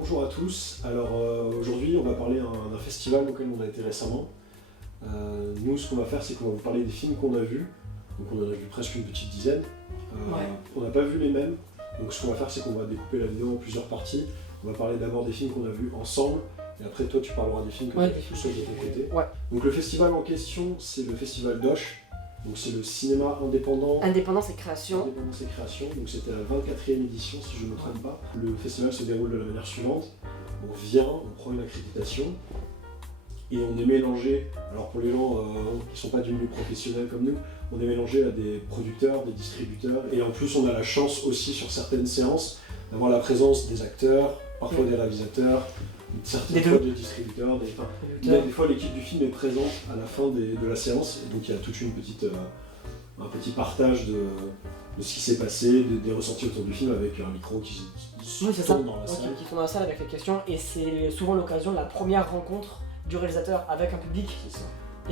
Bonjour à tous, alors aujourd'hui on va parler d'un festival auquel on a été récemment. Nous ce qu'on va faire c'est qu'on va vous parler des films qu'on a vus, donc on en a vu presque une petite dizaine. On n'a pas vu les mêmes, donc ce qu'on va faire c'est qu'on va découper la vidéo en plusieurs parties. On va parler d'abord des films qu'on a vus ensemble, et après toi tu parleras des films que tu as vus tout seul de ton côté. Donc le festival en question c'est le festival d'Auch, donc c'est le cinéma indépendant. Indépendance et création. Indépendance et création, donc c'était la 24e édition si je ne me trompe pas. Le festival se déroule de la manière suivante. On vient, on prend une accréditation et on est mélangé, alors pour les gens qui ne sont pas du milieu professionnel comme nous, on est mélangé à des producteurs, des distributeurs et en plus on a la chance aussi sur certaines séances d'avoir la présence des acteurs, parfois des réalisateurs, certaines fois des distributeurs, mais des fois l'équipe du film est présente à la fin de la séance et donc il y a toute une petite, un petit partage de ce qui s'est passé, des ressentis autour du film avec un micro qui tourne dans la salle. Qui tourne dans la salle avec les questions et c'est souvent l'occasion de la première rencontre du réalisateur avec un public. C'est ça.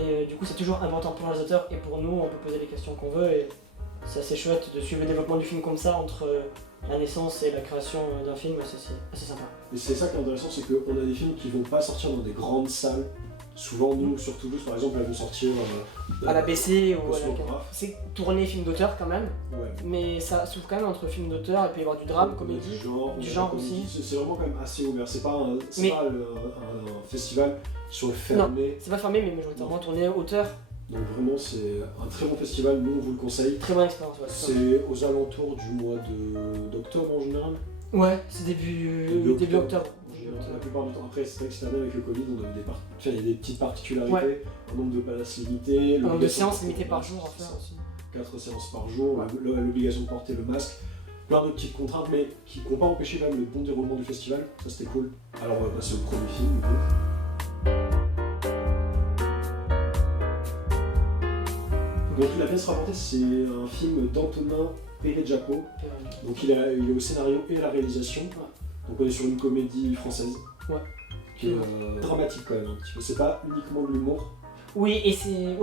Et du coup c'est toujours important pour le réalisateur et pour nous, on peut poser les questions qu'on veut et c'est assez chouette de suivre le développement du film comme ça entre la naissance et la création d'un film, c'est assez sympa. Et c'est ça qui est intéressant, c'est qu'on a des films qui vont pas sortir dans des grandes salles. Souvent, nous, sur Toulouse, par exemple, elles vont sortir à la BC ou à la... C'est tourné film d'auteur quand même, mais ça s'ouvre quand même entre film d'auteur et puis il peut y avoir du drame, comédie, du genre aussi. C'est vraiment quand même assez ouvert, c'est pas un festival qui soit fermé. Non, c'est pas fermé, mais majoritairement tourné auteur. Donc vraiment, c'est un très bon festival, nous on vous le conseille. Très bonne expérience, ouais. C'est aux alentours du mois d'octobre en général. Ouais, c'est début octobre. La plupart du temps, après c'est vrai que cette année avec le Covid, on avait il y a des petites particularités, un nombre de places limité, un nombre de séances limitées par jour à faire aussi. 4 séances par jour, l'obligation de porter le masque, plein de petites contraintes mais qui n'ont pas empêché même le bon déroulement du festival, ça c'était cool. Alors on va passer au premier film du coup. Donc la pièce rapportée c'est un film d'Antonin Perejapo, donc il est au scénario et à la réalisation. Donc on est sur une comédie française, qui est dramatique quand même un petit peu, c'est pas uniquement de l'humour. Oui, et c'est...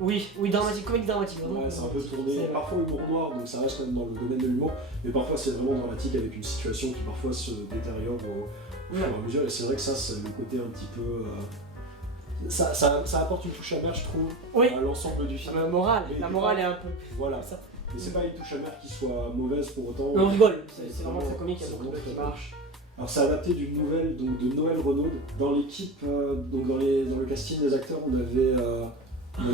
Oui, dramatique, comédie dramatique. Ouais, c'est un peu tourné, parfois humour noir, donc ça reste quand même dans le domaine de l'humour, mais parfois c'est vraiment dramatique avec une situation qui parfois se détériore au fur et à mesure, et c'est vrai que ça, c'est le côté un petit peu... Ça apporte une touche amère, je trouve, à l'ensemble du film. La morale est un peu... Voilà. Ça. Mais c'est pas une touche amère qui soit mauvaise pour autant. On rigole, c'est vraiment très comique, il y a beaucoup qui marche. Alors c'est adapté d'une nouvelle donc, de Noël Renaud. Dans l'équipe, donc dans le casting des acteurs, on avait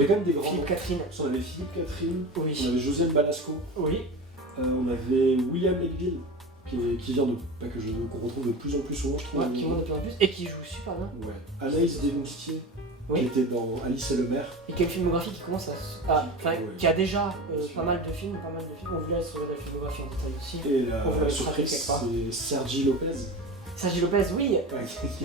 quand même des grands. Philippe Catherine. On avait Philippe Catherine, on avait Josiane Balasco, on avait William Legville, qui vient qu'on retrouve de plus en plus souvent, je trouve. Qui monte de plus en plus et qui joue super bien. Ouais. Anaïs Desmoustiers. Qui était dans Alice et le maire. Et qui a une filmographie qui commence qui a déjà pas mal de films. On vous laisse regarder la filmographie en détail aussi. Et la surprise, c'est Sergi Lopez. Sergi Lopez, oui.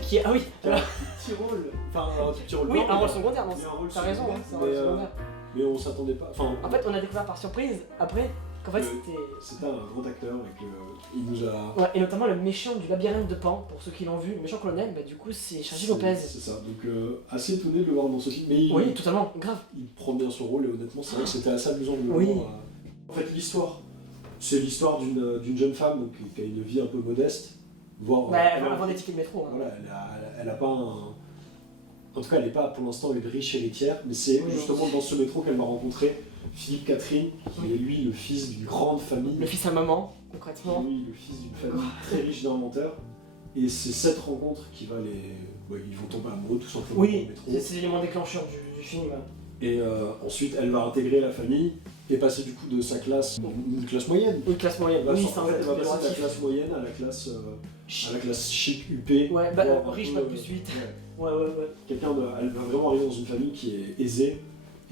Qui est... Ah oui. Un petit rôle. Enfin, un petit rôle. Oui, un rôle secondaire. T'as raison, c'est un rôle secondaire. Mais on s'attendait pas. En fait, on a découvert par surprise après qu'en fait c'était un grand acteur et qu'il nous a... Ouais, et notamment le méchant du labyrinthe de Pan, pour ceux qui l'ont vu, le méchant colonel, du coup c'est Sergi Lopez. C'est ça, donc assez étonné de le voir dans ce film. Mais oui, totalement, grave. Il prend bien son rôle et honnêtement c'est vrai que c'était assez amusant de le voir. En fait l'histoire, c'est l'histoire d'une jeune femme donc, qui a une vie un peu modeste. Avant des tickets de métro. Voilà, elle a pas un... En tout cas elle n'est pas pour l'instant une riche héritière, mais c'est justement dans ce métro qu'elle va rencontrer Philippe Catherine, qui est lui le fils d'une grande famille. Le fils à maman, concrètement. Lui, le fils d'une famille très riche d'inventeurs. Et c'est cette rencontre qui va ils vont tomber amoureux tout simplement dans le métro. C'est l'élément déclencheur du film. Et ensuite, elle va intégrer la famille et passer du coup de sa classe, une classe moyenne. Une classe moyenne, en fait, elle va passer de la classe moyenne à la classe chic, huppée. Riche, pas plus 8. Elle va vraiment arriver dans une famille qui est aisée.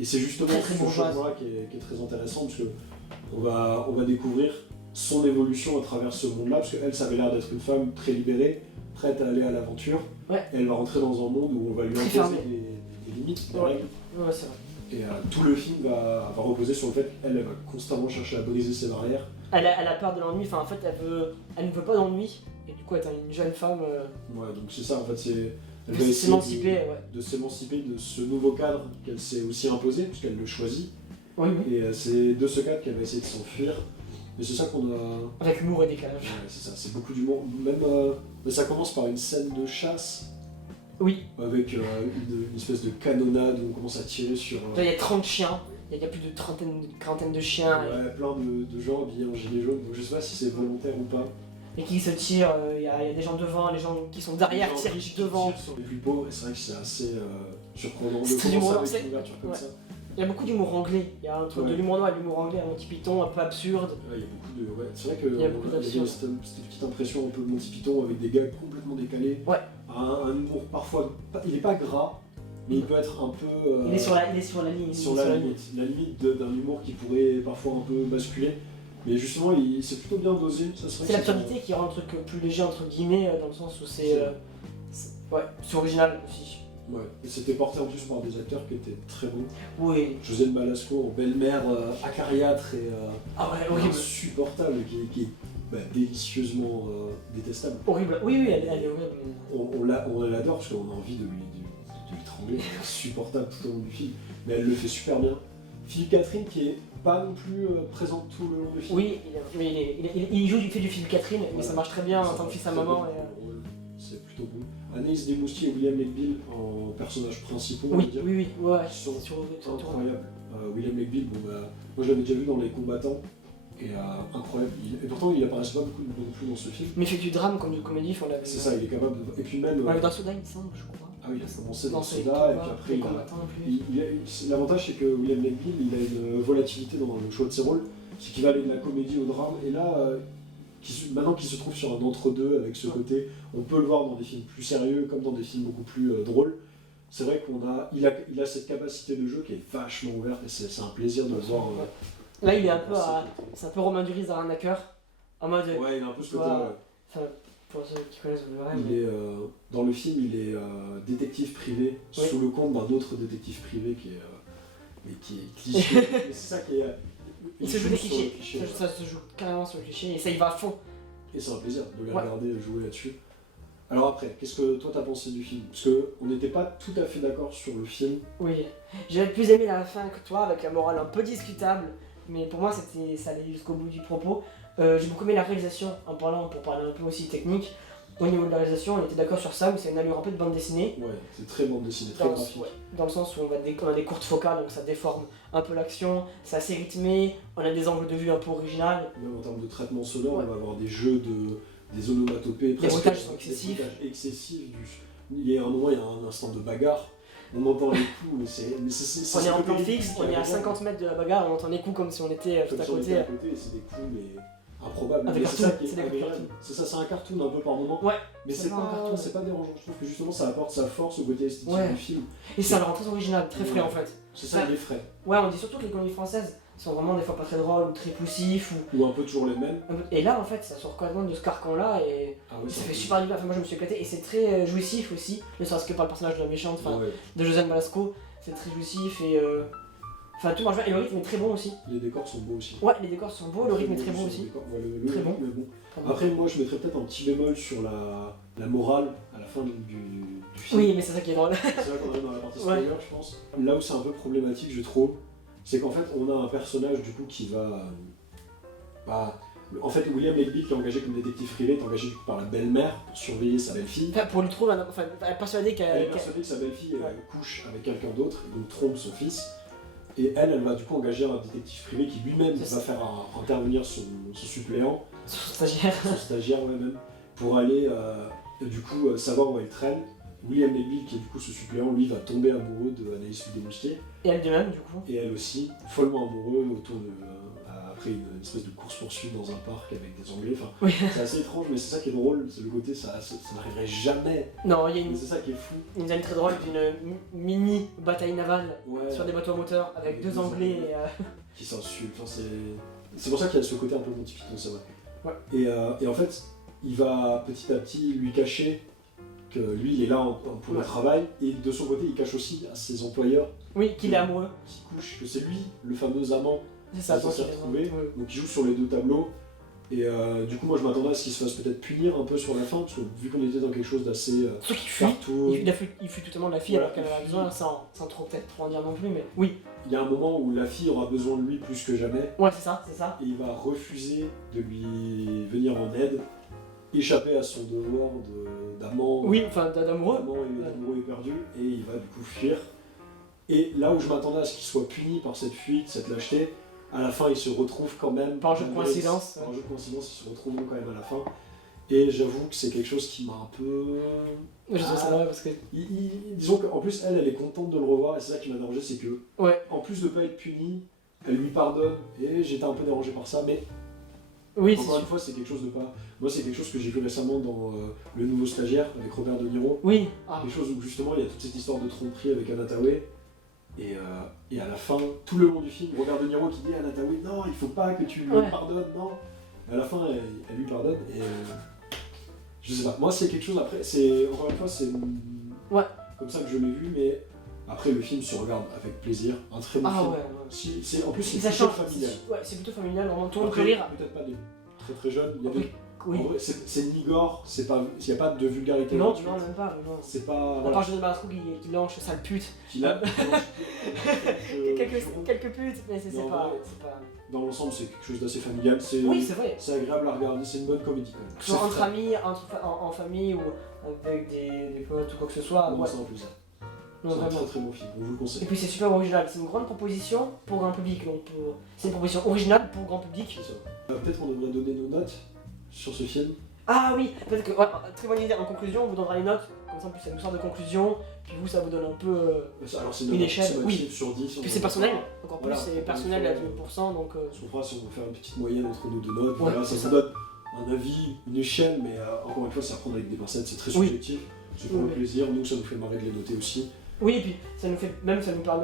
Et c'est justement ce choix-là qui est très intéressant parce qu'on va découvrir son évolution à travers ce monde-là, parce qu'elle, ça avait l'air d'être une femme très libérée, prête à aller à l'aventure. Et elle va rentrer dans un monde où on va lui imposer des limites, des règles. Ouais, c'est vrai. Et tout le film va reposer sur le fait qu'elle va constamment chercher à briser ses barrières. Elle a peur de l'ennui, en fait elle ne veut pas d'ennui, et du coup elle est une jeune femme... Ouais, donc c'est ça en fait, c'est... Elle va essayer de s'émanciper de ce nouveau cadre qu'elle s'est aussi imposé, puisqu'elle le choisit. Oui. Et c'est de ce cadre qu'elle va essayer de s'enfuir. Mais c'est ça qu'on a. Avec humour et décalage. Ouais, c'est ça, c'est beaucoup d'humour. Même. Mais ça commence par une scène de chasse. Oui. Avec une espèce de canonnade où on commence à tirer sur. Là, il y a 30 chiens. Il y a plus de quarantaine de chiens. Ouais, plein de gens habillés en gilet jaune. Donc je sais pas si c'est volontaire ou pas. Et qui se tirent, il y a des gens devant, les gens qui sont derrière tirent devant. Sur les plus pauvres, et c'est vrai que c'est assez surprenant C'est de très commencer humour, avec une ouverture comme ouais. ça. Il y a beaucoup d'humour anglais. Il y a un truc de l'humour noir et de l'humour anglais, un Monty Python un peu absurde. Ouais, il y a beaucoup de. Ouais, c'est vrai qu'il y a beaucoup d'absurde. cette petite impression un peu de Monty Python avec des gars complètement décalés. Ouais. Un humour parfois. Il est pas gras, mais il peut être un peu. Il est sur la ligne. Sur la limite. La limite d'un humour qui pourrait parfois un peu basculer. Mais justement, c'est plutôt bien dosé. C'est l'absurdité qui rend le truc plus léger, entre guillemets, dans le sens où c'est. Ouais, c'est original aussi. Ouais, et c'était porté en plus par des acteurs qui étaient très bons. Oui. José Balasco en belle-mère acariâtre et ah ouais, horrible. insupportable, qui est délicieusement détestable. Horrible, oui, elle est horrible. On l'adore parce qu'on a envie de lui trembler, elle est insupportable tout au long du film, mais elle le fait super bien. Philippe Catherine qui est pas non plus présente tout le long du film. Oui, il fait du Philippe Catherine, mais ça marche très bien en tant que fils à maman. C'est plutôt bon. Anaïs Desmoustiers et William Legbill en personnages principaux, on oui, va dire. Oui, ouais. Ils sont incroyables. William Legbill, moi je l'avais déjà vu dans Les Combattants, et incroyable. Et pourtant il apparaissait pas beaucoup non plus dans ce film. Mais il fait du drame comme du comédie, on l'avait. C'est ça, il est capable de. Et puis même. Dans Soda, il me semble, je crois. Ah oui, il a commencé dans Soda, et puis après l'avantage c'est que William Legbill, il a une volatilité dans le choix de ses rôles, c'est qu'il va aller de la comédie au drame, et là. Maintenant qu'il se trouve sur un entre-deux avec ce côté, on peut le voir dans des films plus sérieux comme dans des films beaucoup plus drôles. C'est vrai qu'il a cette capacité de jeu qui est vachement ouverte et c'est un plaisir de le voir. Là, il est c'est un peu Romain Duris dans un hacker, en mode. Ouais, il a un peu ce côté. Pour ceux qui connaissent le vrai. Dans le film, il est détective privé sous le compte d'un autre détective privé qui est cliché. Et c'est ça qui est. Il se joue des clichés. Ça se joue carrément sur le cliché et ça y va à fond. Et c'est un plaisir de les regarder jouer là-dessus. Alors après, qu'est-ce que toi t'as pensé du film? Parce qu'on n'était pas tout à fait d'accord sur le film. Oui, j'avais plus aimé la fin que toi, avec la morale un peu discutable, mais pour moi ça allait jusqu'au bout du propos. J'ai beaucoup aimé la réalisation, pour parler un peu aussi technique. Au niveau de la réalisation, on était d'accord sur ça, mais c'est une allure un peu de bande dessinée. Ouais, c'est très bande dessinée, très graphique. Dans le sens où on a des courtes focales, donc ça déforme un peu l'action, c'est assez rythmé, on a des angles de vue un peu originaux. Même en termes de traitement sonore, on va avoir des jeux des onomatopées. Les bruitages sont excessifs. Il y a un moment, il y a un instant de bagarre, on entend les coups, mais c'est on est en plan fixe, on est à 50 mètres de la bagarre, on entend les coups comme si on était tout à côté. C'est des coups, mais improbable. Avec c'est ça qui est agréable. C'est un cartoon un peu par moment. Ouais. Mais c'est pas dérangeant. Je trouve que justement ça apporte sa force au côté esthétique du film. Et ça le rend très original, très frais en fait. C'est ça, il est frais. Ouais, on dit surtout que les comédies françaises sont vraiment des fois pas très drôles ou très poussifs. Ou un peu toujours les mêmes. Et là en fait, ça sort complètement de ce carcan là et ça fait super du bien. Enfin, moi je me suis éclaté et c'est très jouissif aussi, ne serait-ce que par le personnage de la méchante, de Josiane Balasco. C'est très jouissif et. Enfin, tout marche bien et le rythme est très bon aussi. Les décors sont beaux aussi. Ouais, les décors sont beaux, le rythme est très bon aussi. Très bon. Après, moi, je mettrais peut-être un petit bémol sur la morale à la fin du film. Oui, mais c'est ça qui est drôle. C'est ça qu'on arrive dans la partie spoiler, je pense. Là où c'est un peu problématique, je trouve, c'est qu'en fait, on a un personnage du coup qui va. En fait, William Legbill, qui est engagé comme détective privé, est engagé par la belle-mère pour surveiller sa belle-fille. Enfin, pour lui trouver, elle est persuadée Elle est persuadée que sa belle-fille couche avec quelqu'un d'autre, donc trompe son fils. Et elle va du coup engager un détective privé qui lui-même va faire intervenir son suppléant. Son stagiaire. Son stagiaire, même. Pour aller du coup savoir où elle traîne. William Legbill, qui est du coup ce suppléant, lui va tomber amoureux de Anaïs Desmoustiers. Et elle de même, du coup. Et elle aussi, follement amoureux autour de. Après une espèce de course-poursuite dans un parc avec des Anglais. Enfin, c'est assez étrange, mais c'est ça qui est drôle, c'est le côté, ça n'arriverait jamais. Non, il y a c'est ça qui est fou. Une scène très drôle d'une mini bataille navale sur des bateaux à moteur avec deux Anglais qui s'insultent. Enfin, c'est pour ça qu'il y a ce côté un peu Monty Python, c'est vrai. Ouais. Et en fait, il va petit à petit lui cacher que lui il est là pour le travail, et de son côté il cache aussi à ses employeurs qu'il est amoureux, qui couche, que c'est lui le fameux amant. C'est ça, donc il retrouvé. Donc il joue sur les deux tableaux, Et du coup, moi je m'attendais à ce qu'il se fasse peut-être punir un peu sur la fin, parce que vu qu'on était dans quelque chose d'assez Sauf qu'il fuit. cartoon, Il fuit totalement de la fille alors qu'elle a besoin, sans trop peut-être trop en dire non plus, mais oui. il y a un moment où la fille aura besoin de lui plus que jamais, Ouais, c'est ça. et il va refuser de lui venir en aide, échapper à son devoir d'amant. Oui, enfin d'amoureux. D'amoureux éperdu, et il va du coup fuir. Et là où je m'attendais à ce qu'il soit puni par cette fuite, cette lâcheté, à la fin il se retrouve quand même. Par un jeu de coïncidence. Par un jeu de coïncidence, il se retrouve quand même à la fin. Et j'avoue que c'est quelque chose qui m'a un peu. Je trouve ça vrai parce que. Disons qu'en plus, elle est contente de le revoir, et c'est ça qui m'a dérangé, c'est que, Ouais. en plus de pas être punie, elle lui pardonne, et j'étais un peu dérangé par ça, mais Oui, c'est encore une sûr. fois, c'est quelque chose de pas. Moi, c'est quelque chose que j'ai vu récemment dans Le Nouveau Stagiaire avec Robert De Niro. Oui. Ah. Quelque chose où justement il y a toute cette histoire de tromperie avec Anna Tawai. Et à la fin, tout le long du film, Robert De Niro qui dit à Anna Tawai non, il faut pas que tu lui pardonnes, non. À la fin, elle lui pardonne et je sais pas. Moi, c'est quelque chose après. C'est encore une fois, c'est comme ça que je l'ai vu, mais après le film se regarde avec plaisir, un très bon film. Ouais. En plus, c'est ça plutôt change. familial. Ouais, c'est plutôt familial. Vraiment, tout le monde peut Après, rire. peut-être pas des très très jeunes. Il y a Oui. En vrai, c'est ni gore, il n'y a pas de vulgarité. Non, là-dessus. non, même pas. Non. C'est pas. À part Jeanne Barasco qui lance sale pute. Quelques putes, mais c'est pas. Dans l'ensemble, c'est quelque chose d'assez familial. Oui, c'est vrai. C'est agréable à regarder, c'est une bonne comédie quand même. Que ce soit entre amis, en famille ou avec des potes ou quoi que ce soit. Non, Ouais. c'est en plus ça. Non, C'est un vraiment. très très bon film, on vous le Et conseille. puis c'est super original, c'est une grande proposition pour grand public. Donc c'est une proposition originale pour grand public. C'est ça. Peut-être qu'on devrait donner nos notes sur ce film. Ah oui, peut-être que. Ouais, très bonne idée. En conclusion, on vous donnera les notes. Comme ça, en plus, c'est une sorte de conclusion. Puis vous, ça vous donne un peu. Alors c'est Une échelle, oui. sur 10. Puis c'est personnel. Encore plus, Voilà. c'est personnel à 2000%. Donc. Ce qu'on fera, c'est qu'on va faire une petite moyenne entre nos deux notes. Ouais, Voilà, c'est ça ça. vous donne un avis, une échelle, mais encore une fois, c'est à prendre avec des pincettes, c'est très Oui. subjectif. C'est pour Oui. le plaisir, nous, ça nous fait marrer de les noter aussi. Oui, et puis ça nous permet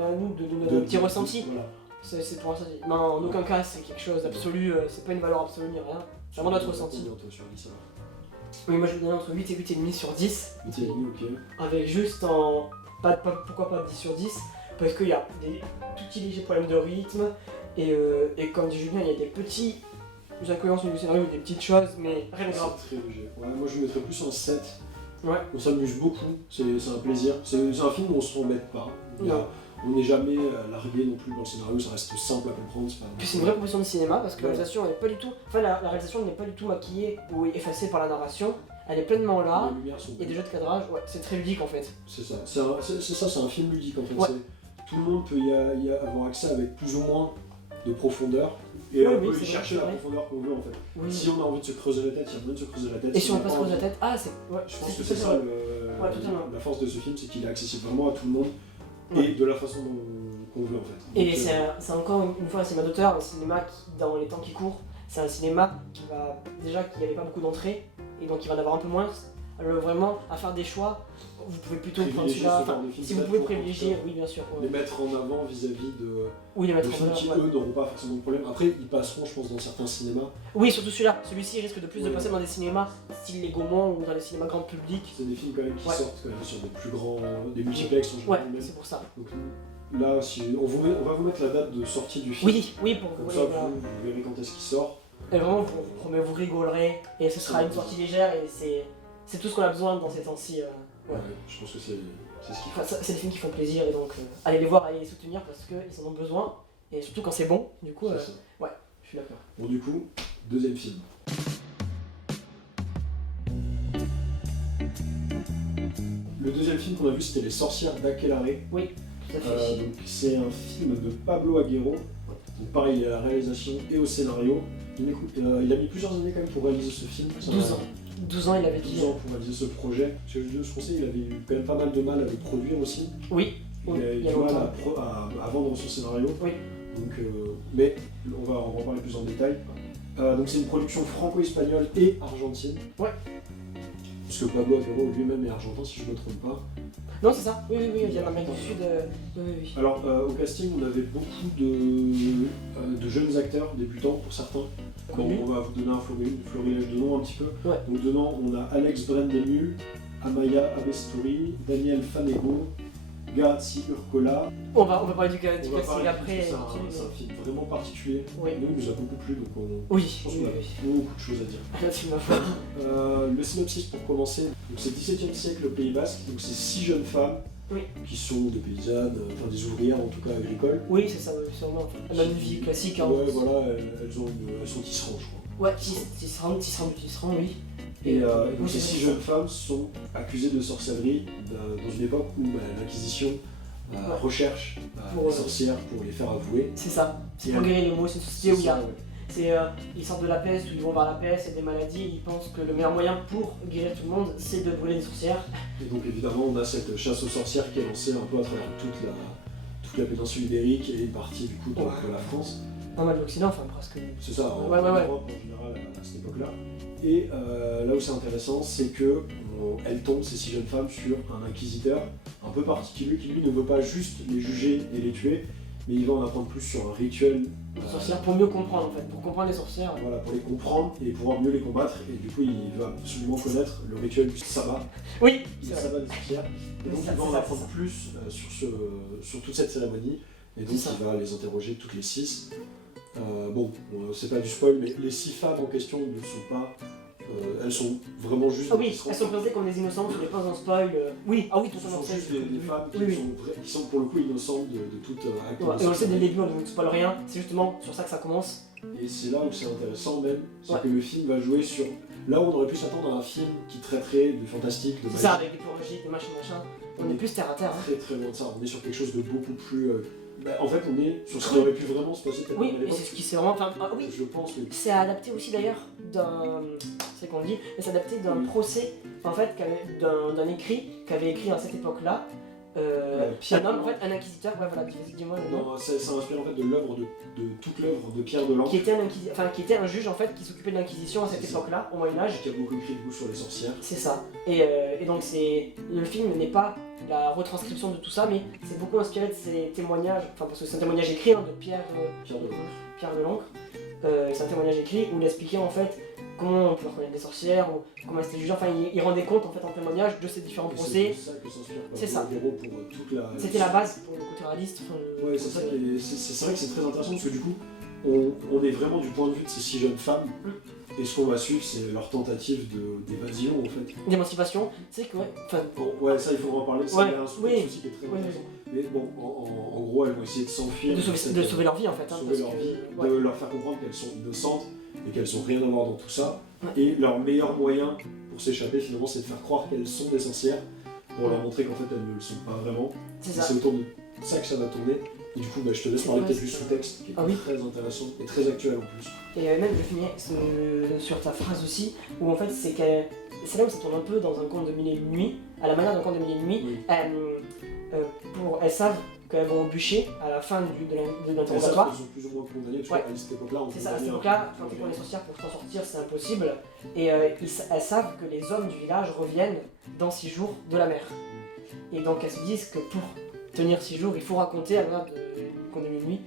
à nous de nous donner un petit ressenti. Voilà. C'est pour ça. Non, en aucun cas, c'est quelque chose d'absolu. C'est pas une valeur absolue ni rien. C'est vraiment notre ressenti. Combien, toi, sur 10, ça va. Oui, moi je vais donner entre 8 et 8,5 sur 10. 8,5, ok. Avec juste en. Pourquoi pas 10 sur 10 parce qu'il y a des tout petits légers problèmes de rythme. Et comme dit Julien, il y a des petits incohérences au niveau du scénario, des petites choses, mais rien de grave. C'est très léger. Ouais, moi je mettrais plus en 7. Ouais. On s'amuse beaucoup, c'est un plaisir. C'est un film où on se remet pas. Non. On n'est jamais largué non plus dans le scénario, ça reste simple à comprendre. Puis c'est une vraie proposition de cinéma parce que la réalisation elle n'est pas du tout. Enfin, la réalisation n'est pas du tout maquillée ou effacée par la narration. Elle est pleinement là. Les lumières sont Il y a des jeux de cadrage, ouais, c'est très ludique en fait. C'est ça, c'est un film ludique en fait. Ouais. Tout le monde peut y avoir accès avec plus ou moins de profondeur. Et on peut y chercher la profondeur qu'on veut en fait. Oui. Si on a envie de se creuser la tête, il y a moyen de se creuser la tête. Et si on passe creuser la tête, c'est. Ouais, je pense que c'est c'est ça totalement. la force de ce film, c'est qu'il est accessible vraiment à tout le monde et de la façon qu'on veut en fait. Et Donc, c'est encore une fois un cinéma d'auteur, un cinéma qui, dans les temps qui courent, c'est un cinéma qui va. Déjà qu'il n'y avait pas beaucoup d'entrées, et donc il va en avoir un peu moins. Alors vraiment, à faire des choix, vous pouvez plutôt prendre celui-là. Enfin, si vous pouvez privilégier, oui bien sûr. Les mettre en avant vis-à-vis de. Oui, les mettre en films valeur. qui eux n'auront pas forcément de problème. Après, ils passeront, je pense, dans certains cinémas. Oui, surtout celui-là. Celui-ci risque de plus de passer dans des cinémas style les Gaumont ou dans les cinémas grand public. C'est des films quand même qui sortent quand même sur des plus grands, des multiplex en général. Ouais, c'est pour ça. Donc là, on va vous mettre la date de sortie du film. Oui, pour que Comme vous ça, voyez. vous verrez quand est-ce qu'il sort. Et vraiment, je vous promets, vous rigolerez. Et ce sera une sortie légère et c'est tout ce qu'on a besoin dans ces temps-ci. Ouais, je pense que c'est ce qu'il faut. Enfin, c'est des films qui font plaisir et donc allez les voir, allez les soutenir parce qu'ils en ont besoin. Et surtout quand c'est bon, du coup, C'est ça. ouais, je suis d'accord. Bon, du coup, deuxième film. Le deuxième film qu'on a vu, c'était Les Sorcières d'Aquelarre. Oui, tout à fait. Donc c'est un film de Pablo Aguero. Donc pareil, il est à la réalisation et au scénario. Il a mis plusieurs années quand même pour réaliser ce film. 12 ans. 12 ans, il avait dit. 12 ans pour réaliser ce projet. Parce que je pensais qu'il avait eu quand même pas mal de mal à le produire aussi. Oui, Il a eu il y a du mal longtemps. à vendre son scénario. Oui. Donc, mais on va en parler plus en détail. Donc c'est une production franco-espagnole et argentine. Ouais. Parce que Pablo Aguero lui-même est argentin si je ne me trompe pas. Non, c'est ça. Oui, il vient d'Amérique du Sud. Oui. Alors au casting, on avait beaucoup de jeunes acteurs débutants pour certains. Bon, on va vous donner un florilège de noms un petit peu. Ouais. Donc dedans, on a Alex Brendemul, Amaya Abestori, Daniel Fanego, Gazzi Urcola. On va parler du On va casting parler après. c'est un film vraiment particulier. Oui. Nous, il nous a beaucoup plu, donc Oui, je pense qu'on oui, a oui. beaucoup de choses à dire. Là, tu m'as fait. Le synopsis pour commencer, donc c'est 17e siècle au Pays Basque, donc c'est 6 jeunes femmes Oui. qui sont des paysannes, enfin des ouvrières en tout cas agricoles. Oui, c'est ça, oui, sûrement. Elle a une vie classique. Hein. Ouais, voilà, elles sont tisserandes, je crois. Ouais, tisserand, oui. Et donc oui, ces c'est 6 vrai. jeunes femmes sont accusées de sorcellerie dans une époque où l'Inquisition recherche Pour, les sorcières pour les faire avouer. C'est ça. C'est Et pour elle- guérir les maux. C'est une société où il y a. ça, ouais. Ils sortent de la peste, où ils vont vers la peste, et des maladies, et ils pensent que le meilleur moyen pour guérir tout le monde, c'est de brûler des sorcières. Et donc évidemment on a cette chasse aux sorcières qui est lancée un peu à travers toute la péninsule ibérique et une partie du coup de la France. Pas mal de l'Occident, enfin presque. C'est ça, en Ouais. Europe en général à cette époque-là. Et là où c'est intéressant, c'est que elles tombent, ces 6 jeunes femmes, sur un inquisiteur un peu particulier qui lui ne veut pas juste les juger et les tuer, mais il va en apprendre plus sur un rituel. Les sorcières, pour mieux comprendre en fait, pour comprendre les sorcières. Voilà, pour les comprendre et pouvoir mieux les combattre. Et du coup, il va absolument connaître le rituel du sabbat, Oui, le c'est vrai. sabbat des sorcières. Et donc, Ça, il va en c'est ça, apprendre c'est ça. plus sur toute cette cérémonie. Et donc, C'est ça. il va les interroger toutes les 6. C'est pas du spoil, mais les 6 femmes en question ne sont pas. Elles sont vraiment juste. Ah oui, elles sont présentées comme des innocentes, ce n'est pas un spoil. Oui, ah oui, tout Ce ça sont on sait. juste des femmes qui, Oui, oui. qui sont pour le coup innocentes de toute acte. Ouais, et on le sait dès le début, on ne spoil rien, c'est justement sur ça que ça commence. Et c'est là où c'est intéressant même, c'est Ouais. que le film va jouer sur. Là où on aurait pu s'attendre à un film qui traiterait du fantastique, de C'est magie. ça, avec des pouvoirs magiques, des machins, on est plus terre à terre. Hein. Très très loin de ça, on est sur quelque chose de beaucoup plus. En fait, on est sur ce qui aurait pu vraiment se passer peut-être Oui, à et l'époque. c'est ce qui s'est vraiment. Enfin, oui, Je pense que. c'est adapté aussi d'ailleurs d'un. C'est qu'on dit, mais c'est adapté d'un procès, en fait, d'un écrit qu'avait écrit à cette époque-là. Pierre un homme, en fait, un inquisiteur, ouais, voilà, dis-moi le nom. Non, ça inspire en fait de l'œuvre de toute l'œuvre de Pierre de Lens, Qui était un juge en fait qui s'occupait de l'inquisition à cette C'est ça. époque-là, au Moyen-Âge. qui a beaucoup écrit du coup sur les sorcières. C'est ça. Et donc le film n'est pas la retranscription de tout ça, mais c'est beaucoup inspiré de ces témoignages, enfin parce que c'est un témoignage écrit hein, de Pierre de Lancre. C'est un témoignage écrit où il expliquait en fait comment on peut reconnaître des sorcières, ou comment c'était jugé, enfin il rendait compte en fait en témoignage de ces différents Et procès. c'est de ça que s'inspire C'est ça. Héros pour toute la. C'était la base pour le côté réaliste. Ouais, c'est ça qui est- c'est vrai que c'est très intéressant parce que du coup, on est vraiment du point de vue de ces 6 jeunes femmes. Et ce qu'on va suivre, c'est leur tentative d'évasion en fait. D'émancipation, c'est que ouais, enfin, Bon, ouais, ça il faudra en parler, c'est Ouais, un sous oui. aussi qui est très Oui, intéressant. Mais bon, en gros, elles vont essayer de s'enfuir. de sauver leur vie en fait. Hein, sauver parce leur que- vie, ouais. de leur faire comprendre qu'elles sont innocentes et qu'elles n'ont rien à voir dans tout ça. Ouais. Et leur meilleur moyen pour s'échapper finalement, c'est de faire croire qu'elles sont des sorcières pour leur montrer qu'en fait elles ne le sont pas vraiment. C'est Et ça. c'est autour de ça que ça va tourner. Et du coup, je te laisse parler Ouais, peut-être du c'est ça. sous-texte qui est Ah oui. très intéressant et très actuel en plus. Et même je finis sur ta phrase aussi, où en fait c'est là où ça tourne un peu dans un conte de mille et une nuits, à la manière d'un conte de mille et une nuits. Oui. Elles savent qu'elles vont au bûcher à la fin de Elles savent l'interrogatoire. qu'elles sont plus ou moins condamnées parce Ouais. qu'à cette époque-là, on C'est ça, à cette condamnait époque-là, un- quand tu prends les sorcières pour t'en sortir, c'est impossible. Et elles savent que les hommes du village reviennent dans 6 jours de la mer. Et donc elles se disent que pour tenir 6 jours, il faut raconter à l'heure de conte de mille et une nuits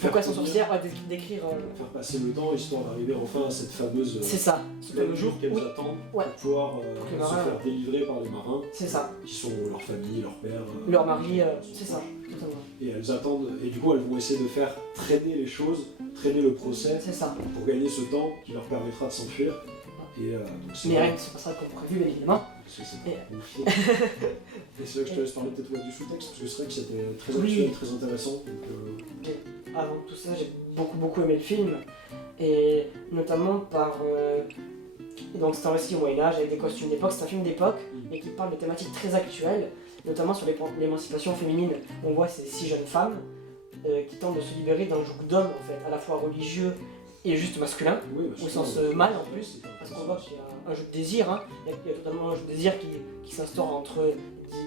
pourquoi elles sont tenir. sorcières, d'écrire. Faire passer le temps histoire d'arriver enfin à cette fameuse C'est ça, ce fameux jour. qu'elles Oui, attendent Ouais. pour pouvoir Pour que les se marins- faire délivrer par les marins c'est ça. qui sont leur famille, leur père, Leur mari, sont c'est ça, proches. totalement. Et elles attendent, et du coup elles vont essayer de faire traîner les choses, traîner le procès C'est ça. pour gagner ce temps qui leur permettra de s'enfuir. Et donc c'est Mais vrai rien ne se passera comme prévu, bien évidemment. que c'est Et- pas confié. Et c'est là que je te laisse parler peut-être ouais, du sous-texte, parce que c'est vrai que c'était très Oui. actuel, très intéressant. Donc, Avant tout ça, j'ai beaucoup aimé le film, et notamment par. Donc c'est un récit au Moyen-Âge avec des costumes d'époque, c'est un film d'époque, et qui parle de thématiques très actuelles, notamment sur l'émancipation féminine. On voit ces 6 jeunes femmes qui tentent de se libérer d'un joug d'hommes, en fait, à la fois religieux et juste masculin, oui, bah, au c'est sens ça, mal en c'est plus, intéressant. parce qu'on voit qu'il y a un jeu de désir, hein. Il y a totalement un jeu de désir qui s'instaure entre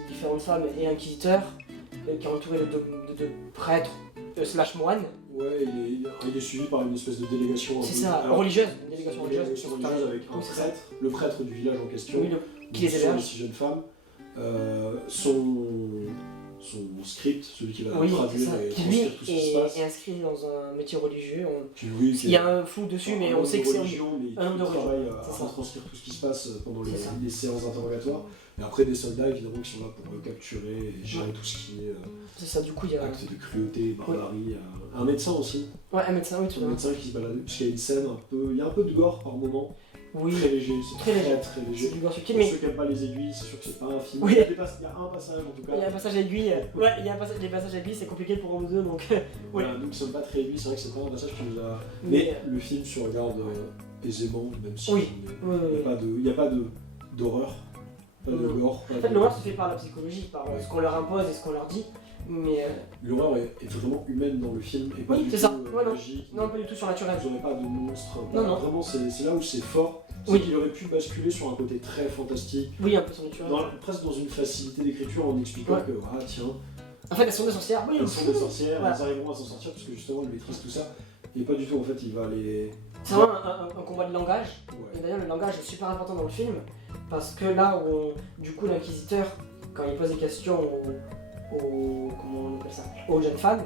différentes femmes et inquisiteurs, qui est entouré de deux prêtres slash moines. Ouais, il est suivi par une espèce de délégation. un C'est peu- ça, alors, religieuse, une délégation une religieuse. délégation religieuse avec un Oui, c'est ça. prêtre, le prêtre du village en question, Oui, qui les sont les héberge. 6 jeunes femmes, son script, celui qui va Oui, c'est traduire ça. et Qui lui transcrire tout ce qui se passe. est inscrit dans un métier religieux. Oui, Il y a un flou dessus, mais on sait que c'est religion, mais un homme de il religion. travaille C'est à ça. retranscrire tout ce qui se passe pendant C'est ça. les séances d'interrogatoire. Et après, des soldats évidemment qui sont là pour capturer et gérer tout ce qui est C'est ça, du coup, il y a. acte de cruauté, barbarie. Un médecin aussi. Ouais, un médecin, oui, tout Un à médecin qui se balade, puisqu'il y a une scène un peu. Il y a un peu de gore par moment. Oui, Très léger, c'est Très léger. très c'est léger. du gore subtil, Pour mais ceux qui n'aiment pas les aiguilles, c'est sûr que c'est pas un film. Oui. Il y a un passage en tout cas. il y a un passage aiguille. Ouais, il y a un passage, les passages aiguilles, c'est compliqué pour nous deux, donc. Voilà, nous qui sommes pas très aiguilles, c'est vrai que c'est pas un passage qui nous a. Mais, Mais le film se regarde aisément, même si Oui. on est- il n'y a pas d'horreur, pas de gore. pas En fait, de- l'horreur se fait par la psychologie, par ce qu'on leur impose et ce qu'on leur dit. Mais L'horreur est vraiment humaine dans le film et pas Oui, du c'est tout ça. Ouais, non. magique. non, pas du tout surnaturel. Vous n'aurez pas de monstres. Non, non. Vraiment, c'est là où c'est fort. C'est Oui. qu'il aurait pu basculer sur un côté très fantastique, Oui, un peu surnaturel. presque dans une facilité d'écriture en expliquant Ouais. que, ah tiens, En fait, elles sont des sorcières. Oui, elles sont des sorcières, Voilà. elles arriveront à s'en sortir parce que justement elles maîtrisent tout ça. Et pas du tout, en fait, il va les. C'est vraiment un combat de langage. Et Ouais. d'ailleurs, le langage est super important dans le film. Parce que là où, du coup, l'inquisiteur, quand il pose des questions comment on appelle ça, aux jeunes femmes,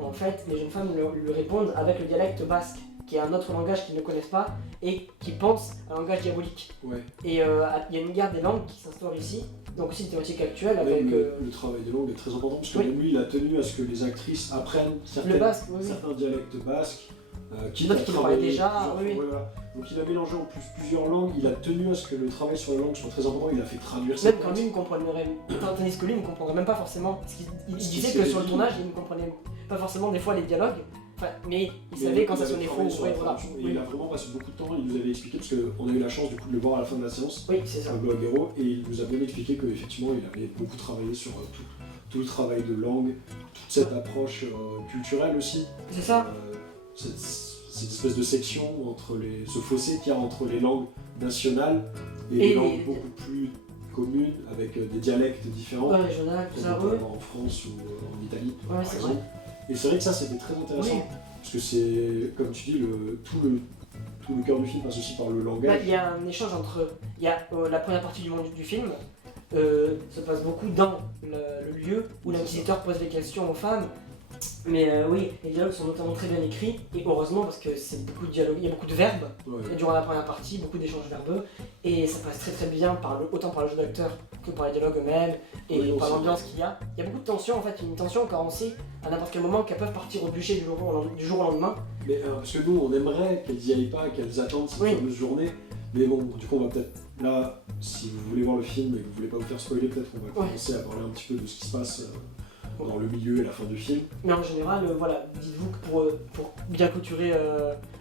en fait, les jeunes femmes lui répondent avec le dialecte basque, qui est un autre langage qu'ils ne connaissent pas et qui pense à un langage diabolique. Ouais. Et il y a une guerre des langues qui s'instaure ici, donc aussi une thématique actuelle avec Même le travail des langues est très important parce que Oui. même lui il a tenu à ce que les actrices apprennent le basque. Oui, oui. certains dialectes basques. Quitte D'autres à qui le travailler parlaient déjà, plusieurs oui, fois, oui. voilà. Donc il a mélangé en plus plusieurs langues, il a tenu à ce que le travail sur les langues soit très important, il a fait traduire Même quand lui ne comprenait tandis que lui ne comprendrait même pas forcément. Parce qu'il Ce qui disait s'est que sur le dit. tournage, il ne comprenait pas forcément des fois les dialogues, enfin, mais il savait quand ça sonnait faux. Ouais, voilà. Et il a vraiment passé beaucoup de temps, il nous avait expliqué, parce qu'on a eu la chance du coup de le voir à la fin de la séance, Oui, c'est ça. le blog Hero, et il nous a bien expliqué qu'effectivement il avait beaucoup travaillé sur tout le travail de langue, toute cette approche culturelle aussi. C'est ça. Cette espèce de section entre ce fossé qu'il y a entre les langues nationales et Et les langues les- beaucoup plus communes avec des dialectes différents, Ouais, régional, tout ça. Ouais, notamment en France ou en Italie ouais, par c'est exemple. vrai. Et c'est vrai que ça c'était très intéressant Oui. parce que c'est, comme tu dis, tout le cœur du film passe aussi par le Là, langage. il y a un échange entre. Il y a la première partie du film se passe beaucoup dans le lieu où l'inquisiteur pose des questions aux femmes. Mais oui, les dialogues sont notamment très bien écrits, et heureusement parce que c'est beaucoup de dialogues, il y a beaucoup de verbes Ouais. durant la première partie, beaucoup d'échanges verbeux, et ça passe très très bien autant par le jeu d'acteur que par les dialogues eux-mêmes, et Oui, non, par c'est l'ambiance qu'il y a. Il y a beaucoup de tension en fait, une tension car on sait à n'importe quel moment qu'elles peuvent partir au bûcher du jour au lendemain. Mais parce que nous on aimerait qu'elles y aillent pas, qu'elles attendent cette Oui. fameuse journée. Mais bon, du coup on va peut-être, là, si vous voulez voir le film et que vous voulez pas vous faire spoiler, peut-être qu'on va Ouais. commencer à parler un petit peu de ce qui se passe dans le milieu et la fin du film. Mais en général, voilà, dites-vous que pour bien clôturer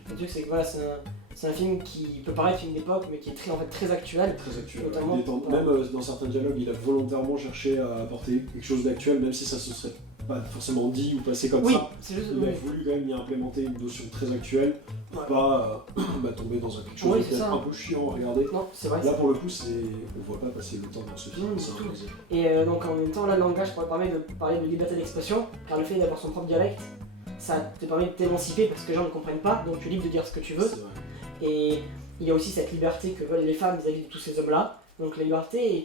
le truc, c'est que voilà, c'est un film qui peut paraître film d'époque, mais qui est en fait très actuel. Très actuel. Notamment, Même dans certains dialogues, il a volontairement cherché à apporter quelque chose d'actuel, même si ça se serait pas forcément dit ou passé comme Oui, ça. c'est juste. Il a Oui. voulu quand même y implémenter une notion très actuelle pour Ouais. pas tomber dans quelque chose Oui, de c'est peut-être ça. un peu chiant à regarder. Non, c'est vrai. Là pour le coup, on voit pas passer le temps dans ce film. Non, c'est du un tout. plaisir. Et donc en même temps, là, le langage permet de parler de liberté d'expression, car le fait d'avoir son propre dialecte, ça te permet de t'émanciper parce que les gens ne comprennent pas, donc tu es libre de dire ce que tu veux. C'est vrai. Et il y a aussi cette liberté que veulent les femmes vis-à-vis de tous ces hommes-là. Donc la liberté est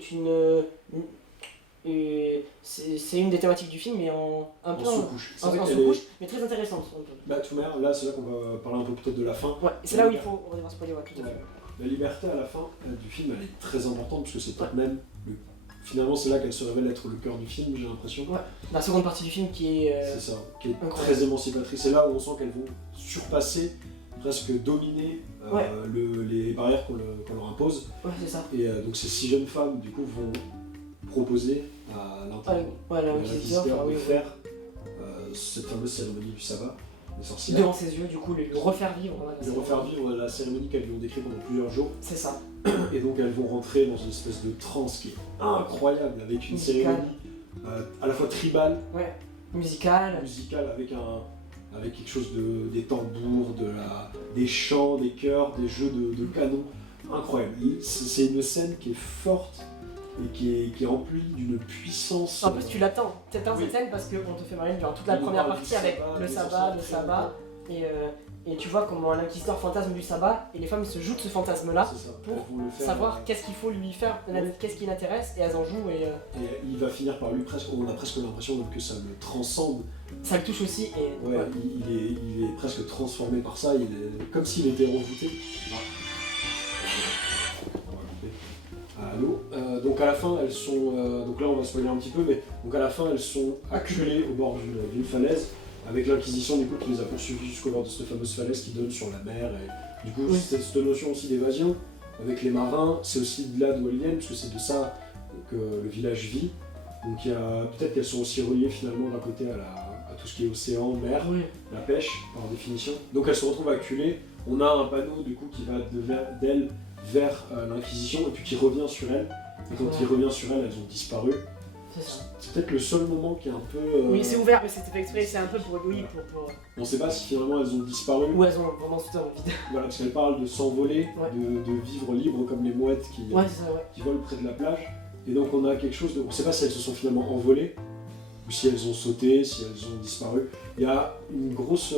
c'est une des thématiques du film, mais un peu En sous-couche. C'est en vrai qu'elle sous-couche, est- mais très intéressante. un peu. Bah, de toute manière, là c'est là qu'on va parler un peu peut-être de la fin. Ouais, et c'est là où il faut, on va devoir spoiler, ouais, tout à fait. Ouais. La liberté à la fin du film, elle est très importante parce que c'est peut-être même finalement c'est là qu'elle se révèle être le cœur du film, j'ai l'impression. Ouais. La seconde partie du film qui est. C'est ça, qui est incroyable. très émancipatrice. C'est là où on sent qu'elles vont surpasser, presque dominer Ouais. les barrières qu'on leur impose. Ouais, c'est ça. Et donc ces 6 jeunes femmes, du coup, vont proposer à Ouais, l'inquisiteur, l'inquisiteur oui, de oui. faire cette fameuse cérémonie du sabbat des sorcières. Devant ses yeux, du coup, le refaire vivre. voilà, De refaire vivre la cérémonie qu'elles lui ont décrite pendant plusieurs jours. C'est ça. Et donc elles vont rentrer dans une espèce de transe qui est incroyable, avec une Musicale. cérémonie à la fois tribale, Ouais. Musicale. musicale, avec quelque chose des tambours, des chants, des chœurs, des jeux de canon. Incroyable. C'est une scène qui est forte et qui est remplie d'une puissance. En plus, tu l'attends. Tu attends Oui. cette scène parce qu'on te fait marrer durant toute la On première parle partie du avec sabbat, le des sabbat, sorcières le très sabbat. Et et tu vois comment un inquisiteur fantasme du sabbat, et les femmes se jouent de ce fantasme-là C'est ça. pour Elles vont le faire, savoir qu'est-ce qu'il faut lui faire, qu'est-ce qui l'intéresse, et elles en jouent, et et il va finir par lui presque. On a presque l'impression même que ça le transcende. ça le touche aussi, et Ouais, il est presque transformé par ça. Il est comme s'il était envoûté. Allô. Donc à la fin, elles sont. Donc là, on va spoiler un petit peu, mais donc à la fin, elles sont acculées au bord d'une falaise, avec l'Inquisition du coup qui les a poursuivies jusqu'au bord de cette fameuse falaise qui donne sur la mer. Et du coup, Oui. cette notion aussi d'évasion avec les marins, c'est aussi de là d'où elles viennent, parce que c'est de ça que le village vit. Donc il y a peut-être qu'elles sont aussi reliées finalement d'un côté à tout ce qui est océan, mer, oui. la pêche par définition. Donc elles se retrouvent acculées. On a un panneau du coup qui va d'elles vers l'Inquisition et puis qui revient sur elles. Et quand il revient sur elles, elles ont disparu. C'est ça. C'est peut-être le seul moment qui est un peu. Oui, c'est ouvert, mais c'était fait exprès, c'est un peu pour. Oui, pour. On ne sait pas si finalement elles ont disparu. Ou elles ont vraiment tout dans le vide. Voilà, parce qu'elles parlent de s'envoler, Ouais. de vivre libre comme les mouettes Ouais, c'est ça, ouais. qui volent près de la plage. Et donc on a quelque chose de. On ne sait pas si elles se sont finalement envolées ou si elles ont sauté, si elles ont disparu. Il y a une grosse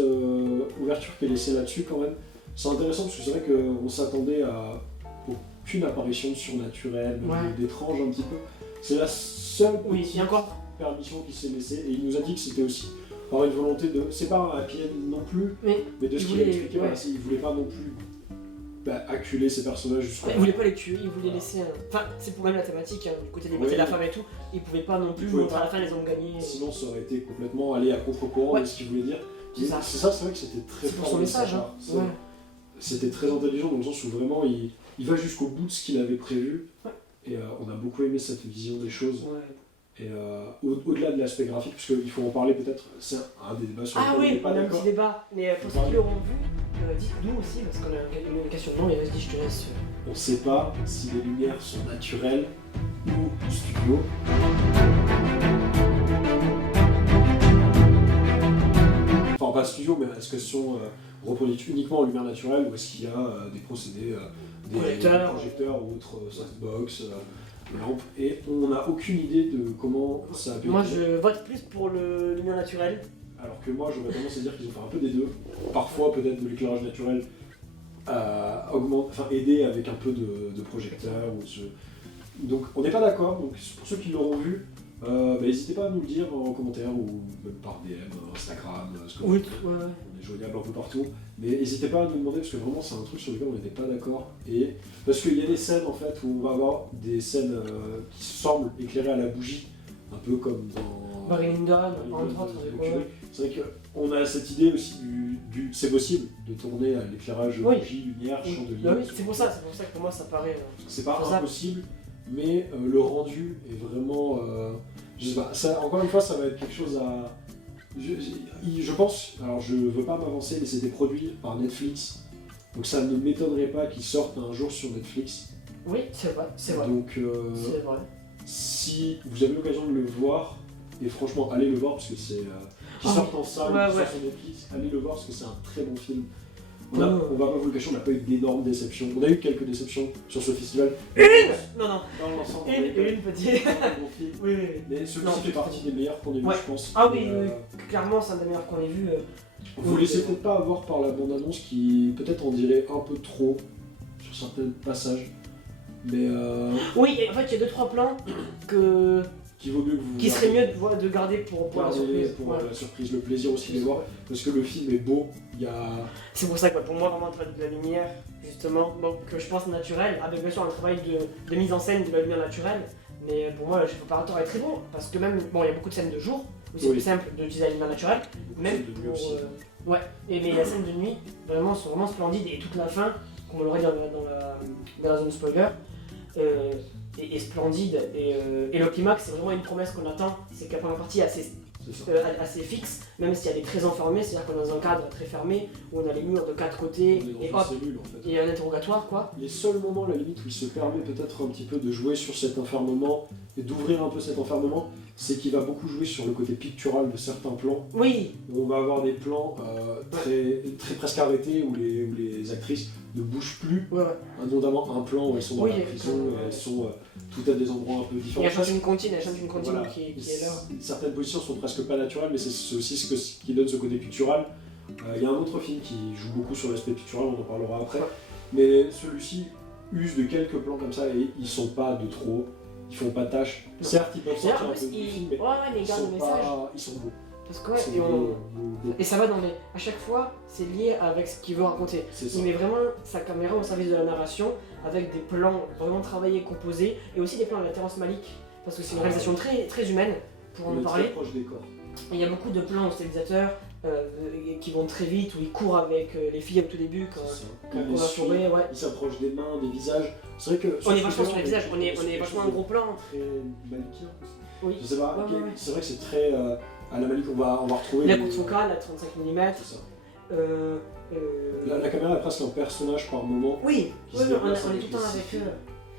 ouverture qui est laissée là-dessus quand même. C'est intéressant parce que c'est vrai qu'on s'attendait à aucune apparition de surnaturel, même Ouais. d'étrange un petit peu. C'est la seule Oui, petite et encore. permission qui s'est laissée et il nous a dit que c'était aussi par une volonté de. C'est pas un happy end non plus, Mais mais de ce il qu'il a voulait- expliqué, ouais. voilà, il voulait pas non plus acculer ces personnages jusqu'au il voulait pas les tuer, il voulait laisser. Enfin, c'est pour même la thématique, hein, du côté des Ouais. de la femme et tout. Il pouvait pas non plus Il pouvait montrer à pas. la fin les hommes gagnés. Sinon, ça aurait été complètement aller à contre-courant Ouais. de ce qu'il voulait dire. C'est ça. C'est ça, c'est vrai que c'était très C'est pour fort son de sa message, hein. part. Ouais. C'était très intelligent dans le sens où vraiment il va jusqu'au bout de ce qu'il avait prévu. Ouais. Et on a beaucoup aimé cette vision des choses. Ouais. Et au-delà de l'aspect graphique, parce qu'il faut en parler peut-être, c'est un des débats sur Ah lesquels on oui, n'est pas on a un d'accord. petit débat. Mais pour ceux qui l'auront vu, dites-nous aussi, parce qu'on a une questionnement, et vas-y, je te laisse. On ne sait pas si les lumières sont naturelles ou studio. Enfin, pas studio, mais est-ce qu'elles sont reproduites uniquement en lumière naturelle ou est-ce qu'il y a des procédés, des projecteurs ou autres softbox, lampes, et on n'a aucune idée de comment ça a pu Moi, être. je vote plus pour le lumière naturelle. Alors que moi, j'aurais tendance à dire qu'ils ont fait un peu des deux. Parfois, peut-être de l'éclairage naturel aider avec un peu de projecteur. Donc, on n'est pas d'accord. Donc, pour ceux qui l'auront vu, n'hésitez pas à nous le dire en commentaire ou même par DM, Instagram, ce que vous Oui, voulez. ouais. On est joignable un peu partout. Mais n'hésitez pas à nous demander parce que vraiment, c'est un truc sur lequel on n'était pas d'accord. Et parce qu'il y a des scènes en fait où on va avoir des scènes qui semblent éclairées à la bougie, un peu comme dans Barry Lyndon, Lyndon, entre autres. de ouais. Kubrick. C'est vrai qu'on a cette idée aussi c'est possible de tourner à l'éclairage Oui. bougie, lumière, Oui. chandelier. Bah oui, c'est pour ça que pour moi ça paraît. C'est pas faisable. impossible, mais le rendu est vraiment. Je sais pas, ça, encore une fois, ça va être quelque chose à. Je pense, alors je veux pas m'avancer, mais c'était produit par Netflix. Donc ça ne m'étonnerait pas qu'ils sortent un jour sur Netflix. Oui, c'est vrai, c'est vrai. Donc C'est vrai. si vous avez l'occasion de le voir, et franchement allez le voir parce que c'est. Qui Ah sortent en salle, ouais, qui ouais. sortent sur Netflix, allez le voir parce que c'est un très bon film. On Ouais. va pas vous le cacher, on n'a pas eu d'énormes déceptions. On a eu quelques déceptions sur ce festival. Non, non. Dans l'ensemble, on a eu Une petite. un bon film. Oui, oui, oui. Mais Non, celui-ci fait partie des meilleurs qu'on ait vu, Ouais. je pense. Ah oui, Et, oui, clairement, c'est un des meilleurs qu'on ait vu. vous Oui, laissez c'est peut-être pas avoir par la bande-annonce qui peut-être en dirait un peu trop sur certains passages. Mais Oui, et en fait, il y a 2-3 plans qui vaut mieux que vous qui serait mieux de garder pour la garder surprise. pour Ouais. la surprise, le plaisir aussi de les voir. Parce que le film est beau, il y a. C'est pour ça que pour moi, vraiment, le travail de la lumière, justement, donc je pense naturel, avec bien sûr un travail de mise en scène de la lumière naturelle, mais pour moi, le chef préparateur est très bon, parce que même, bon, il y a beaucoup de scènes de jour, où c'est Oui. plus simple d'utiliser la lumière naturelle, même de nuit pour, aussi. ouais, mais les scènes de nuit, vraiment, sont vraiment splendides, et toute la fin, comme on l'aurait dit dans la zone spoiler, est splendide, et le climax, c'est vraiment une promesse qu'on attend, c'est que la première partie est C'est ça. assez fixe, même si elle est très enfermée, c'est-à-dire qu'on est dans un cadre très fermé, où on a les murs de 4 côtés, On est et dans hop, une cellule en fait. et un interrogatoire quoi. Les seuls moments, à la limite, où il se permet peut-être un petit peu de jouer sur cet enfermement et d'ouvrir un peu cet enfermement, c'est qu'il va beaucoup jouer sur le côté pictural de certains plans. Oui, Où on va avoir des plans très presque arrêtés où les actrices ne bougent plus, ouais. notamment un plan où elles sont dans Oui, la prison et elles sont toutes à des endroits un peu Et différents. elle chante une comptine, Voilà. qui est là. Certaines positions sont presque pas naturelles, mais c'est aussi ce qui donne ce côté pictural. Il y a un autre film qui joue beaucoup sur l'aspect pictural, on en parlera après, Ouais. mais celui-ci use de quelques plans comme ça et ils sont pas de trop, ils font pas tâche. Non. Certes, ils peuvent D'ailleurs, sortir en un peu plus, du film, mais mais ils ils gardent sont le message. ils sont beaux. Parce que ouais, C'est et, beau. et ça va dans les. À chaque fois, c'est lié avec ce qu'il veut raconter. C'est ça. Il met vraiment sa caméra au service de la narration, avec des plans vraiment travaillés, composés, et aussi des plans à la Terrence Malick, parce que c'est une Ah, réalisation très, très humaine, pour On en est parler. très proche des corps. Et il y a beaucoup de plans au stabilisateur qui vont très vite, où il court avec les filles au tout début, quand C'est ça. quand Il on les va suit, forêt, ouais. il s'approche des mains, des visages. C'est vrai que On est ce vachement sur plan, les visages, on est vachement un gros plan. Très malikien. Oui. Je sais pas, Ouais, ouais, ouais. c'est vrai que c'est très à la Malik, on va retrouver. La courte focale, la 35 mm. C'est ça. Euh, La caméra est presque un personnage par moment. Oui, Qui oui, se on déplace est avec tout le temps les avec cycles. eux.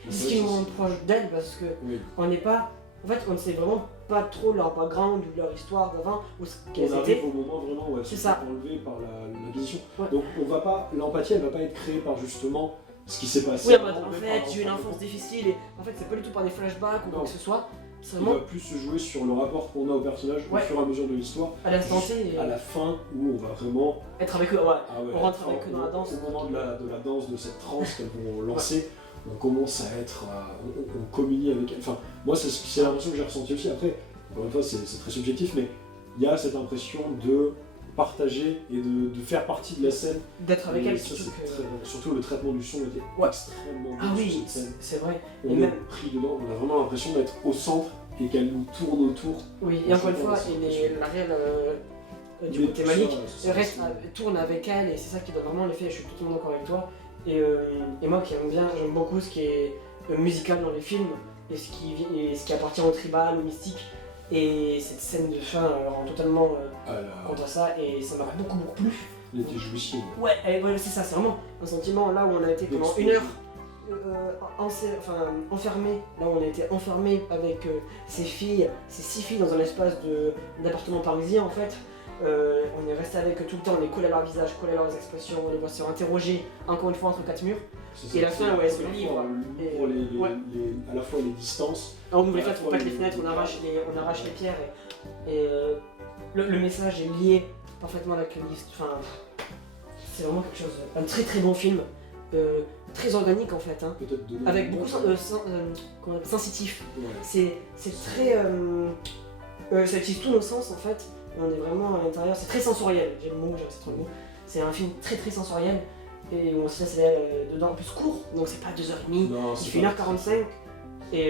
Mais C'est ce vrai qui que nous rend proche d'elles parce que Oui. on n'est pas. En fait, on ne sait vraiment pas trop leur background ou leur histoire d'avant ou ce On qu'elles arrive étaient. au moment vraiment où elles C'est sont ça. enlevées par l'imposition. Ouais. Donc on va pas, l'empathie elle va pas être créée par justement ce qui s'est passé. Oui, en mode, avant, en mais fait, par j'ai eu une l'enfant. enfance difficile et en fait, c'est pas du tout par des flashbacks ou quoi Non. que ce soit. C'est Il va vraiment plus se jouer sur le rapport qu'on a au personnage Ouais. au fur et à mesure de l'histoire. à l'instant T et À la fin où on va vraiment être avec eux. Ouais. Ah ouais, On rentre avec eux dans la danse. Au moment de la danse, de cette transe qu'elles vont lancer, on commence à être. On communie avec elles. Enfin, moi, c'est l'impression que j'ai ressentie aussi. Après, encore une fois, c'est très subjectif, mais il y a cette impression de partager et de faire partie de la scène. D'être avec Et elles, ça, surtout c'est que. très bon. Surtout le traitement du son était Ouais. extrêmement bon Ah sur oui, cette scène. c'est vrai. On Et est même. pris dedans, on a vraiment l'impression d'être au centre et qu'elle nous tourne autour. Oui, et encore une fois, C'est la réelle du Mais côté tout ça, Malik c'est- reste, tourne avec elle et c'est ça qui donne vraiment l'effet. Je suis totalement d'accord avec toi. Et moi qui aime bien, j'aime beaucoup ce qui est musical dans les films et ce qui appartient au tribal, au mystique. Et cette scène de fin rend totalement contre ça et ça m'a beaucoup plu. Elle était jouissive. Ouais, c'est ça, c'est vraiment un sentiment là où on a été pendant une heure enfermé, là où on a été enfermé avec ces 6 filles dans un espace d'appartement parisien en fait. On est resté avec eux tout le temps, on est collé à leur visage, collé à leurs expressions, on les voit se faire interroger encore une fois entre 4 murs. C'est Et ça, la c'est fin, ouais, la se première livre. fois, on Et, ouvre ouais. à la fois les distances. On ouvre les À la fenêtres, on fois pète les fenêtres, on arrache les pierres et le message est lié parfaitement avec l'histoire. Enfin, c'est vraiment quelque chose, un très très bon film, très organique en fait, hein, Peut-être donner avec un beaucoup nom, sensitif. ouais. C'est très, ça utilise tous nos sens en fait. Et on est vraiment à l'intérieur, c'est très sensoriel. J'ai le mot, c'est trop le mot. C'est un film très très sensoriel et on se laisse dedans en plus court, donc c'est pas 2h30. Non, Il c'est fait pas- 1h45 et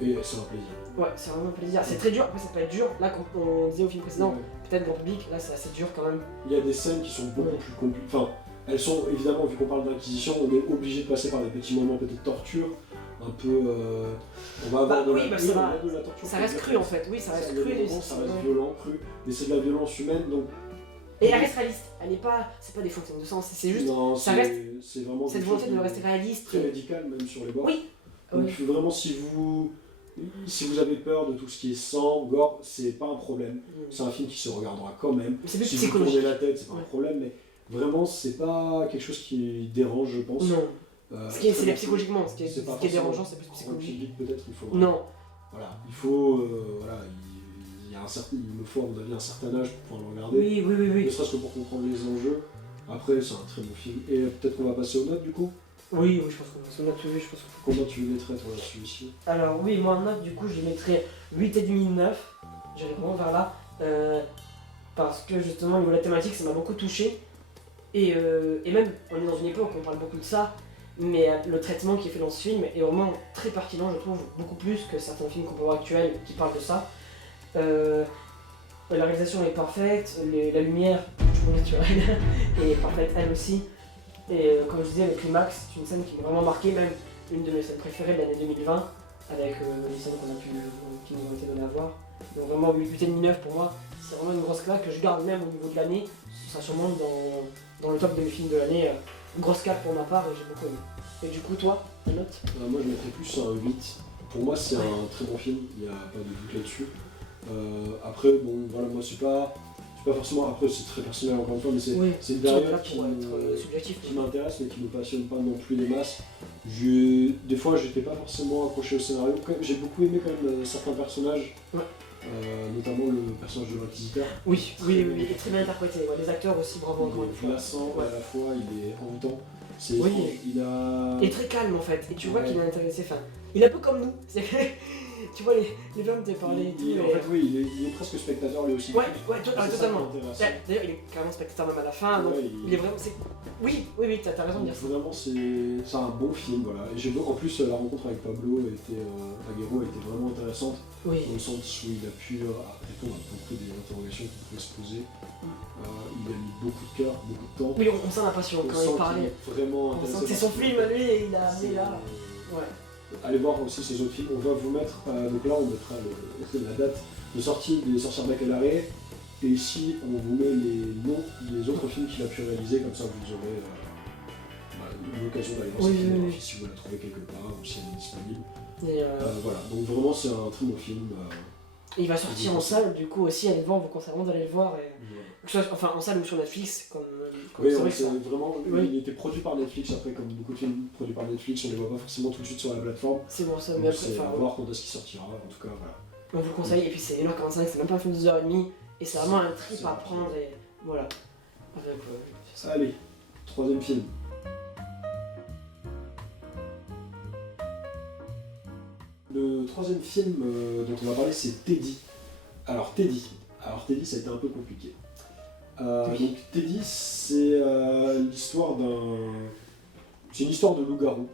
Et c'est un plaisir. ouais, c'est vraiment un plaisir. C'est très dur, après ça peut être dur. Là, comme on disait au film précédent, Ouais. peut-être grand public, là c'est assez dur quand même. Il y a des scènes qui sont beaucoup Ouais. plus compliquées. Enfin, elles sont évidemment, vu qu'on parle d'inquisition, on est obligé de passer par des petits moments peut-être torture. Un peu. On va avoir Bah de, oui, la, bah oui, ça on va. va de la torture. Ça reste cru en fait, oui, ça reste cru. Ça reste violent, cru. Mais c'est de la violence humaine, donc. Et elle reste réaliste, elle n'est pas. C'est pas des fontaines de sang, c'est juste Non, ça c'est- reste c'est vraiment cette quelque volonté chose de rester réaliste. très médical, même sur les bords. Oui, Donc oui. vraiment, si vous avez peur de tout ce qui est sang, gore, c'est pas un problème. C'est un film qui se regardera quand même. Mais c'est plus Si vous tournez psychologique. la tête, c'est pas Ouais. un problème, mais vraiment, c'est pas quelque chose qui dérange, je pense. Non, c'est très psychologiquement, ce qui est c'est pas dérangeant, c'est plus Pour le psychologique. public, peut-être, il faut. Non, Voilà, il faut. Voilà, il me faut, à mon avis, un certain âge pour pouvoir le regarder. oui, oui, oui, Ne oui. serait-ce que pour comprendre les enjeux. Après, c'est un très bon film. Et peut-être qu'on va passer aux notes, du coup. Oui, oui, je pense qu'on va se mettre, oui, je pense qu'il faut. Combien tu le mettrais, toi, là-dessus, ici? Alors oui, moi en note, du coup, je les mettrais 8,5, 9. J'allais vraiment vers là. Parce que justement, au niveau de la thématique, ça m'a beaucoup touché. Et même, on est dans une époque où on parle beaucoup de ça, mais le traitement qui est fait dans ce film est vraiment très pertinent, je trouve, beaucoup plus que certains films qu'on peut voir actuels qui parlent de ça. La réalisation est parfaite, la lumière, je trouve naturelle, est parfaite elle aussi. Et comme je disais, le climax, c'est une scène qui m'a vraiment marqué, même une de mes scènes préférées de l'année 2020, avec les scènes qui nous ont été données à voir. Donc vraiment 8,5 pour moi, c'est vraiment une grosse claque que je garde même au niveau de l'année. Ce sera sûrement dans le top de mes films de l'année. Une grosse claque pour ma part et j'ai beaucoup aimé. Et du coup, toi, ta note? Moi, je mettrais plus un 8. Pour moi, c'est un très bon film, il n'y a pas de doute là-dessus. Après, bon, voilà, moi, c'est pas forcément. Après, c'est très personnel encore une fois, mais c'est Oui, une qui est là période pour être subjectif. qui m'intéresse, mais qui ne me passionne pas non plus les masses. Des fois, j'étais pas forcément accroché au scénario. J'ai beaucoup aimé quand même certains personnages. Ouais. notamment le personnage de l'inquisiteur. Oui, il est très bien interprété. Ouais, les acteurs aussi, bravo encore une Il est fois. glaçant, Ouais. à la fois il est envoûtant. C'est Oui. étrange, il a... Il est très calme en fait, et tu vois Ouais. qu'il est intéressé. Enfin, il est un peu comme nous. Tu vois, les gens te parlaient et tout. En et- fait, oui, il est presque spectateur lui aussi. Ouais, C'est ça totalement. qui est intéressant. D'ailleurs, il est carrément spectateur même à la fin, donc Ouais, il est vraiment. Oui, t'as raison de dire ça. Vraiment, c'est un bon film, voilà. Et en plus, la rencontre avec Pablo Aguero était vraiment intéressante, Oui. dans le sens où il a pu répondre à beaucoup des interrogations qui pouvaient se poser. Il a mis beaucoup de cœur, beaucoup de temps. Oui, on sent la passion On quand sent il parlait. qu'il est vraiment On intéressé sent que c'est par son ce qu'il film fait. à lui et il a amené là. Ouais. Allez voir aussi ses autres films. On va vous mettre, donc là on mettra la date de sortie des Sorcières Baccalauréat. Et ici on vous met les noms des autres films qu'il a pu réaliser, comme ça vous aurez l'occasion d'aller voir Oui, ce film oui. si vous la trouvez quelque part ou si elle est disponible. Et, Voilà, donc vraiment c'est un très bon film. il va sortir en salle, du coup aussi, allez le voir, on vous conseille vraiment d'aller le voir. Et... Voilà. Que ce soit, enfin, en salle ou sur Netflix, comme Oui, c'est vrai que c'est ça. vraiment, Oui. il était produit par Netflix, après comme beaucoup de films produits par Netflix, on les voit pas forcément tout de suite sur la plateforme. C'est bon ça, Donc mais après, c'est à enfin, voir quand est-ce qu'il sortira, en tout cas voilà. on vous le conseille, et puis c'est 1h45, c'est même pas un film de 2h30, et c'est vraiment un trip C'est à rapide. prendre, et voilà. Avec, c'est ça. Allez, troisième film. Le troisième film dont on va parler, c'est Teddy. Alors Teddy, ça a été un peu compliqué. Oui. Donc Teddy, c'est l'histoire c'est une histoire de loup-garou.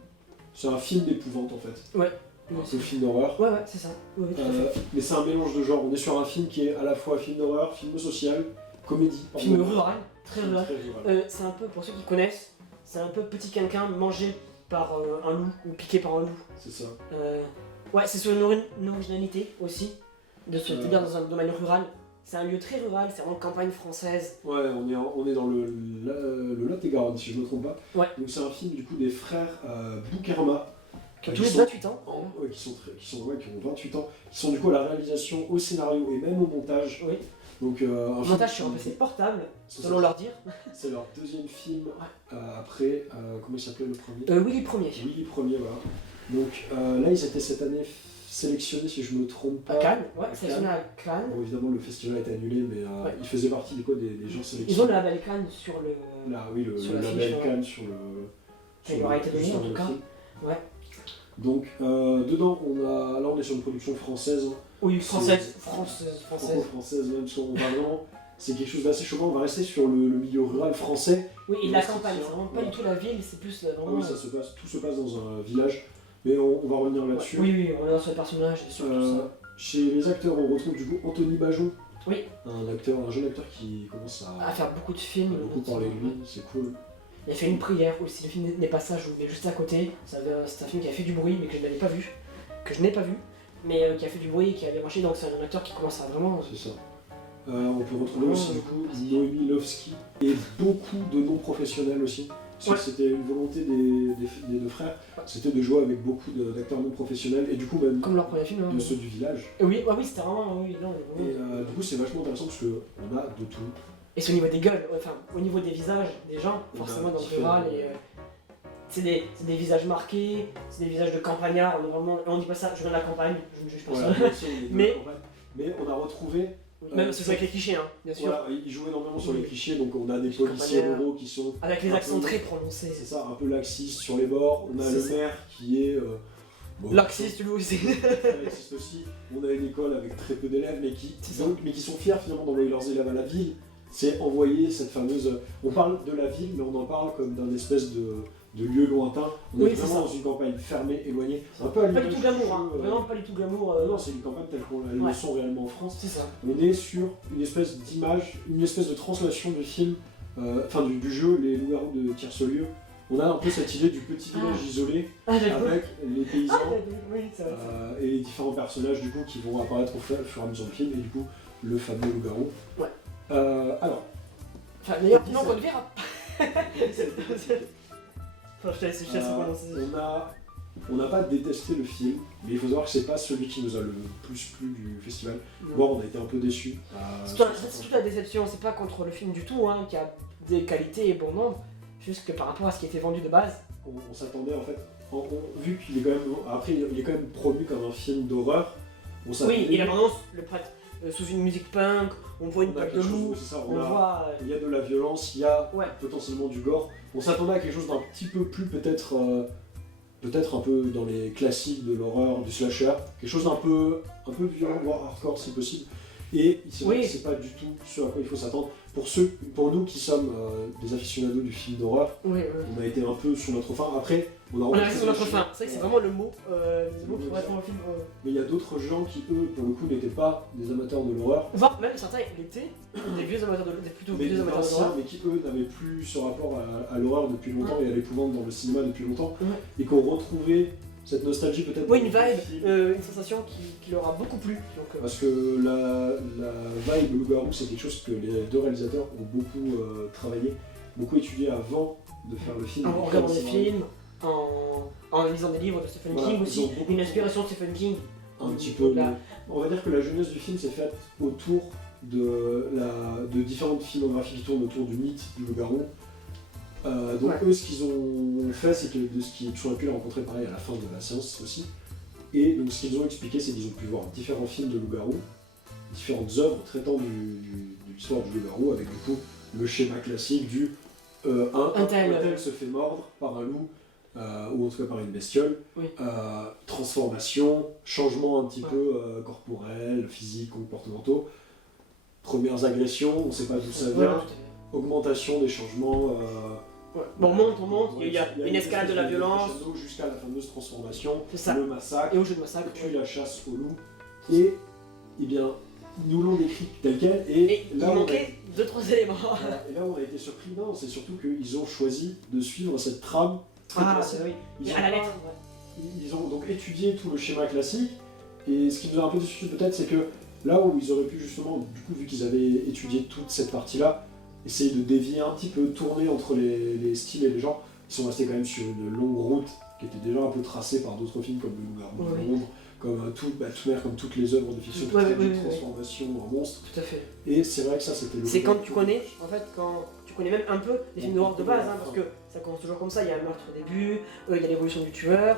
C'est un film d'épouvante en fait. Ouais. Un peu film d'horreur. Ouais, c'est ça. Oui, tout à fait. Mais c'est un mélange de genres. On est sur un film qui est à la fois film d'horreur, film social, comédie. Film pardon. rural, très Film rural. très rural. C'est un peu, pour ceux qui connaissent, c'est un peu petit quinquin mangé par un loup, ou piqué par un loup. C'est ça. Ouais, c'est sur une originalité aussi, de se dire dans un domaine rural. C'est un lieu très rural, c'est vraiment campagne française. Ouais, on est dans le Lot-et-Garonne, si je ne me trompe pas. Ouais. Donc c'est un film du coup des frères Boukerma. Qui ont tous les 28 ans. Ouais, qui ont 28 ans, qui sont du coup à la réalisation, au scénario et même au montage. Oui. Donc un Le film montage qui- sur un PC portable, c'est selon ça. leur dire. C'est leur deuxième film après, comment il s'appelait le premier Willy Premier. Willy Premier, voilà. Donc là, ils étaient cette année sélectionnés, si je me trompe pas. À Cannes, ouais, à sélectionné à Cannes. Bon, évidemment, le festival a été annulé, mais Ouais. ils faisaient partie des gens sélectionnés. Ils ont le label Cannes sur le. Là, oui, le sur label l'affiche, ouais. Cannes sur le. Il leur a été donné, juste en avant tout le cas. film. Ouais. Donc, dedans, on est sur une production française, Oui, française. franco-française même, parce qu'on va vraiment. C'est quelque chose d'assez choquant, on va rester sur le milieu rural français. Oui, et la Ouais, campagne, c'est c'est vraiment pas voilà. du tout la ville, c'est plus Ah vraiment. oui, tout se passe dans un village, mais on va revenir là-dessus. Oui, on est dans ce personnage et sur tout ça. Chez les acteurs, on retrouve du coup Anthony Bajon, Oui. un jeune acteur qui commence À faire beaucoup de films. beaucoup parler de lui, c'est cool. Il a fait Une prière aussi, le film n'est pas ça, je vous le mets juste à côté. C'est un film qui a fait du bruit, mais que je n'avais pas vu. Que je n'ai pas vu, mais qui a fait du bruit et qui avait marché, donc c'est un acteur qui commence à vraiment. C'est ça. On peut retrouver aussi du coup Noémie Lovski et beaucoup de noms professionnels aussi. Parce que c'était une volonté des deux frères, c'était de jouer avec beaucoup d'acteurs non professionnels et du coup même Comme leur premier film. de ceux du village. Oui, c'était vraiment. Oui, non, Et du coup c'est vachement intéressant parce qu'on a de tout. Et c'est au niveau des gueules, enfin au niveau des visages des gens, On a forcément dans le différents- rural. Et, c'est des visages marqués, c'est des visages de campagnards, on est vraiment. On dit pas ça, je viens de la campagne, je ne juge Voilà, personne. bien sûr, on est Mais- deux, en fait. Mais on a retrouvé. Même ce soit avec les clichés, hein, bien sûr. Voilà, ils jouent énormément sur Oui. les clichés, donc on a des Les policiers campagnards. ruraux qui sont. Avec les un accents peu- très prononcés. C'est ça, un peu laxistes sur les bords. On a C'est le ça. maire qui est. Bon, Laxiste, lui aussi. laxiste aussi. On a une école avec très peu d'élèves, mais C'est ça. mais qui sont fiers finalement d'envoyer leurs élèves à la ville. C'est envoyer cette fameuse. On parle de la ville, mais on en parle comme d'un espèce de lieu lointain. On Oui, est c'est vraiment ça. dans une campagne fermée, éloignée. Un peu à Pas l'image du tout glamour, hein. jeu, Vraiment pas du tout glamour. Non, c'est une campagne telle qu'on le Ouais. sont réellement en France. C'est ça. On est sur une espèce d'image, une espèce de translation du film, enfin du jeu Les Loups-garous de Tierce-Lieu. On a un peu cette idée du petit village isolé Ah, j'avoue. avec les paysans Oui, c'est vrai. et les différents personnages du coup qui vont apparaître au fur et à mesure du film et du coup le fameux loup-garou. Ouais. Alors, Enfin, d'ailleurs, non, on le verra. Enfin, je te laisse prononcer. on n'a pas détesté le film, mais il faut savoir que c'est pas celui qui nous a le plus plu du festival. Non. Voire on a été un peu déçus. C'est toute la déception, c'est pas contre le film du tout, hein, qui a des qualités et bon nombre, juste que par rapport à ce qui était vendu de base. On s'attendait en fait, vu qu'il est quand même, après il est quand même promu comme un film d'horreur, On s'attendait- Oui, et la bande-annonce le prête sous une musique punk, on voit une on a patte de quelque chose- loup, c'est ça, on voit. il y a de la violence, il y a Ouais. potentiellement du gore. On s'attendait à quelque chose d'un petit peu plus peut-être un peu dans les classiques de l'horreur, du slasher, quelque chose d'un peu violent, voire hardcore si possible. Et c'est vrai Oui. que c'est pas du tout ce à quoi il faut s'attendre. Pour nous qui sommes des aficionados du film d'horreur, Oui, on a été un peu sur notre fin. Après, on a on a rencontré resté sur des notre gens- fin. C'est vrai que c'est vraiment le mot qui correspond au film. Mais il y a d'autres gens qui, eux, pour le coup, n'étaient pas des amateurs de l'horreur, Voire même certains l'étaient, des vieux amateurs des plutôt mais vieux des amateurs anciens, d'horreur. mais qui, eux, n'avaient plus ce rapport à l'horreur depuis longtemps et à l'épouvante dans le cinéma depuis longtemps, Ouais. et qui ont retrouvé cette nostalgie peut-être. Oui, une pour le vibe, film. une sensation qui leur a beaucoup plu. Donc, Parce que la vibe loup-garou, c'est quelque chose que les deux réalisateurs ont beaucoup travaillé, beaucoup étudié avant de faire le film. en Et regardant comme des c'est films, en lisant des livres de Stephen Voilà, King ils aussi, ont beaucoup- une inspiration de Stephen King. un petit peu. Là. On va dire que la jeunesse du film s'est faite autour de différentes filmographies qui tournent autour du mythe du loup-garou. Donc Ouais. eux, ce qu'ils ont fait, c'est que de ce qu'ils auraient pu les rencontrer pareil à la fin de la séance aussi. Et donc ce qu'ils ont expliqué, c'est qu'ils ont pu voir différents films de loup-garou, différentes œuvres traitant de l'histoire du loup-garou, avec du coup le schéma classique du un tel se fait mordre par un loup, ou en tout cas par une bestiole, Oui. transformation, changement un petit Ouais. peu corporel, physique, comportementaux, premières agressions, on ne sait pas d'où ça Ouais, vient, tout à fait. augmentation des changements. Ouais. Bon, on monte, il y a une escalade de la violence, crescendo jusqu'à la fameuse transformation, c'est ça. le massacre, Et au jeu de massacre. puis la chasse au loup. Et eh bien, ils nous l'ont décrit tel quel. Et il là, on a- manquait 2-3 éléments. voilà, et là, on a été surpris. Non, c'est surtout qu'ils ont choisi de suivre cette trame très Ah, classique. oui. Ils À ont la pas- lettre. Ils ont donc étudié tout le schéma classique, et ce qui nous a un peu déçu peut-être, c'est que là où ils auraient pu justement, du coup, vu qu'ils avaient étudié toute cette partie-là, essayer de dévier un petit peu, tourner entre les styles et les genres, ils sont restés quand même sur une longue route qui était déjà un peu tracée par d'autres films comme Le Loup-garou de Oui. Londres, comme comme toutes les œuvres de fiction qui Ouais, traitent ouais, de ouais, ouais. transformation en monstre. Tout à fait. Et c'est vrai que ça, c'était le C'est côté quand tu connais, en fait, quand tu connais même un peu les films d'horreur de base, hein, parce que ça commence toujours comme ça, il y a un meurtre au début, il y a l'évolution du tueur,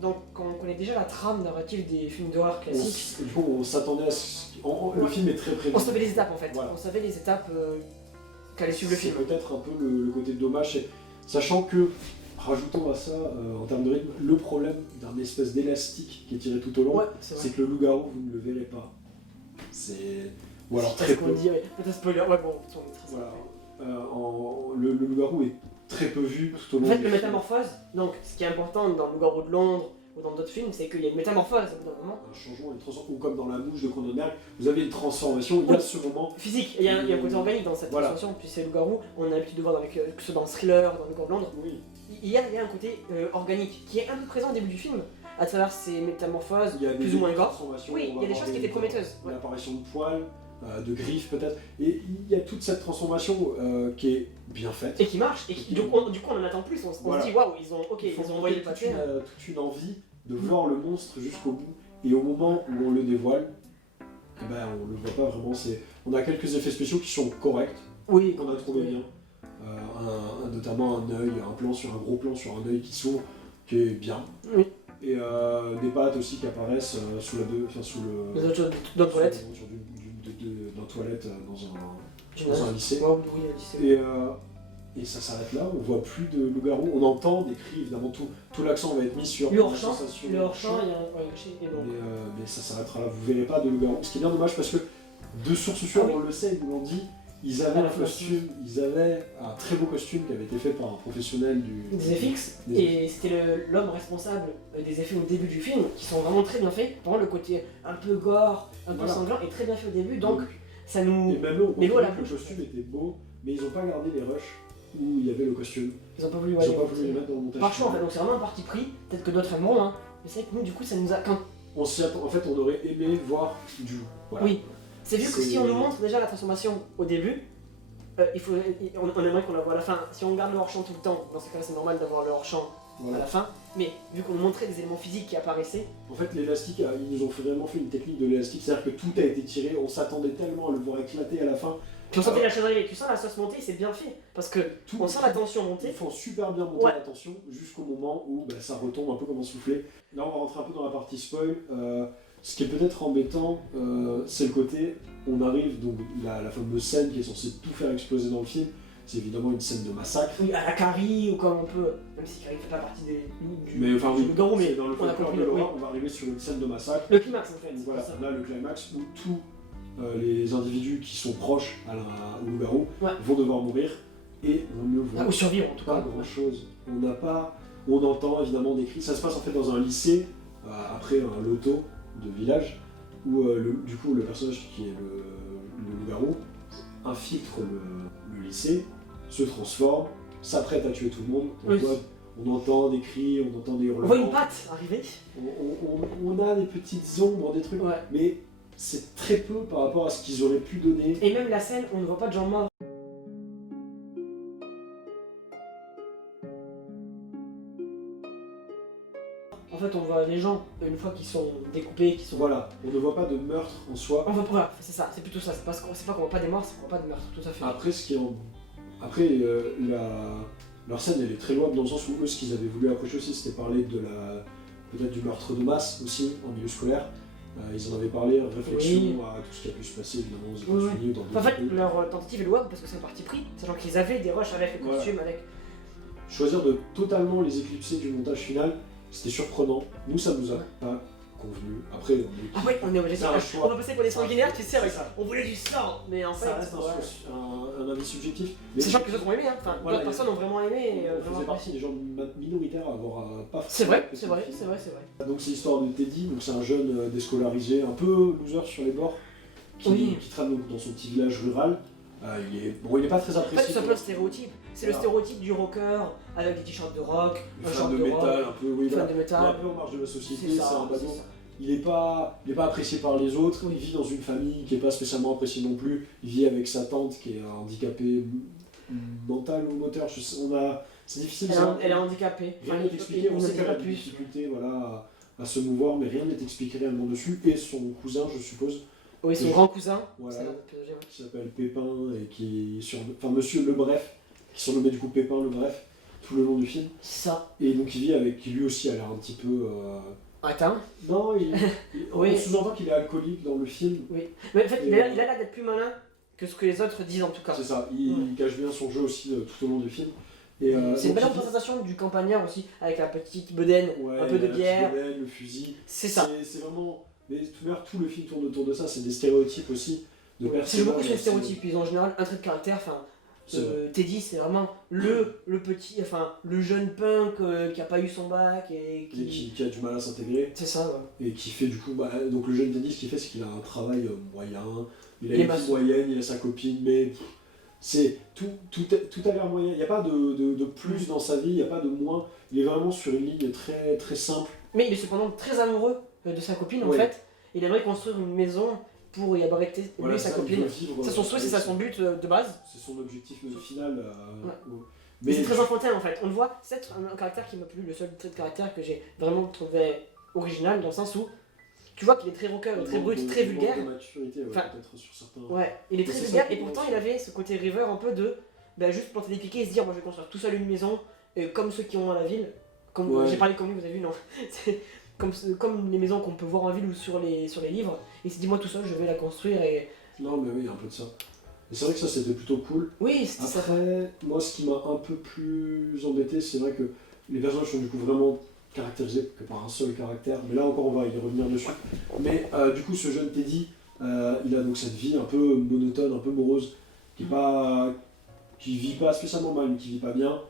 donc quand on connaît déjà la trame narrative des films d'horreur classiques, Du coup, on s'attendait à le film est très prévisible. on savait les étapes en fait, Voilà. on savait les étapes qu'allait suivre le C'est film. peut-être un peu le côté dommage, sachant que, rajoutons à ça, en termes de rythme, le problème d'un espèce d'élastique qui est tiré tout au long, Ouais, c'est vrai. c'est que le loup-garou, vous ne le verrez pas. C'est... Ou alors C'est très ce qu'on peu. dit, ouais. Peut-être spoiler, ouais bon, on est très Voilà. sympa. Le loup-garou est très peu vu tout au long En fait, du le film. métamorphose, donc ce qui est important dans Le Loup-garou de Londres ou dans d'autres films, c'est qu'il y a une métamorphose au bout d'un moment. Un changement, ou comme dans La Mouche de Cronenberg, vous avez une transformation, il y a Oui. ce moment. Physique, il y a un côté organique dans cette Voilà. transformation, puis c'est le loup-garou, on a l'habitude de voir que ce soit dans Thriller, dans Le Loup-garou de Londres, Oui. il y a un côté organique qui est un peu présent au début du film, à travers ces métamorphoses Il y a des plus ou moins gore. transformations, Oui, on il va y a des avoir choses qui étaient prometteuses. Ouais. L'apparition de poils, de griffes peut-être, et il y a toute cette transformation qui est bien faite. Et qui marche, et du coup on en attend plus, on Voilà. se dit waouh, ils ont envoyé le toute papier. toute une envie de voir le monstre jusqu'au bout, et au moment où on le dévoile, eh ben, on le voit pas vraiment. On a quelques effets spéciaux qui sont corrects, Oui, qu'on a trouvé oui. bien. Notamment un œil, un gros plan sur un œil qui s'ouvre, qui est bien. Oui. Et des pattes aussi qui apparaissent sous le. Les autres choses dans la toilette. Sur d'un toilette Tu dans un lycée. Ouais, oui, au lycée. Et ça s'arrête là, on voit plus de loup-garou, on entend des cris, évidemment tout l'accent va être mis sur Le la hors-champ, sensation il y a hors-champ, et donc. mais ça s'arrêtera là, vous verrez pas de loup-garou. Ce qui est bien dommage parce que de sources sûres, Ah oui. on le sait, ils nous l'ont dit, ils avaient un costume, ils avaient un très beau costume qui avait été fait par un professionnel Des FX, Des et c'était l'homme responsable des effets au début du film, qui sont vraiment très bien faits. Vraiment, le côté un peu gore, un peu Voilà. sanglant est très bien fait au début, donc ça nous. Et même eux, on Mais l'eau à la comprenait que le bouche. costume était beau, mais ils n'ont pas gardé les rushs où il y avait le costume. Ils ont pas voulu, Ils ouais, n'ont pas voulu les mettre dans le montage. par choix en fait, donc c'est vraiment un parti pris, peut-être que d'autres aimeront, hein. Mais c'est vrai que nous, du coup, ça nous a. On s'y attend, en fait, on aurait aimé voir du loup. Voilà. Oui, c'est vu que si on nous montre déjà la transformation au début, on aimerait qu'on la voit à la fin. Si on garde le hors-champ tout le temps, dans ce cas-là, c'est normal d'avoir le hors-champ à Voilà. la fin. Mais vu qu'on nous montrait des éléments physiques qui apparaissaient, En fait, l'élastique, ils nous ont vraiment fait une technique de l'élastique, c'est-à-dire que tout a été tiré, on s'attendait tellement à le voir éclater à la fin. puis on sentait la chose arriver, tu sens la sauce monter, c'est bien fait. Parce que Tout, on sent la tension Ils monter. font super bien monter Ouais. la tension jusqu'au moment où ça retombe un peu comme un soufflet. Là, on va rentrer un peu dans la partie spoil. Ce qui est peut-être embêtant, c'est le côté, on arrive, donc la fameuse scène qui est censée tout faire exploser dans le film, c'est évidemment une scène de massacre. Oui, à la Carrie, ou comme on peut, même si Carrie fait pas partie du Mais enfin oui, garou, mais c'est dans le on a folklore compris de le l'horreur, on va arriver sur une scène de massacre. Le climax en fait. Donc c'est voilà, ça. là le climax où tous les individus qui sont proches au loup-garou Ouais. vont devoir mourir et on ne voit Ou survivre en tout pas cas. grand chose. On entend évidemment des cris. Ça se passe en fait dans un lycée, après un loto de village, où du coup le personnage qui est le loup-garou infiltre le lycée, se transforme, s'apprête à tuer tout le monde. Oui. On entend des cris, on entend des On hurlements. voit une patte arriver. On a des petites ombres, des trucs, Ouais. mais c'est très peu par rapport à ce qu'ils auraient pu donner. Et même la scène, on ne voit pas de gens morts. En fait, on voit les gens, une fois qu'ils sont découpés, qui sont... Voilà, on ne voit pas de meurtre en soi. On voit pas, c'est ça, c'est plutôt ça. C'est pas qu'on voit pas des morts, c'est qu'on voit pas de meurtre, tout à fait. Après, leur scène, elle est très louable dans le sens où eux, ce qu'ils avaient voulu approcher aussi, c'était parler peut-être du meurtre de masse aussi en milieu scolaire. Ils en avaient parlé, réflexion Oui. à tout ce qui a pu se passer évidemment aux Oui, États-Unis ou dans d'autres En fait, pays. leur tentative est louable parce que c'est un parti pris. Sachant qu'ils avaient des rushs avec les Voilà. costumes, avec... Choisir de totalement les éclipser du montage final, c'était surprenant. Nous, ça nous a pas convenu. Après, Ah oui, on est obligé de C'est un choix. On va passer pour des sanguinaires, tu sais, C'est avec... ça. on voulait du sang, mais en fait... ça reste ouais. un avis subjectif. Mais Sachant que les autres ont aimé, hein. Enfin, Voilà, d'autres personnes ont vraiment aimé et on vraiment faisait partie apprécié. des gens minoritaires à avoir pas C'est vrai, apprécié c'est le vrai, film. c'est vrai, c'est vrai. Donc c'est l'histoire de Teddy, donc c'est un jeune déscolarisé, un peu loser sur les bords, qui Oui. traîne donc dans son petit village rural. Il est pas très En fait, apprécié. c'est un peu le stéréotype. C'est le Voilà. stéréotype du rocker avec des t-shirts de rock, Le un fan short de de métal, rock, un peu, oui, fan voilà. de Il est un métal. peu en marge de la société, C'est c'est un ça, badaud. c'est ça. Il est pas apprécié par les autres, Oui. il vit dans une famille qui est pas spécialement appréciée non plus. Il vit avec sa tante qui est handicapée mentale ou moteur. C'est difficile. Elle est handicapée. Rien n'est expliqué, on ne sait dit qu'elle pas a des plus. difficultés voilà, à se mouvoir, mais rien n'est expliqué réellement dessus. Et son cousin, je suppose, Oui, son grand cousin. Voilà. C'est notre PDG, ouais. qui s'appelle Pépin, et Monsieur Le Bref, qui surnommé du coup Pépin Le Bref, tout le long du film. Ça. Et donc il vit avec, qui lui aussi a l'air un petit peu... Attends. Non, Oui. on sous-entend qu'il est alcoolique dans le film. Oui. Mais en fait, Et il a l'air d'être plus malin que ce que les autres disent en tout cas. C'est ça, il cache bien son jeu aussi tout au long du film. Et, C'est une donc, belle il vit- représentation du campagnard aussi, avec la petite bedaine, Ouais, un peu de la bière. petite bedaine, le fusil. C'est ça. C'est vraiment... Mais tout le film tourne autour de ça, c'est des stéréotypes aussi de C'est personnages. beaucoup sur les stéréotypes, ils ont en général un trait de caractère. Enfin, C'est vrai. Teddy, c'est vraiment le petit, enfin, le jeune punk qui a pas eu son bac et Et qui. qui a du mal à s'intégrer. C'est ça, ouais. Et qui fait du coup, donc le jeune Teddy, ce qu'il fait, c'est qu'il a un travail moyen, il a Il est une vie maçon. moyenne, il a sa copine, mais c'est tout a l'air moyen. Il n'y a pas de plus dans sa vie, il n'y a pas de moins. Il est vraiment sur une ligne très, très simple. Mais il est cependant très amoureux de sa copine en Ouais. fait. Il aimerait construire une maison pour y abriter lui Voilà, et sa ça, il copine. veut vivre, C'est son souhait, c'est ça son but de base. C'est son objectif final. Ouais. ouais. Mais c'est très enfantin en fait. On le voit, c'est un caractère qui m'a plu, le seul trait de caractère que j'ai vraiment trouvé original dans le sens où tu vois qu'il est très rocker, très brut, très vulgaire. De maturité, ouais, Enfin, peut-être sur certains. Ouais, il est Mais très c'est vulgaire ça, et pourtant il avait ce côté rêveur un peu de juste planter des piquets et se dire moi je vais construire tout seul une maison comme ceux qui ont à la ville. Comme Ouais. j'ai parlé comme lui, vous avez vu, non C'est comme les maisons qu'on peut voir en ville ou sur les livres. Il s'est dit moi tout seul je vais la construire et. Non, mais oui, il y a un peu de ça. Et c'est vrai que ça, c'était plutôt cool. Oui, c'était ça. Après, moi, ce qui m'a un peu plus embêté, c'est vrai que les personnages sont du coup vraiment caractérisés que par un seul caractère. Mais là encore, on va y revenir dessus. Mais du coup, ce jeune Teddy, il a donc cette vie un peu monotone, un peu morose, qui vit pas spécialement mal, mais qui vit pas bien.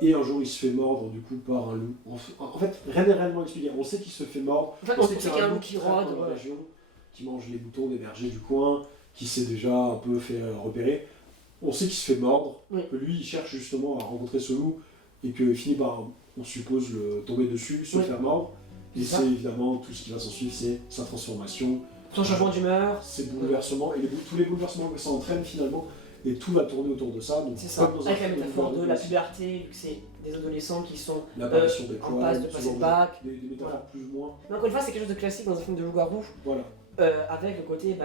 Et un jour, il se fait mordre du coup par un loup. En fait, rien n'est réellement expliqué. On sait qu'il se fait mordre. En fait, on sait qu'il qu'il y a un loup qui traîne rôde. dans la Ouais. région, qui mange les boutons des bergers du coin, qui s'est déjà un peu fait repérer. On sait qu'il se fait mordre, Oui. que lui il cherche justement à rencontrer ce loup et qu'il finit par, on suppose, le tomber dessus, se Oui. faire mordre. Et C'est ça. c'est évidemment tout ce qui va s'en suivre, c'est sa transformation, Son changement d'humeur. ses bouleversements et tous les bouleversements que ça entraîne finalement. Et tout va tourner autour de ça. Donc, C'est ça. comme dans un Avec la film métaphore de la Loup-garou, puberté, vu que c'est des adolescents qui sont l'apparition des en poils, passe de ce passer genre le bac. des métaphores Voilà. plus ou moins. Mais encore une fois, c'est quelque chose de classique dans un film de loup-garou. Voilà. Avec le côté,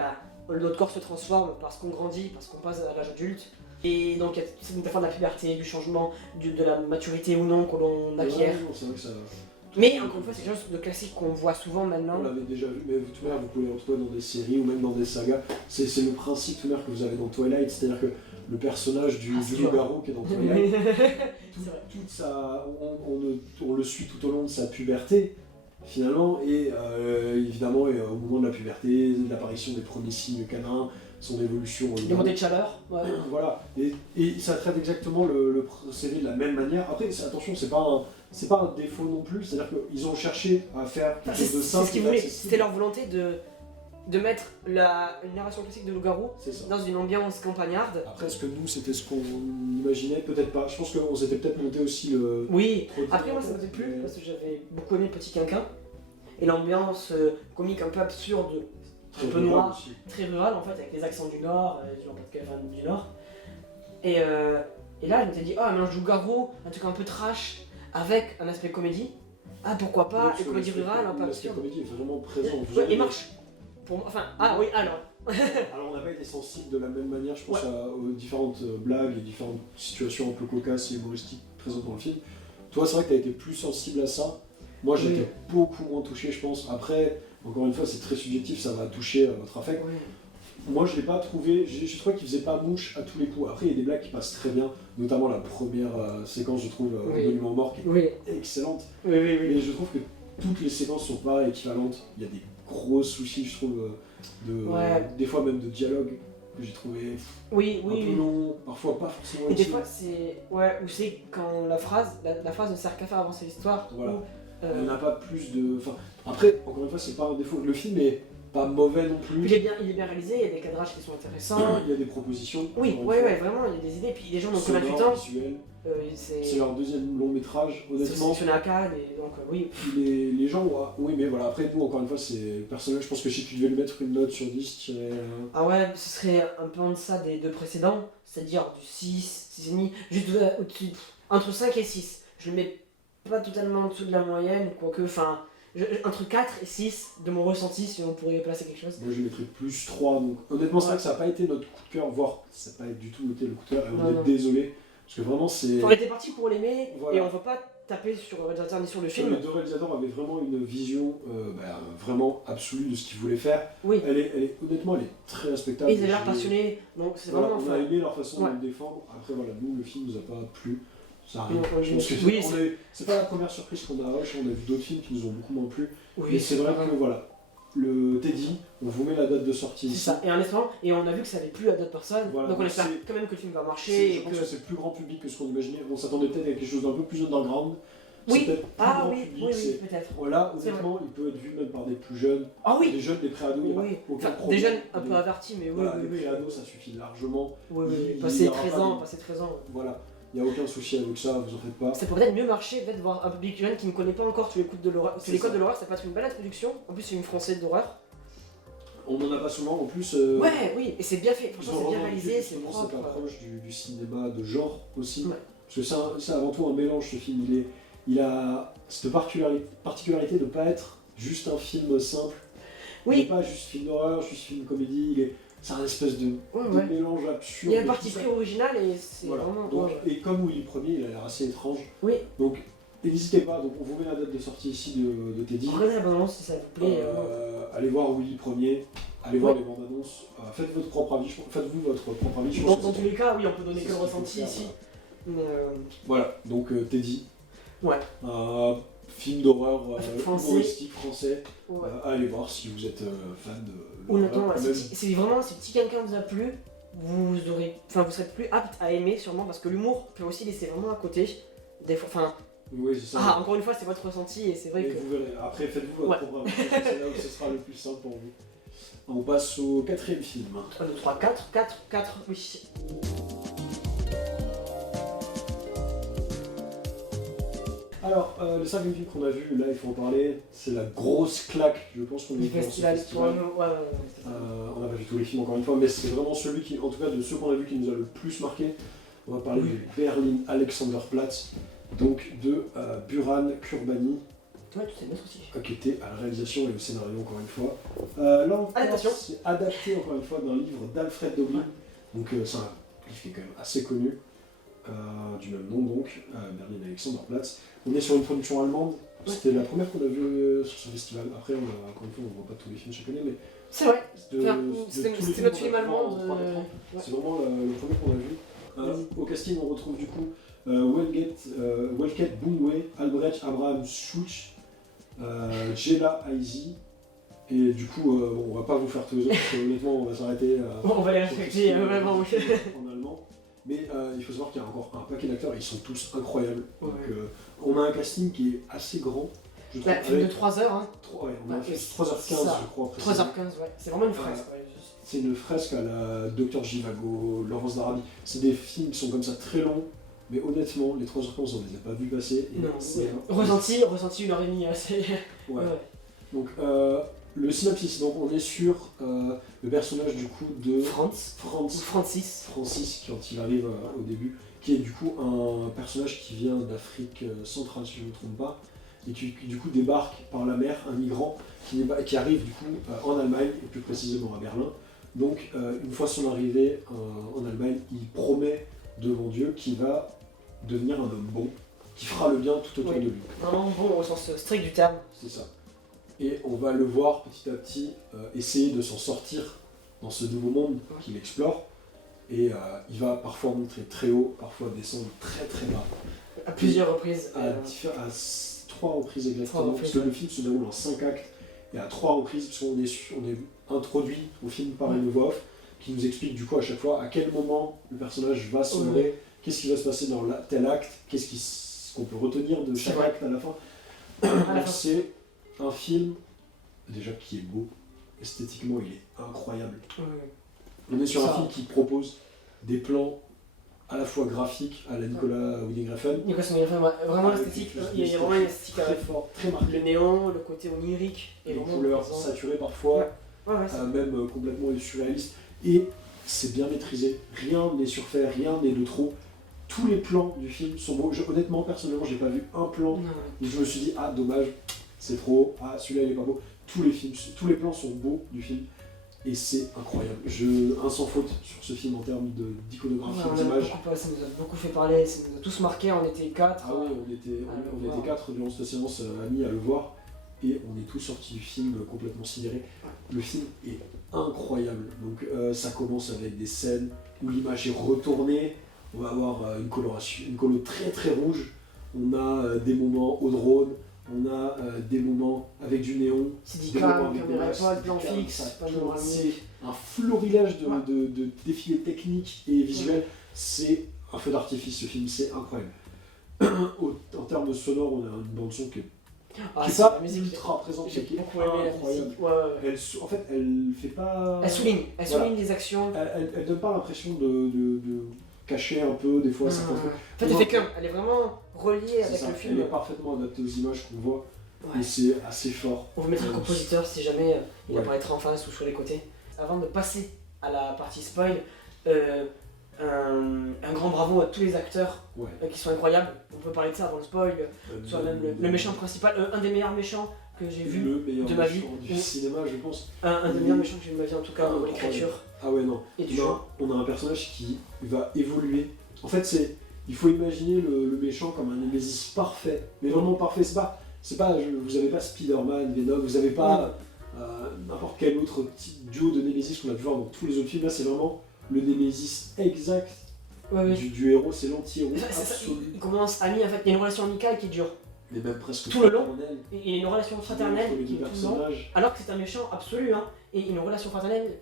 notre corps se transforme parce qu'on grandit, parce qu'on passe à l'âge adulte. Et donc, il y a cette métaphore de la puberté, du changement, de la maturité ou non que l'on acquiert. Ouais, non, c'est vrai que ça. Mais encore une fois, c'est quelque chose de classique qu'on voit souvent maintenant. On l'avait déjà vu, mais tout de même, vous pouvez le retrouver dans des séries ou même dans des sagas. C'est le principe tout de même que vous avez dans Twilight, c'est-à-dire que le personnage du loup-garou qui est dans Twilight, on le suit tout au long de sa puberté, finalement, et évidemment, au moment de la puberté, l'apparition des premiers signes canins, son évolution. Les montées de chaleur. Ouais. Voilà, et ça traite exactement le procédé de la même manière. Après, attention, c'est pas un défaut non plus, c'est-à-dire qu'ils ont cherché à faire quelque chose de simple. C'est ce qu'ils voulaient, c'était leur volonté de mettre une narration classique de loup-garou dans une ambiance campagnarde. Après, est-ce que nous, c'était ce qu'on imaginait? Peut-être pas. Je pense qu'on s'était peut-être monté aussi le... Oui, après moi ça me fait plus, parce que j'avais beaucoup aimé Petit Quinquin, et l'ambiance comique un peu absurde, un peu noire, très rurale en fait, avec les accents du Nord, du Nord. Et là, je m'étais dit, un mélange loup-garou, un truc un peu trash, avec un aspect comédie. Ah, pourquoi pas, une comédie rurale, un peu absurde. La comédie est vraiment présente. Ouais, et marche. Oui, alors. Alors, on n'a pas été sensible de la même manière, je pense, aux différentes blagues et différentes situations un peu cocasses et humoristiques présentes dans le film. Toi, c'est vrai que tu as été plus sensible à ça. Moi, j'étais beaucoup moins touché, je pense. Après, encore une fois, c'est très subjectif, ça va toucher votre affect. Oui. Moi, je l'ai pas trouvé, je trouve qu'il faisait pas mouche à tous les coups. Après, il y a des blagues qui passent très bien, notamment la première séquence, je trouve, Monument Mort, qui est excellente. Mais je trouve que toutes les séquences sont pas équivalentes. Il y a des gros soucis, je trouve, des fois même de dialogue, que j'ai trouvé un peu long, parfois pas forcément. Et des fois, c'est. Ouais, ou c'est quand la phrase ne sert qu'à faire avancer l'histoire. Voilà. Elle n'a pas plus de. Enfin, après, encore une fois, c'est pas un défaut. Le film est pas mauvais non plus. Il est bien réalisé, il y a des cadrages qui sont intéressants. Il y a des propositions. Oui, vraiment, il y a des idées. Puis les gens n'ont que 28 ans. C'est leur deuxième long métrage, honnêtement. C'est à Cannes, et donc oui. Les gens, oui, mais voilà, après, nous, encore une fois, c'est personnel. Je pense que si tu devais lui mettre une note sur 10, tu dirais. Ah ouais, ce serait un peu en deçà des deux précédents, c'est-à-dire du 6, 6,5, juste au-dessus, entre 5 et 6. Je le mets pas totalement en dessous de la moyenne, quoique, enfin. Entre 4 et 6 de mon ressenti, si on pourrait placer quelque chose. Moi je mettrais plus 3, donc honnêtement c'est vrai que ça n'a pas été notre coup de cœur, voire ça n'a pas du tout été le coup de cœur, et on est désolé, parce que vraiment c'est... On était parti pour l'aimer, et on va pas taper sur le réalisateur ni sur le film. Les deux réalisateurs avaient vraiment une vision vraiment absolue de ce qu'ils voulaient faire. Oui. Honnêtement elle est très respectable. Et ils avaient l'air passionnés, donc c'est vraiment... On a aimé leur façon de le défendre, après voilà, nous le film nous a pas plu. Ça arrive. Je pense que c'est pas la première surprise qu'on a à Rush, on a vu d'autres films qui nous ont beaucoup moins plu. Mais c'est vrai que voilà, le Teddy, on vous met la date de sortie ici. C'est ça, et en espérant, et on a vu que ça avait plu à d'autres personnes, donc on espère quand même que le film va marcher. Je pense que c'est plus grand public que ce qu'on imaginait. On s'attendait peut-être à quelque chose d'un peu plus underground. Oui, peut-être. Voilà, honnêtement, il peut être vu même par des plus jeunes. Ah oui. Des jeunes, des pré-ados, il n'y a pas aucun problème. Des jeunes un peu avertis, mais voilà, les pré-ados, ça suffit largement. Passer 13 ans. Voilà. Il n'y a aucun souci avec ça, vous en faites pas. Ça peut peut-être mieux marcher, peut-être voir un public jeune qui ne connaît pas encore tous les codes de l'horreur. Parce que les codes de l'horreur, ça peut être une belle introduction. En plus, c'est une française d'horreur. On n'en a pas souvent, en plus. Oui, et c'est bien fait. Franchement, c'est bien réalisé, c'est propre. Cette approche du cinéma de genre aussi. Ouais. Parce que c'est avant tout un mélange, ce film. Il a cette particularité de ne pas être juste un film simple. Il n'est pas juste film d'horreur, juste film comédie. C'est un espèce de mélange absurde. Il y a une partie très originale et c'est vraiment... Donc, et comme Willy Premier, il a l'air assez étrange. Oui. Donc, n'hésitez pas, donc on vous met la date de sortie ici de Teddy. Regardez la bande-annonce si ça vous plaît. Allez voir Willy Premier, allez voir les bandes annonces. Faites votre propre avis, faites-vous votre propre avis. Dans tous les cas, oui, on peut donner que le ressenti ici. Mais voilà, donc Teddy. Ouais. Film d'horreur humoristique français. Ouais. Allez voir si vous êtes fan de... Honnêtement, c'est vraiment, si Petit Quinquin vous a plu, vous serez plus apte à aimer sûrement, parce que l'humour peut aussi laisser vraiment à côté. Des fois, oui, c'est ça. Encore une fois, c'est votre ressenti et c'est vrai que... Vous verrez. Après, faites-vous votre programme. C'est là où ce sera le plus simple pour vous. On passe au quatrième film. 1, 2, 3, 4, oui. Alors, le cinquième film qu'on a vu, là il faut en parler, c'est la grosse claque, je pense qu'on est fait festival. On n'a pas vu tous les films encore une fois, mais c'est vraiment celui qui, en tout cas de ceux qu'on a vu, qui nous a le plus marqué. On va parler du Berlin Alexanderplatz, donc de Buran Kurbani, qui était à la réalisation et au scénario encore une fois. Là encore, c'est adapté encore une fois d'un livre d'Alfred Doblin, donc c'est un livre qui est quand même assez connu. Du même nom donc, Berlin Alexanderplatz. On est sur une production allemande, C'était la première qu'on a vue sur ce festival. Après, encore une fois, on voit pas tous les films chaque année, mais C'est vrai. de C'était tous les notre films film qu'on a vu allemand. en 3-4 ans, c'est vraiment le premier qu'on a vu. Au casting, on retrouve du coup Welket Bungwe, Albrecht Abraham Schutz, Jela Aizi. Et du coup, on va pas vous faire tous les autres, parce que honnêtement, on va s'arrêter On va les respecter, vraiment, oui. en allemand. Mais il faut savoir qu'il y a encore un paquet d'acteurs, et ils sont tous incroyables. Ouais. Donc, on a un casting qui est assez grand. Je trouve, Film de 3 heures, hein. Ouais, on a Ouais, 3h15, ça. je crois. précisément. 3h15, ouais. C'est vraiment une fresque. Ouais. C'est une fresque à la Docteur Givago, Laurence d'Arabie. C'est des films qui sont comme ça très longs, mais honnêtement, les 3h15, on les a pas vus passer. Et Non, c'est ressenti 1h30, c'est... Ouais. Donc, le synopsis, donc on est sur le personnage du coup de Francis, quand il arrive au début, qui est du coup un personnage qui vient d'Afrique centrale, si je ne me trompe pas, et qui du coup débarque par la mer, un migrant qui arrive du coup en Allemagne, et plus précisément à Berlin. Donc une fois son arrivée en Allemagne, il promet devant Dieu qu'il va devenir un homme bon, qui fera le bien tout autour de lui. Vraiment bon au sens strict du terme. C'est ça. Et on va le voir petit à petit essayer de s'en sortir dans ce nouveau monde qu'il explore. Et il va parfois monter très haut, parfois descendre très très bas. À plusieurs reprises. À 3 reprises exactement, parce que le film se déroule en 5 actes. Et à 3 reprises, parce qu'on est introduit au film par une voix off qui nous explique du coup à chaque fois à quel moment le personnage va sombrer, qu'est-ce qui va se passer dans tel acte, qu'est-ce qu'on peut retenir de chaque acte à la fin. Donc c'est un film déjà qui est beau, esthétiquement il est incroyable. On est sur un film qui propose des plans à la fois graphiques à la Nicolas Winding Refn. Vraiment l'esthétique, il y a vraiment une esthétique très fort, très marqué. Le néon, le côté onirique, et les couleurs saturées parfois, même complètement surréalistes. Et c'est bien maîtrisé, rien n'est surfait, rien n'est de trop. Tous les plans du film sont beaux. Honnêtement, personnellement, j'ai pas vu un plan et je me suis dit, ah dommage, c'est trop, ah celui-là il est pas beau. Tous les plans sont beaux du film et c'est incroyable. Un sans faute sur ce film en termes d'iconographie, d'image. Ça nous a beaucoup fait parler, ça nous a tous marqué, on était 4. Ah oui, on était 4 durant cette séance amis à le voir et on est tous sortis du film complètement sidérés. Le film est incroyable. Donc ça commence avec des scènes où l'image est retournée. On va avoir une colo très très rouge. On a des moments au drone. On a des moments avec du néon. C'est dit caméra épaule, plan fixe. C'est un florilège de défilés techniques et visuels. C'est un feu d'artifice ce film, c'est incroyable. En termes de sonore, on a une bande son qui est pas ultra présente, qui est incroyable. En fait, elle fait pas. Elle souligne les actions. Elle donne pas l'impression de cacher un peu des fois certains trucs. En fait, elle fait qu'un. Elle est vraiment reliée avec le film. Elle est parfaitement adaptée aux images qu'on voit. Et c'est assez fort. On vous mettra le compositeur si jamais il apparaîtra en face ou sur les côtés. Avant de passer à la partie spoil, un grand bravo à tous les acteurs qui sont incroyables. On peut parler de ça avant le spoil. Soit même le méchant principal, un des meilleurs méchants que j'ai vu de ma vie. Du cinéma, je pense. Un des meilleurs méchants que j'ai vu de ma vie, en tout cas, dans l'écriture. Ah ouais, non. Et on a un personnage qui va évoluer. En fait, il faut imaginer le méchant comme un Némésis parfait. Mais vraiment parfait. Vous avez pas Spider-Man, Venom, vous avez pas n'importe quel autre type duo de Némésis qu'on a pu voir dans tous les autres films. Là, c'est vraiment le Némésis exact du héros. C'est l'anti-héros absolu. Il commence ami, en fait, il y a une relation amicale qui dure. Mais même presque tout le long. Il y a une relation fraternelle qui est tout le long. Alors que c'est un méchant absolu, hein. Et une relation fraternelle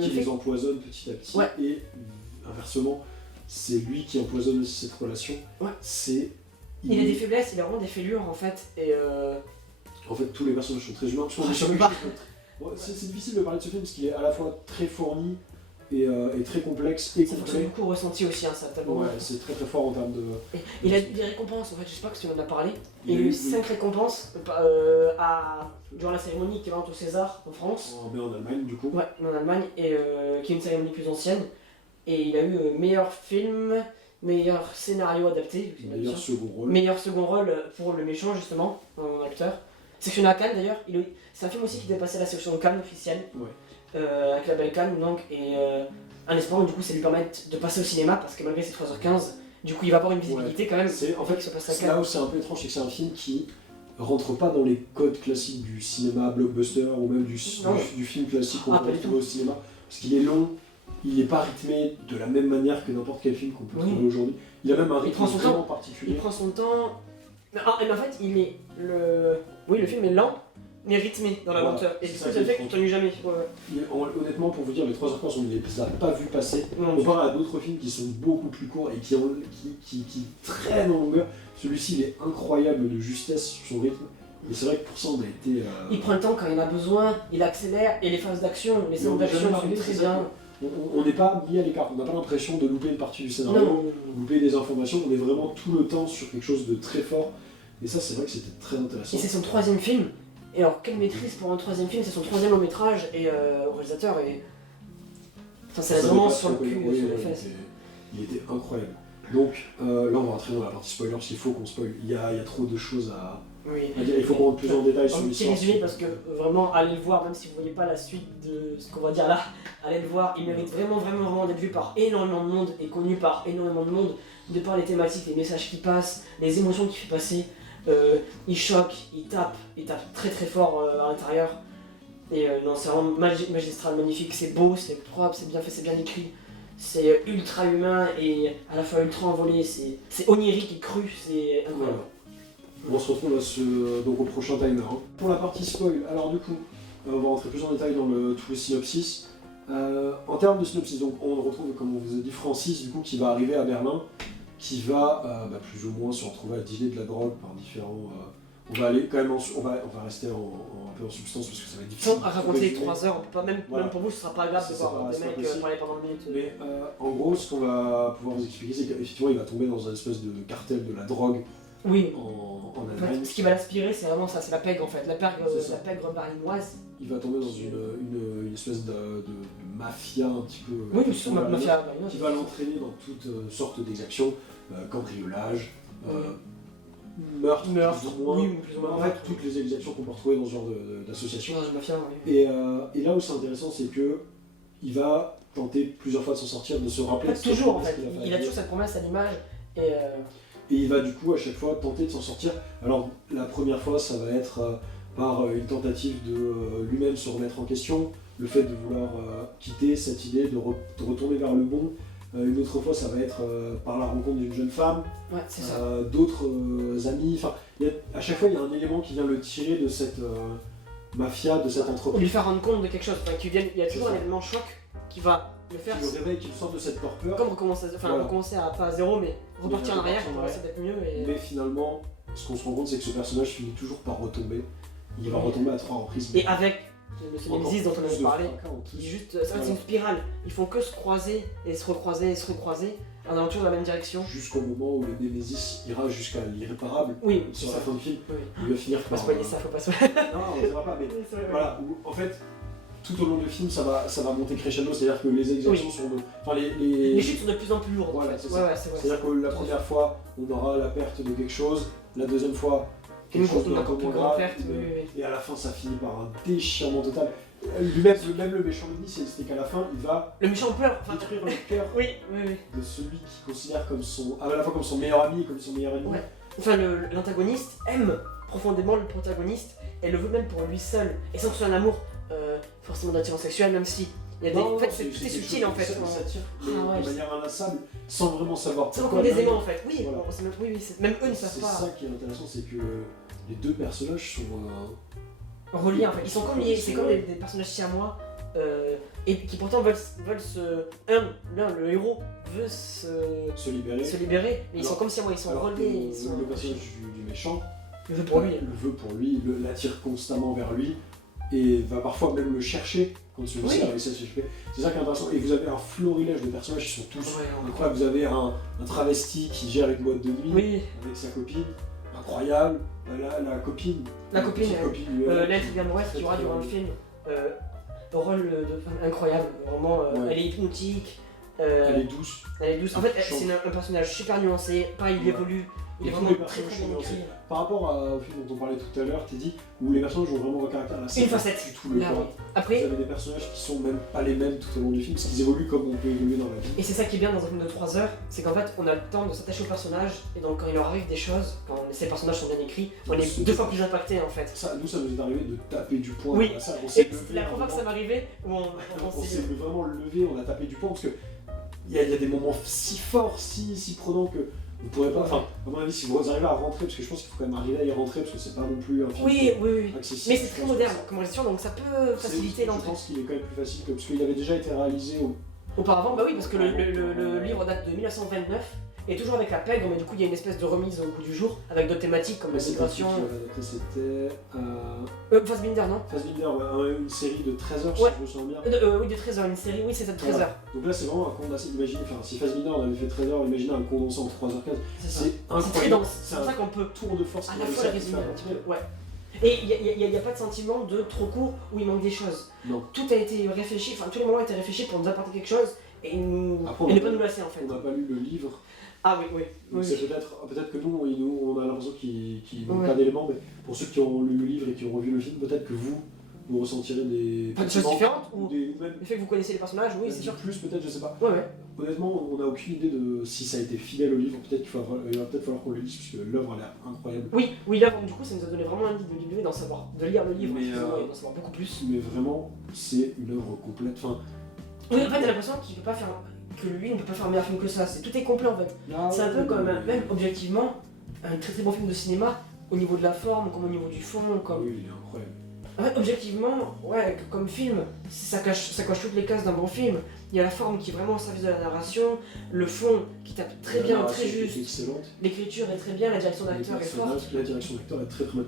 qui les empoisonne petit à petit. Et inversement, c'est lui qui empoisonne aussi cette relation. Il a des faiblesses, il a vraiment des fêlures en fait. Et en fait, tous les personnages sont très humains. C'est difficile de parler de ce film parce qu'il est à la fois très fourni et très complexe et complet. C'est beaucoup ressenti aussi, hein, ça tellement. Ouais, c'est très très fort en termes de. Il a eu des récompenses, en fait, je sais pas si on en a parlé. Il a eu 5 récompenses durant la cérémonie qui est au César en France. Mais en Allemagne du coup. Ouais, en Allemagne, et qui est une cérémonie plus ancienne. Et il a eu meilleur film, meilleur scénario adapté. Meilleur second rôle pour le méchant justement, en acteur. Sectionné à Cannes d'ailleurs. C'est un film aussi qui dépassait la section de Cannes officielle. Avec la belle Cannes donc, et un espoir où du coup ça lui permet de passer au cinéma parce que malgré ses 3h15, du coup il va avoir une visibilité quand même. En fait, là où c'est un peu étrange, c'est que c'est un film qui rentre pas dans les codes classiques du cinéma blockbuster ou même du film classique qu'on peut retrouver au cinéma. Parce qu'il est long, il n'est pas rythmé de la même manière que n'importe quel film qu'on peut trouver aujourd'hui. Il a même un rythme vraiment particulier. Il prend son temps. Mais en fait, le film est lent, mais rythmé dans la lenteur. Et du coup, ça fait que tu t'ennuies jamais. Honnêtement, pour vous dire, les 3h15, on ne les a pas vus passer. Comparé à d'autres films qui sont beaucoup plus courts et qui traînent en longueur, celui-ci il est incroyable de justesse sur son rythme. Et c'est vrai que pour ça, on a été. Il prend le temps quand il a besoin, il accélère, et les phases d'action, les scènes d'action sont très bien. On n'est pas mis à l'écart, on n'a pas l'impression de louper une partie du scénario, louper des informations, on est vraiment tout le temps sur quelque chose de très fort. Et ça, c'est vrai que c'était très intéressant. Et c'est son 3e film. Et alors, quelle maîtrise pour un 3e film, c'est son 3e long métrage, et le réalisateur est. Enfin, c'est vraiment sur le cul, sur les fesses. Il était incroyable. Donc là, on va rentrer dans la partie spoiler, parce qu'il faut qu'on spoil. Il y a trop de choses à dire. Il faut qu'on rentre plus en détail sur l'histoire. Petit résumé, parce que vraiment, allez le voir, même si vous ne voyez pas la suite de ce qu'on va dire là, allez le voir. Il mérite vraiment d'être vu par énormément de monde et connu par énormément de monde, de par les thématiques, les messages qui passent, les émotions qu'il fait passer. Il choque, il tape très fort à l'intérieur. Et non, c'est vraiment magistral, magnifique, c'est beau, c'est propre, c'est bien fait, c'est bien écrit. C'est ultra humain et à la fois ultra envolé, c'est onirique et cru, c'est incroyable. Voilà. On se retrouve donc au prochain timer. Pour la partie spoil, alors du coup, on va rentrer plus en détail dans tout le synopsis. En termes de synopsis, donc on retrouve, comme on vous a dit, Francis, du coup, qui va arriver à Berlin, qui va plus ou moins se retrouver à dealer de la drogue par différents. On va aller quand même, on va rester un peu en substance parce que ça va être difficile. Sans raconter les 3 heures, on peut pas, même pour vous, ce sera pas grave de voir des mecs parler pendant une minute. Mais en gros, ce qu'on va pouvoir vous expliquer, c'est qu'effectivement, il va tomber dans un espèce de cartel de la drogue. Oui. En Allemagne. En fait, ce qui va l'aspirer, c'est vraiment ça, c'est la pègre en fait, la pègre berlinoise. Il va tomber dans une espèce de mafia un petit peu. Oui, c'est une mafia berlinoise. Qui va l'entraîner dans toutes sortes d'exactions, cambriolage, meurtre, plus ou moins. En fait, toutes les exactions qu'on peut retrouver dans ce genre d'association. Dans une mafia, oui. Et là où c'est intéressant, c'est que il va tenter plusieurs fois de s'en sortir, de se rappeler. Toujours en fait, il a toujours cette promesse à l'image. Et il va du coup à chaque fois tenter de s'en sortir. Alors la première fois, ça va être par une tentative de lui-même se remettre en question, le fait de vouloir quitter cette idée, de retourner vers le bon. Une autre fois, ça va être par la rencontre d'une jeune femme, d'autres amis. Enfin, à chaque fois, il y a un élément qui vient le tirer de cette mafia, de cette entreprise. Lui faire rendre compte de quelque chose. Enfin, il y a toujours un élément choc qui va le faire. Qui le réveille, qui le sort de cette torpeur. Comme recommencer à pas à zéro, mais repartir en arrière pour essayer d'être mieux. Mais finalement, ce qu'on se rend compte, c'est que ce personnage finit toujours par retomber. Il va retomber à 3 reprises. Et avec le Nemesis dont on avait parlé, qui juste, ça c'est une spirale. Ils font que se croiser et se recroiser et se recroiser, en allant toujours dans la même direction. Jusqu'au moment où le Nemesis ira jusqu'à l'irréparable. Oui. Sur la fin du film. Oui. Il va finir par. Faut pas spoiler ça, faut pas spoiler. Non, on ne dira pas, mais voilà. Où, en fait, tout au long du film, ça va monter crescendo, c'est-à-dire que les exactions sont. Enfin, les chutes sont de plus en plus lourdes. Voilà, en fait. c'est ça. C'est-à-dire que la première fois, on aura la perte de quelque chose, la deuxième fois, quelque chose d'un peu moins grave, et à la fin, ça finit par un déchirement total. Même le méchant Mini, c'est qu'à la fin, il va. Le méchant pleure, détruire le cœur de celui qu'il considère comme à la fois comme son meilleur ami et comme son meilleur ennemi. Ouais. Enfin, l'antagoniste aime profondément le protagoniste et le veut même pour lui seul, et sans que ce soit un amour forcément d'attirance sexuelle, même si. Il y a des... En fait, c'est subtil en fait. Ça s'attire de manière inlassable sans vraiment savoir. C'est encore des aimants en fait. Oui, voilà. Même eux ne savent pas. C'est ça qui est intéressant, c'est que les deux personnages sont. Reliés en fait. Ils sont comme liés, c'est comme des personnages siamois et qui pourtant veulent l'un, le héros, veut se libérer, mais ils sont comme siamois, ils sont reliés. Le personnage du méchant le veut pour lui, l'attire constamment vers lui et va parfois même le chercher quand celui-ci a réussi à se chercher. C'est ça qui est intéressant. Et vous avez un florilège de personnages qui sont tous incroyables. Vous avez un travesti qui gère une boîte de nuit avec sa copine, incroyable. La copine, Leslie Gilmore qui aura durant le film, rôle de femme incroyable, vraiment, elle est hypnotique. Elle est douce. En fait, c'est un personnage super nuancé, pareil, il évolue Il est tous vraiment les très personnages très sont bien nuancés. écrit. Par rapport au film dont on parlait tout à l'heure, t'es dit, où les personnages ont vraiment un caractère, là, c'est Une pas facette. du tout le Là, cas. oui. Vous Après, avez des personnages qui sont même pas les mêmes tout au long du film, parce qu'ils évoluent comme on peut évoluer dans la vie. et c'est ça qui est bien dans un film de 3 heures, c'est qu'en fait on a le temps de s'attacher aux personnages, et donc quand il leur arrive des choses, quand ces personnages sont bien écrits, on est C'est 2 fois plus impacté en fait. Ça, nous, ça nous est arrivé de taper du poing Oui. dans la salle. On Et s'est levé la à un première fois que ça moment. m'arrivait, où On s'est vraiment levé, on a tapé du poing, parce que il y a des moments si forts, si prenants que vous pourrez pas. Enfin, à mon avis, si vous arrivez à rentrer, parce que je pense qu'il faut quand même arriver à y rentrer, parce que c'est pas non plus un film Oui, oui, oui. accessible. Mais c'est très moderne comme gestion, donc ça peut faciliter Je l'entrée. pense qu'il est quand même plus facile que. Parce qu'il avait déjà été réalisé au. Auparavant, bah oui, parce que le livre date de 1929, et toujours avec la pègre, mais du coup il y a une espèce de remise au goût du jour, avec d'autres thématiques comme la migration. C'était. Fassbinder, non Fassbinder, ouais, une série de 13 heures, Ouais. si je me souviens bien. Oui, de 13 heures, une série, oui, c'est ça, de 13 Voilà. heures. Donc là, c'est vraiment un condensé. Imagine, enfin, si Fassbinder on avait fait 13 heures, imaginez un condensé en 3h15. C'est ça. C'est C'est très incroyable. dense, C'est c'est pour ça qu'on peut tour de force à qui la réussit fois à les tout résumer faire un petit rentrer. peu. Ouais. Et il n'y a pas de sentiment de trop court où il manque des choses. Non. Tout a été réfléchi, enfin tous les moments ont été réfléchis pour nous apporter quelque chose et Après, ne pas nous lasser en fait. On n'a pas lu le livre, Ah oui, oui. donc oui. c'est peut-être que nous, on a l'impression qu'il manque Ouais. pas d'éléments, mais pour ceux qui ont lu le livre et qui ont revu le film, peut-être que vous ressentirez des. Pas de choses différentes ou même le fait que vous connaissez les personnages, oui, c'est sûr. plus, peut-être, je sais pas. Ouais, ouais. Honnêtement, on n'a aucune idée de si ça a été fidèle au livre. Peut-être il va peut-être falloir qu'on le lise, parce que l'œuvre a l'air incroyable. Oui, oui, là, du coup, ça nous a donné vraiment envie de lire, de lire le livre, Mais, excusez-moi, et d'en savoir beaucoup plus. Mais vraiment, c'est une œuvre complète. Enfin, Oui, en fait, t'as l'impression qu'il peut pas faire. Que lui ne peut pas faire un meilleur film que ça, tout est complet en fait. C'est un peu comme, même objectivement, un très très bon film de cinéma, au niveau de la forme, comme au niveau du fond, comme. Oui, il est incroyable. En fait, objectivement, ouais, comme film, ça coche toutes les cases d'un bon film. Il y a la forme qui est vraiment au service de la narration, le fond qui tape très bien, très narration est juste, excellente. l'écriture est très bien, la direction d'acteur est forte. La direction d'acteur est très très bonne.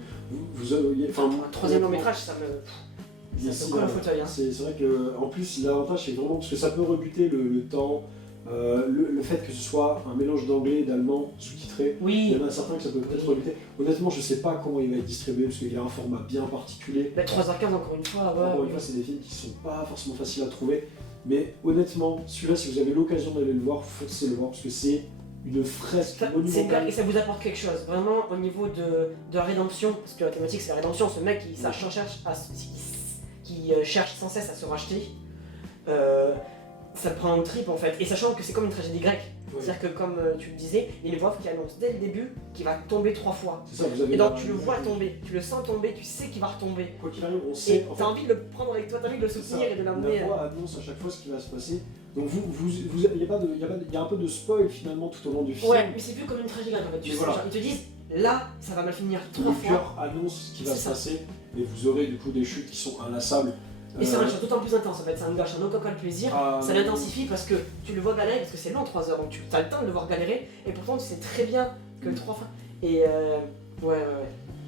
Vous avez. Enfin, Un troisième long métrage, ça me ici, colle au fauteuil. Hein. c'est vrai que, en plus, l'avantage c'est vraiment parce que ça peut rebuter le temps, le fait que ce soit un mélange d'anglais et d'allemand sous-titré. Il Oui, y en a certains que ça peut peut-être rebuter. Honnêtement, je sais pas comment il va être distribué parce qu'il a un format bien particulier. la 3h15 encore une fois, ouais. Encore une fois, c'est des films qui sont pas forcément faciles à trouver. Mais honnêtement, celui-là, si vous avez l'occasion d'aller le voir, foncez le voir parce que c'est une fresque C'est une monumentale. claque et ça vous apporte quelque chose, vraiment au niveau de la rédemption, parce que la thématique c'est la rédemption, ce mec qui cherche sans cesse à se racheter, ça prend au trip en fait, et sachant que c'est comme une tragédie grecque, Ouais. c'est-à-dire que comme tu le disais, il y a une voix qui annonce dès le début qu'il va tomber 3 fois, C'est ça, vous avez et donc la- tu le vois tomber, tu le sens tomber, tu sais qu'il va retomber, Quoi qu'il arrive, on et sait. En t'as fait, envie de le prendre avec toi, t'as envie de le c'est soutenir ça. et de l'amener. La voix annonce à chaque fois ce qui va se passer. Donc il y a un peu de spoil finalement tout au long du film. Ouais, mais c'est plus comme une tragédie grecque en fait, tu Mais sais, voilà. genre, ils te disent là ça va mal finir Le 3 fois. cœur annonce ce qui va C'est se ça. passer et vous aurez du coup des chutes qui sont inlassables. Et c'est un achat d'autant plus intense en fait, ça ne gâche en aucun cas le plaisir, ça l'intensifie parce que tu le vois galérer, parce que c'est long 3 heures, donc tu as le temps de le voir galérer, et pourtant tu sais très bien que 3 fois. Et ouais,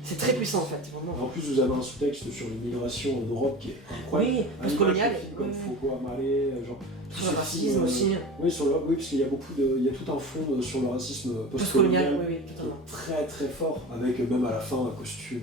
c'est très puissant en fait, vraiment. En plus, vous avez un sous-texte sur l'immigration en Europe qui est incroyable. Oui, post-colonial, Comme Foucault Amalé, genre. sur le racisme aussi, Oui, oui, parce qu'il y a il y a tout un fond sur le racisme post-colonial, post-colonial oui, qui totalement. est très très fort, avec même à la fin un costume.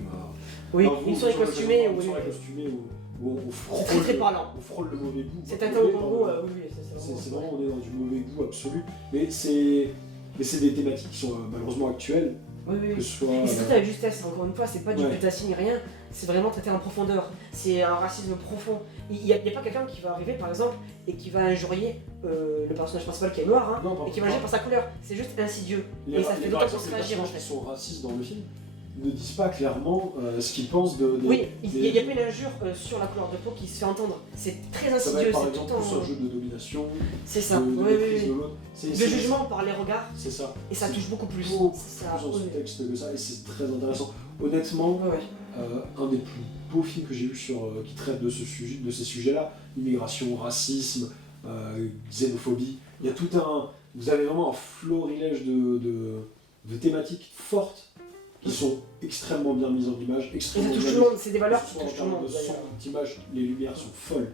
Oui, Enfin, ils sont les costumés, Ils oui, sont les oui. costumés où on C'est très très parlant. on frôle le mauvais goût. C'est un On temps au est Congo, dans- oui, c'est C'est vraiment, on est dans du mauvais goût absolu. Mais c'est des thématiques qui sont malheureusement actuelles, Oui, oui, que oui. ce soit. Et c'est traité avec justesse, encore une fois, c'est pas du Ouais. putassier ni rien, c'est vraiment traité en profondeur. C'est un racisme profond. Il n'y a pas quelqu'un qui va arriver, par exemple, et qui va injurier le personnage principal qui est noir, hein, Non, par et qui va agir par sa couleur. C'est juste insidieux. les- Et ça fait les- d'autant par plus exemple, les réagir en personnages fait. qui sont racistes dans le film ne disent pas clairement ce qu'ils pensent des. Oui, il des- y a pas une injure sur la couleur de peau qui se fait entendre. C'est très Ça va insidieux, être par c'est exemple tout plus un en. jeu de domination, C'est ça, de oui, maîtrise oui, de oui. l'autre. De jugement par les regards, C'est ça. et ça C'est touche beaucoup plus. beaucoup C'est ça, plus en oui. sous-texte que ça, et c'est très intéressant. Honnêtement, Ouais, ouais. un des plus beaux films que j'ai vu qui traite de ces sujets-là, immigration, racisme, xénophobie. Il y a tout un. Vous avez vraiment un florilège de thématiques fortes qui sont extrêmement bien mises en image, Et extrêmement ça touche bien tout le monde, c'est des valeurs que ce qui soit en touchent tout le termes monde. de son, d'ailleurs. d'image, les lumières sont folles.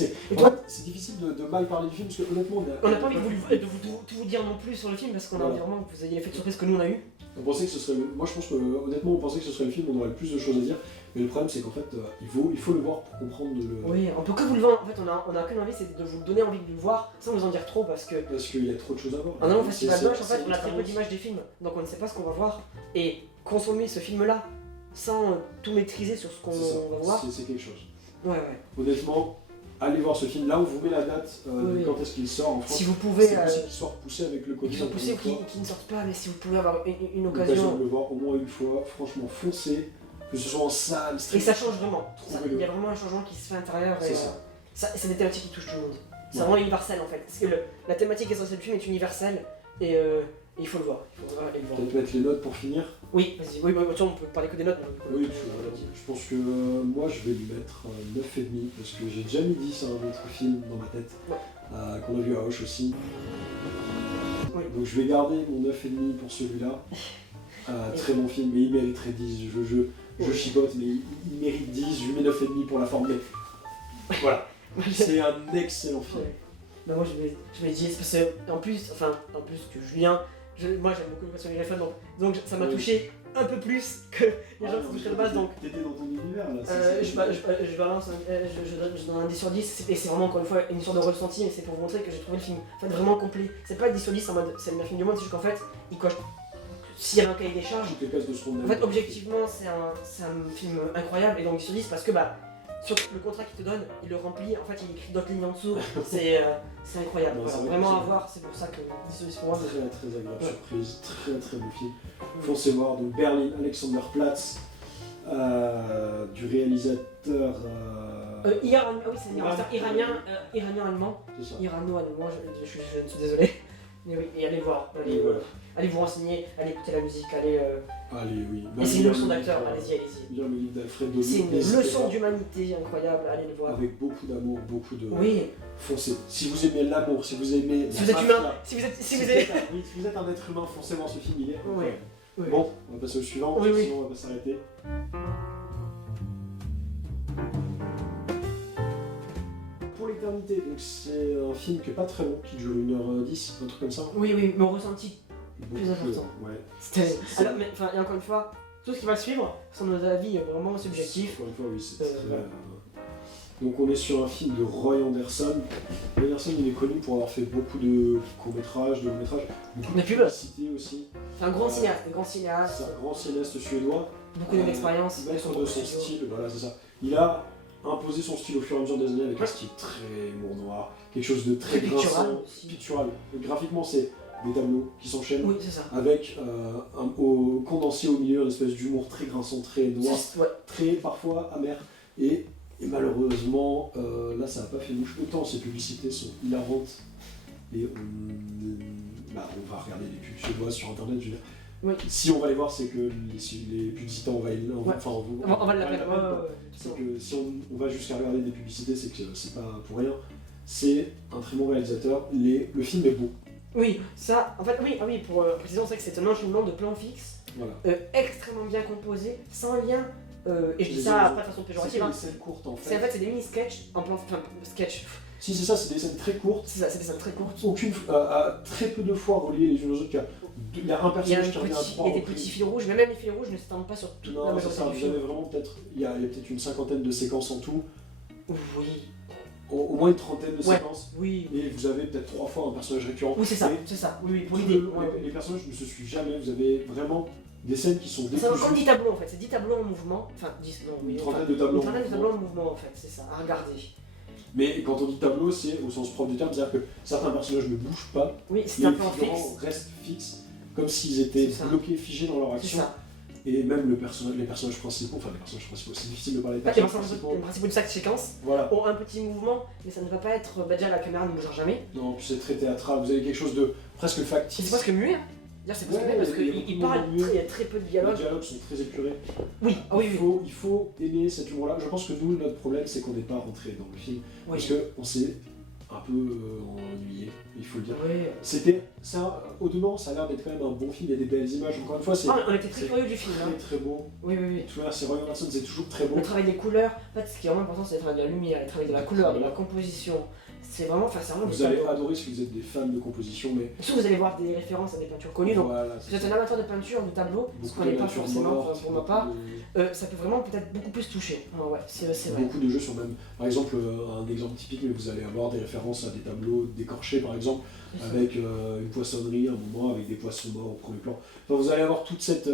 Et En toi, fait, c'est difficile de mal parler du film parce que honnêtement, on n'a pas envie de tout vous dire non plus sur le film parce qu'on a Voilà. envie vraiment que vous ayez l'effet de surprise que nous on a eu. on pensait que ce serait moi je pense que honnêtement on pensait que ce serait le film, on aurait plus de choses à dire, mais le problème c'est qu'en fait il faut le voir pour comprendre Oui, on peut que vous le vendre. En fait, on a qu'une envie, c'est de vous donner envie de le voir sans vous en dire trop parce que. parce qu'il y a trop de choses à voir. En allant au Festival C'est- d'Oche, en c'est fait, on a très peu d'images des films, donc on ne sait pas ce qu'on va voir. Et consommer ce film-là sans tout maîtriser sur ce qu'on C'est ça. va voir. C'est quelque chose. Ouais. Honnêtement, allez voir ce film. Là, on vous met la date de Oui. quand est-ce qu'il sort en France. Si vous pouvez. C'est possible qu'il soit repoussé avec le Covid. Qu'ils sont poussés ou encore une fois. qui ne sortent pas, mais si vous pouvez avoir une L'occasion occasion. de le voir au moins une fois. Franchement, foncez. Que ce soit en salle, Et stream. ça change vraiment. Trouvez-le. Il y a vraiment un changement qui se fait à l'intérieur. C'est Et ça. c'est des thématiques qui touchent tout le monde. C'est Ouais. vraiment universel en fait. Parce que la thématique essentielle du film est universelle et il faut le voir. Il faut vraiment aller le voir. Peut-être mettre les notes pour finir. Oui, vas-y. Oui, tiens, on peut parler que des notes. Mais Oui, je pense que moi je vais lui mettre 9,5 parce que j'ai déjà mis 10 à un autre film dans ma tête Ouais. qu'on a vu à Hoche aussi. Oui. Donc je vais garder mon 9,5 pour celui-là. Très bon film, mais il mériterait 10. Je chipote, mais il mérite 10. Je lui mets 9,5 pour la forme. Mais voilà, c'est un excellent film. Ouais. Bah moi je vais dire parce que en plus que Julien, moi j'aime beaucoup le Passion Griffon donc ça m'a Oui. touché un peu plus que les gens qui touchent de base donc T'étais dans ton univers là. je balance je donne un 10 sur 10 et c'est vraiment encore une fois une histoire de ressenti mais c'est pour vous montrer que j'ai trouvé le film en fait, vraiment complet. C'est pas 10 sur 10 en mode c'est le meilleur film du monde, c'est juste qu'en fait il coche s'il y avait un cahier des charges. Toutes les cases de ce qu'on En fait objectivement c'est un film incroyable et donc 10 sur 10 parce que sur le contrat qu'il te donne, il le remplit, en fait il écrit d'autres lignes en dessous, c'est incroyable, Non, voilà. c'est vrai Vraiment que à c'est- voir, c'est pour ça que 10 sur 10 pour moi. Très très agréable Ouais. surprise, très beau film. Foncez voir, donc Berlin, Alexanderplatz, du réalisateur. Ah oui, c'est un réalisateur iranien-allemand, C'est ça. irano-allemand, je suis désolé. Mais oui, et allez voir, Et voilà. allez vous renseigner, allez écouter la musique, allez. Allez, oui. Et c'est une leçon d'acteur, allez-y. Lire le livre d'Alfred Dolly. C'est une n'hésitez leçon pas. d'humanité incroyable, allez le voir. Avec beaucoup d'amour, beaucoup de. Oui, Foncez. Si vous aimez l'amour, si vous aimez. si la vous êtes mafia, humain, si vous si êtes. vous êtes un être humain, foncez voir ce film, il est. Oui. incroyable. Oui. Bon, on va passer au suivant, Oui, oui. sinon on va pas s'arrêter. Pour l'éternité, donc c'est un film qui est pas très long, qui dure 1h10, un truc comme ça. Oui, mais on ressentit. Plus important. Ouais. C'était. C'est- Alors, mais enfin, et encore une fois, tout ce qui va suivre sont nos avis vraiment subjectifs. Encore une fois, oui, c'est très. voilà. Donc on est sur un film de Roy Andersson. Roy Andersson, il est connu pour avoir fait beaucoup de courts-métrages, de longs-métrages, beaucoup De de pubs. publicités aussi. C'est un grand cinéaste, C'est un grand cinéaste suédois. beaucoup d'expérience. Maître de son style, voilà, c'est ça. Il a imposé son style au fur et à mesure des années avec un Ouais. style très humour noir, quelque chose de très Très pictural grinçant, aussi. pictural. Graphiquement, c'est des tableaux qui s'enchaînent Oui, c'est ça. avec condensé au milieu une espèce d'humour très grinçant, très noir, Ouais. très parfois amer. Et malheureusement, là, ça n'a pas fait mouche. Autant ces publicités sont hilarantes et on va regarder les pubs suédoises sur internet. Je veux dire. Oui. Si on va les voir, c'est que les publicités, on va les. Ouais. Enfin, On va l'appeler. c'est que si on va jusqu'à regarder des publicités, c'est que c'est pas pour rien. C'est un très bon réalisateur. Le film est beau. Oui, ça, en fait, oui, pour préciser, on sait que c'est un enchaînement de plans fixes, Voilà. extrêmement bien composés, sans lien, et je dis Les ça autres- pas de façon C'est péjorative, des hein. scènes courtes en C'est fait. des mini-sketchs en plan. Enfin, sketch, Si c'est ça, c'est des scènes très courtes. c'est ça, c'est des scènes très courtes. Très peu de fois reliées les unes aux autres. Il y a un Il y a, personnage qui revient à trois des reprises. petits fils rouges, mais même les fils rouges ne s'étendent pas sur toute la Non, c'est majorité ça. du Vous film. avez vraiment peut-être. Il y a peut-être une cinquantaine de séquences en tout. Oui, Au moins une trentaine de Ouais. séquences. oui, Et vous avez peut-être 3 fois un personnage récurrent. oui, c'est ça, Et oui, pour tout l'idée. les personnages ne se suivent jamais. Vous avez vraiment des scènes qui sont C'est comme décousues. 10 tableaux en fait, c'est 10 tableaux en mouvement, enfin 10, non, oui, Une enfin, trentaine de tableaux. une trentaine de tableaux en mouvement en fait, c'est ça, à regarder. Mais quand on dit tableau, c'est au sens propre du terme, c'est-à-dire que certains personnages ne bougent pas, Oui, c'est les un plan figurants fixe, restent fixes, comme s'ils étaient C'est ça. bloqués, figés dans leur c'est action. ça. Et même les personnages principaux, c'est difficile de parler des Les personnages principaux. principaux de chaque séquence Voilà. ont un petit mouvement, mais ça ne va pas être. Déjà, la caméra ne bougera jamais. Non, puis c'est très théâtral, vous avez quelque chose de presque C'est factice. presque muet. Hein. D'ailleurs, c'est presque Ouais, muet parce il y a qu'il beaucoup de parle, moments muets. il y a très peu de Les dialogue. dialogues sont très épurés. Oui, ah oui, oui. Il faut aimer cet humour-là. Je pense que nous, notre problème, c'est qu'on n'est pas rentré dans le film. Oui. Parce qu'on s'est un peu ennuyé, il faut le dire. Ouais. Au demeurant, ça a l'air d'être quand même un bon film, il y a des belles images. Encore une fois, c'est Ah, on était très c'est curieux du film. Hein. très beau. Oui, oui, oui. Tu vois, c'est Roy Anderson, c'est toujours très beau. Le travail des couleurs, en fait, ce qui est vraiment important, c'est le travail de la lumière, le travail de la couleur, de la composition. C'est vraiment Vous des allez tableaux. adorer si vous êtes des fans de composition, mais Surtout, vous allez voir des références à des peintures connues. Donc, voilà, si vous êtes un amateur de peinture, de tableau, ce qu'on n'est pas forcément, enfin, pour ma part, ça peut vraiment peut-être beaucoup plus toucher. Ah ouais, c'est vrai. beaucoup de jeux sur même, par exemple, un exemple typique, mais vous allez avoir des références à des tableaux d'écorchés, par exemple, avec une poissonnerie, un moment avec des poissons morts au premier plan. Enfin, vous allez avoir toute cette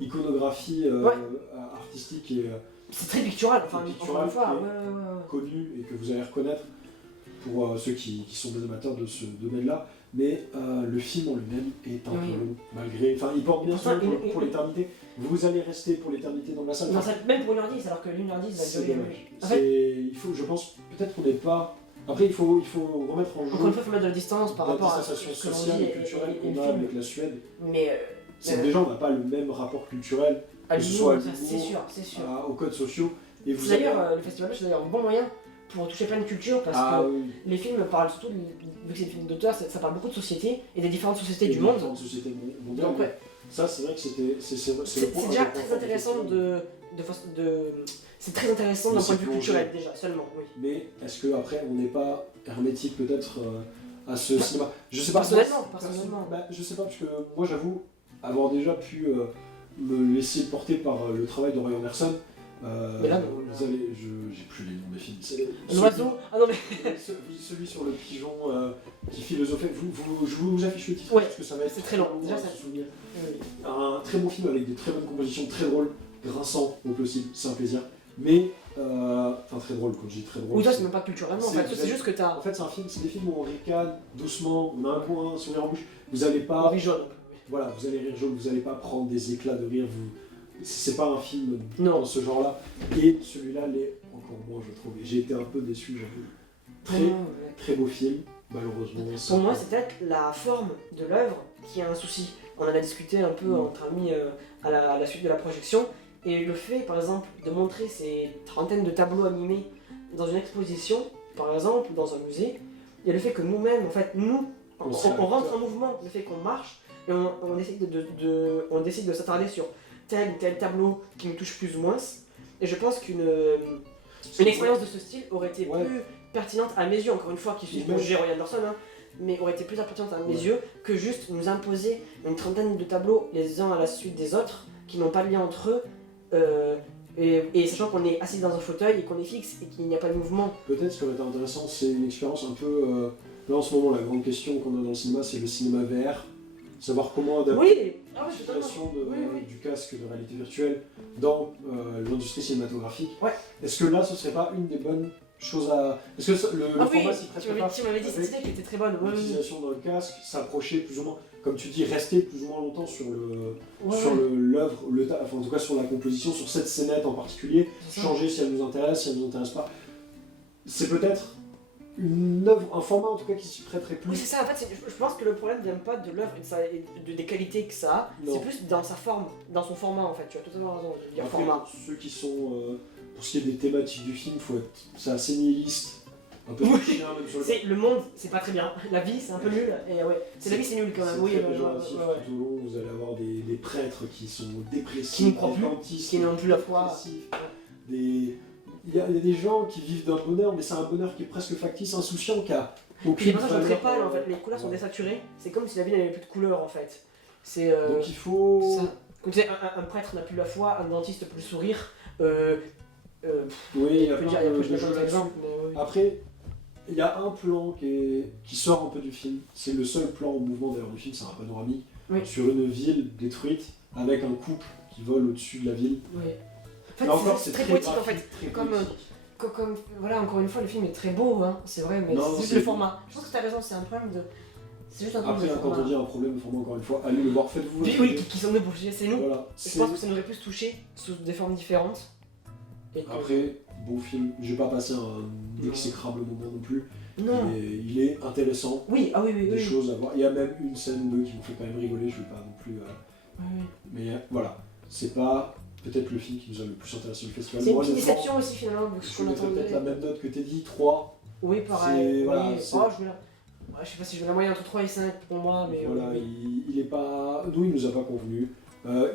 iconographie artistique et C'est très pictural, enfin, pictural encore une fois. qui est connue et que vous allez reconnaître pour ceux qui sont des amateurs de ce domaine-là. Mais le film en lui-même est un peu long, malgré. Enfin, il porte bien son nom pour l'éternité. Vous allez rester pour l'éternité dans la salle. Non, même pour 1h10, alors que 1h10 va C'est durer. dommage. En fait, Il faut, je pense, peut-être qu'on n'est pas. Après, il faut remettre en jeu encore une fois, il faut mettre de la distance par la rapport à distanciation ce que l'on sociale dit et culturelle et le qu'on a film. avec la Suède. Mais C'est que déjà, on n'a pas le même rapport culturel, à que ce soit à l'humour, ça, c'est l'humour, sûr, c'est sûr. aux codes sociaux. Et vous D'ailleurs, le festival c'est d'ailleurs un bon moyen pour toucher plein de cultures parce que oui. les films parlent surtout, vu que c'est des films d'auteur, ça parle beaucoup de sociétés et des différentes sociétés Et du monde. différentes sociétés mondiales. Donc ouais, Ça, c'est vrai que c'est déjà très intéressant c'est très intéressant d'un point de vue culturel déjà, seulement, oui. Mais est-ce qu'après, on n'est pas hermétique peut-être à ce cinéma? Je sais pas. Personnellement. Je sais pas, parce que moi, j'avoue avoir déjà pu me laisser porter par le travail de Roy Anderson. Mais là, non. J'ai plus les noms des films. L'oiseau. Ah non mais. Celui sur le pigeon qui philosophait. Je vous affiche le titre Ouais, parce que ça va être c'est très long. Déjà, Déjà, ça ça- se souvenir. Oui. Un très bon film avec des très bonnes compositions, très drôle, grinçant au possible, c'est un plaisir. Mais, enfin très drôle, quand je dis très drôle. Ou toi, c'est même pas culturellement, en fait, c'est juste que t'as. En fait, c'est des films où on ricane doucement, on a un coin, un sourire en bouche. Vous allez pas. Henri jaune. Voilà, vous allez rire jaune, vous allez pas prendre des éclats de rire. C'est pas un film Non. dans ce genre-là. Et celui-là l'est encore moins, je trouve. Et j'ai été un peu déçu, j'avoue. Très beau film, malheureusement. Pour moi, c'est peut-être la forme de l'œuvre qui a un souci. On en a discuté un peu entre amis à la suite de la projection. Et le fait, par exemple, de montrer ces trentaines de tableaux animés dans une exposition, par exemple, dans un musée, et le fait que nous-mêmes, en fait, on rentre en mouvement, le fait qu'on marche, et on décide de s'attarder sur tel ou tel tableau qui nous touche plus ou moins. Et je pense qu'une expérience de ce style aurait été plus pertinente à mes yeux, encore une fois, qui suis pour juger Roy Anderson, hein, mais aurait été plus pertinente à mes yeux que juste nous imposer une trentaine de tableaux les uns à la suite des autres, qui n'ont pas de lien entre eux, et sachant qu'on est assis dans un fauteuil et qu'on est fixe et qu'il n'y a pas de mouvement. Peut-être ce qui aurait été intéressant, c'est une expérience un peu. Là en ce moment, la grande question qu'on a dans le cinéma, c'est le cinéma VR. Savoir comment adapter l'utilisation du casque de réalité virtuelle dans l'industrie cinématographique. Ouais. Est-ce que là, ce serait pas une des bonnes choses à. Est-ce que le format s'y prête pas? Tu m'avais dit cette idée qui était très bonne. L'utilisation dans le casque, s'approcher plus ou moins, comme tu dis, rester plus ou moins longtemps sur l'œuvre, enfin en tout cas sur la composition, sur cette scénette en particulier, changer si elle nous intéresse, si elle nous intéresse pas. C'est peut-être une œuvre, un format en tout cas qui s'y prêterait plus. Oui, c'est ça, en fait, je pense que le problème vient pas de l'œuvre et des qualités que ça a, c'est plus dans sa forme, dans son format en fait, tu as totalement raison de dire Après, format. ceux qui sont, pour ce qui est des thématiques du film, c'est assez nihiliste, un peu chien même sur le... Le monde, c'est pas très bien, la vie c'est un peu nul, et ouais, la vie c'est nul quand même, oui. Très péjoratif tout au long, vous allez avoir des prêtres qui sont dépressifs, qui n'y croient plus, qui n'ont plus la foi. Il y a des gens qui vivent d'un bonheur, mais c'est un bonheur qui est presque factice, insouciant, qui a aucune valeur. Les personnages sont très pâles en fait, les couleurs sont désaturées, c'est comme si la vie n'avait plus de couleurs en fait. Donc il faut... Comme tu sais, un prêtre n'a plus la foi, un dentiste peut plus sourire. Oui, il y a plein de jeux là-dessus. Après, il y a un plan qui sort un peu du film. C'est le seul plan en mouvement d'ailleurs du film, c'est un panoramique sur une ville détruite avec un couple qui vole au-dessus de la ville. Oui. En fait, c'est très poétique en fait. Comme voilà, encore une fois, le film est très beau, hein, c'est vrai, mais c'est juste le format. Je pense que tu as raison, c'est un problème de. C'est juste un problème de format. Quand on dit un problème de format, encore une fois, allez le voir, faites-vous. Oui, qui sont nous pour juger, c'est nous. Voilà, je pense que ça nous aurait plus touché sous des formes différentes. Après, bon film, je vais pas passer un exécrable moment non plus. Non. Mais il est intéressant. Oui, des choses à voir. Il y a même une scène ou deux qui m'ont fait quand même rigoler, je vais pas non plus. Mais voilà, c'est pas peut-être le film qui nous a le plus intéressé du festival. C'est une petite déception aussi finalement. Je mettrais peut-être la même note que Teddy, 3. Oui, pareil. Voilà, oui. c'est- Oh, je sais pas si je mets la moyenne entre 3 et 5 pour moi, mais. Voilà, oui. il est pas. Nous, il nous a pas convenu.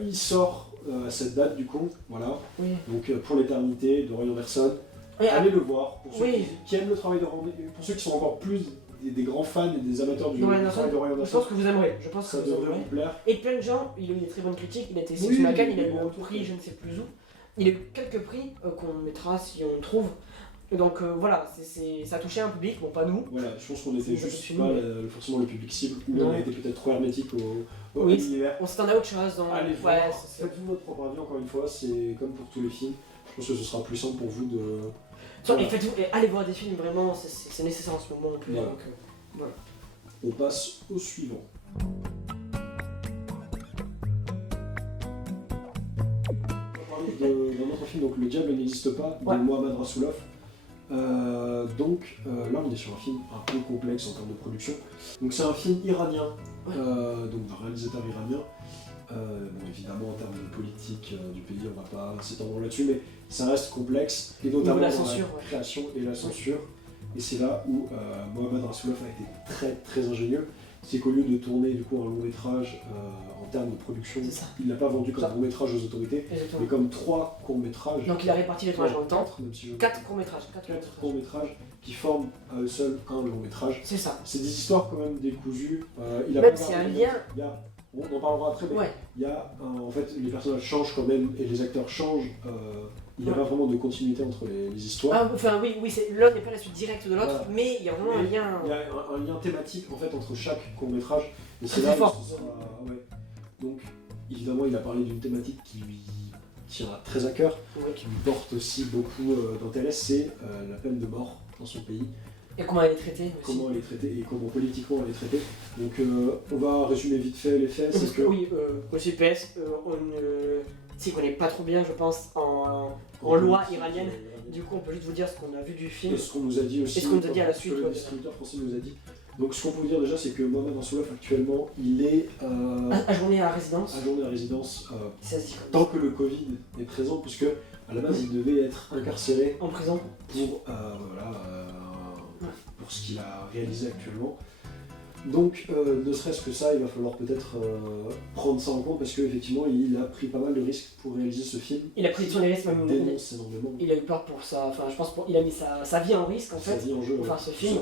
Il sort à cette date, du coup, voilà. Oui. Donc, pour l'éternité, de Roy Anderson. Oui, Allez le voir. Pour ceux oui. qui aiment le travail de Roy Anderson, pour ceux qui sont encore plus des grands fans et des amateurs du Roy travail Anderson, de Roy je Anderson, pense que vous aimerez. Je pense que ça vous devrait aimerez. vous plaire. Et plein de gens, il a eu des très bonnes critiques, il a été Oui, sélectionné à Cannes, il a il eu est un bon prix, retour. je ne sais plus où. Il a eu quelques prix qu'on mettra si on trouve. Et donc voilà, ça a touché un public, bon pas nous. Voilà, je pense qu'on était C'est juste film, pas mais- forcément le public cible, ou Non. on a été peut-être trop hermétique au Oui, univers. On s'attendait à autre chose. Donc, Allez ouais, voir, c'est- faites-vous votre propre avis, encore une fois, c'est comme pour tous les films. Je pense que ce sera plus simple pour vous de. Soit, Voilà. et faites-vous, et allez voir des films, vraiment, c'est nécessaire en ce moment en plus. Voilà. Donc, voilà. On passe au suivant. On va parler d'un autre film, donc Le Diable n'existe pas, Ouais. de Mohamed Rassoulov. Là, on est sur un film un peu complexe en termes de production. Donc, c'est un film iranien, Ouais. donc d'un réalisateur iranien. Bon, évidemment, en termes de politique du pays, on va pas s'étendre là-dessus, mais ça reste complexe, et notamment la dans censure, la ouais. création et la censure. Et c'est là où Mohamed Rassoulov a été très très ingénieux. C'est qu'au lieu de tourner du coup un long métrage en termes de production, C'est ça. il l'a pas vendu comme Ça. un long métrage aux autorités, Exactement. mais comme 3 courts métrages. Donc il a réparti les tournages dans le temps. 4, même si je 4 courts-métrages. 4 courts métrages qui forment à eux seuls un long métrage. C'est ça. C'est des histoires quand même décousues. Il a Même pas c'est gardé un le lien. même- il y a- on en parlera après, mais Ouais. il y a en fait les personnages changent quand même et les acteurs changent. Il n'y a Ouais. pas vraiment de continuité entre les histoires. Ah, enfin oui, l'un n'est pas la suite directe de l'autre, Voilà. mais il y a vraiment un Mais lien. Il y a un lien thématique en fait entre chaque court métrage. Et Très c'est là où fort. ce sera- ouais. Donc évidemment il a parlé d'une thématique qui lui tient très à cœur, Ouais. qui lui porte aussi beaucoup d'intérêt, c'est la peine de mort dans son pays. Et comment elle est traitée aussi. Comment elle est traitée et comment politiquement elle est traitée. Donc on va résumer vite fait les faits. Parce C'est que que oui, au CPS, on ne s'y connaît pas trop bien, je pense, en loi iranienne. Du coup, on peut juste vous dire ce qu'on a vu du film. Et ce qu'on nous a dit aussi, Et ce qu'on nous a dit à la ce que suite, le ouais. distributeur français nous a dit. Donc ce qu'on peut vous dire déjà, c'est que Mohamed Rassoulov actuellement, il est Ajourné à la résidence. ajourné à résidence Ça se dit comme tant que le Covid est présent, puisque à la base il devait être incarcéré ça. En prison. pour, pour ce qu'il a réalisé actuellement. Donc ne serait-ce que ça, il va falloir peut-être prendre ça en compte parce qu'effectivement il a pris pas mal de risques pour réaliser ce film. Il a pris sur les risques, même. Il dénonce énormément Il a eu peur pour ça. Enfin, je pense qu'il a mis sa vie en risque en sa fait vie en jeu. pour ouais. faire ce film.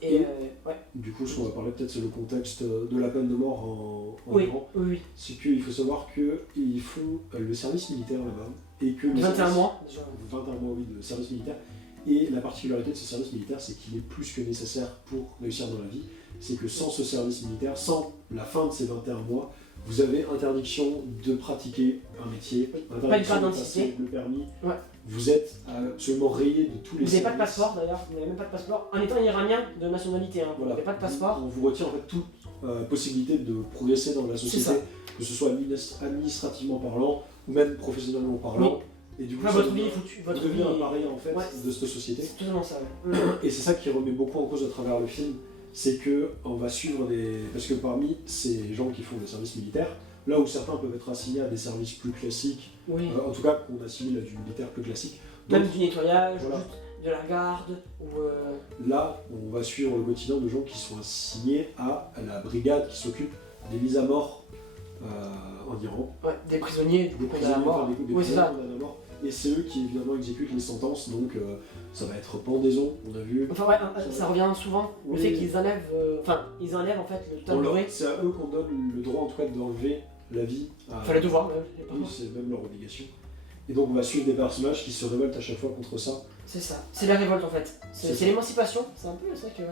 Et- Et ouais. Du coup, ce qu'on va parler peut-être, c'est le contexte de la peine de mort en Oui, Iran. oui. C'est qu'il faut savoir qu'ils font le service militaire là-bas. Et que le 21 service- mois déjà. 21 mois, oui, de service militaire. Et la particularité de ce service militaire, c'est qu'il est plus que nécessaire pour réussir dans la vie. C'est que sans ce service militaire, sans la fin de ces 21 mois, vous avez interdiction de pratiquer un métier, interdiction de d'identité. passer le permis. Ouais. Vous êtes absolument rayé de tous les Vous n'avez pas de services. passeport d'ailleurs, vous n'avez même pas de passeport. En étant iranien de nationalité, hein. Vous Voilà. n'avez pas de passeport. On vous retire en fait toute possibilité de progresser dans la société, ça. que ce soit administrativement parlant ou même professionnellement parlant. Et du coup, Enfin, ça votre vie est devient- foutue. vous Votre vie devenez un est- paria en fait Ouais. de cette société. C'est totalement ça. Ouais. Et c'est ça qui remet beaucoup en cause à travers le film, c'est que on va suivre des... Parce que parmi ces gens qui font des services militaires, là où certains peuvent être assignés à des services plus classiques, Oui. en tout cas qu'on assimile à du militaire plus classique, Même d'autres, du nettoyage, Voilà. juste de la garde, ou là on va suivre le quotidien de gens qui sont assignés à la brigade qui s'occupe des mises à mort en Iran. ouais, des prisonniers, du coup, Des condamnés à mort. prisonniers, enfin, des Oui, c'est prisonniers ça. condamnés à mort. Et c'est eux qui évidemment exécutent les sentences, donc ça va être pendaison, on a vu. Enfin, ouais, ça revient souvent. Le Oui. fait qu'ils enlèvent. Enfin, ils enlèvent en fait le temps On de leur- durée. C'est à eux qu'on donne le droit en tout cas d'enlever la vie à... Enfin, le devoir, même. les Oui, parents. c'est même leur obligation. Et donc on va suivre des personnages qui se révoltent à chaque fois contre ça. C'est ça. C'est la révolte en fait. C'est C'est l'émancipation. C'est un peu ça que.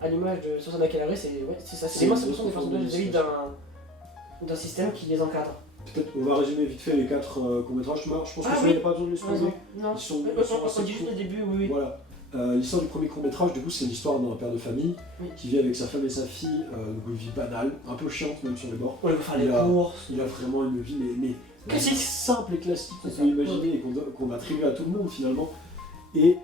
À l'image de Susanna Calary, c'est ouais, c'est ça. C'est C'est l'émancipation une des autre forme personnages vis-à-vis d'émancipation. d'un système qui les encadre. Peut-être on va résumer vite fait les 4 courts-métrages. Je pense que Ah ça, oui. il n'y a pas besoin de les Tu as raison. spoiler. Non. Ils sont On assez dit juste courts. le début, oui, oui. Voilà. L'histoire du premier court-métrage, du coup, c'est l'histoire d'un père de famille Oui. qui vit avec sa femme et sa fille, une vie banale, un peu chiante même sur les bords. On va faire Il les a- courses. Il a vraiment une vie mais Classique. simple et classique qu'on C'est peut ça. imaginer et qu'on attribue à tout le monde finalement. Et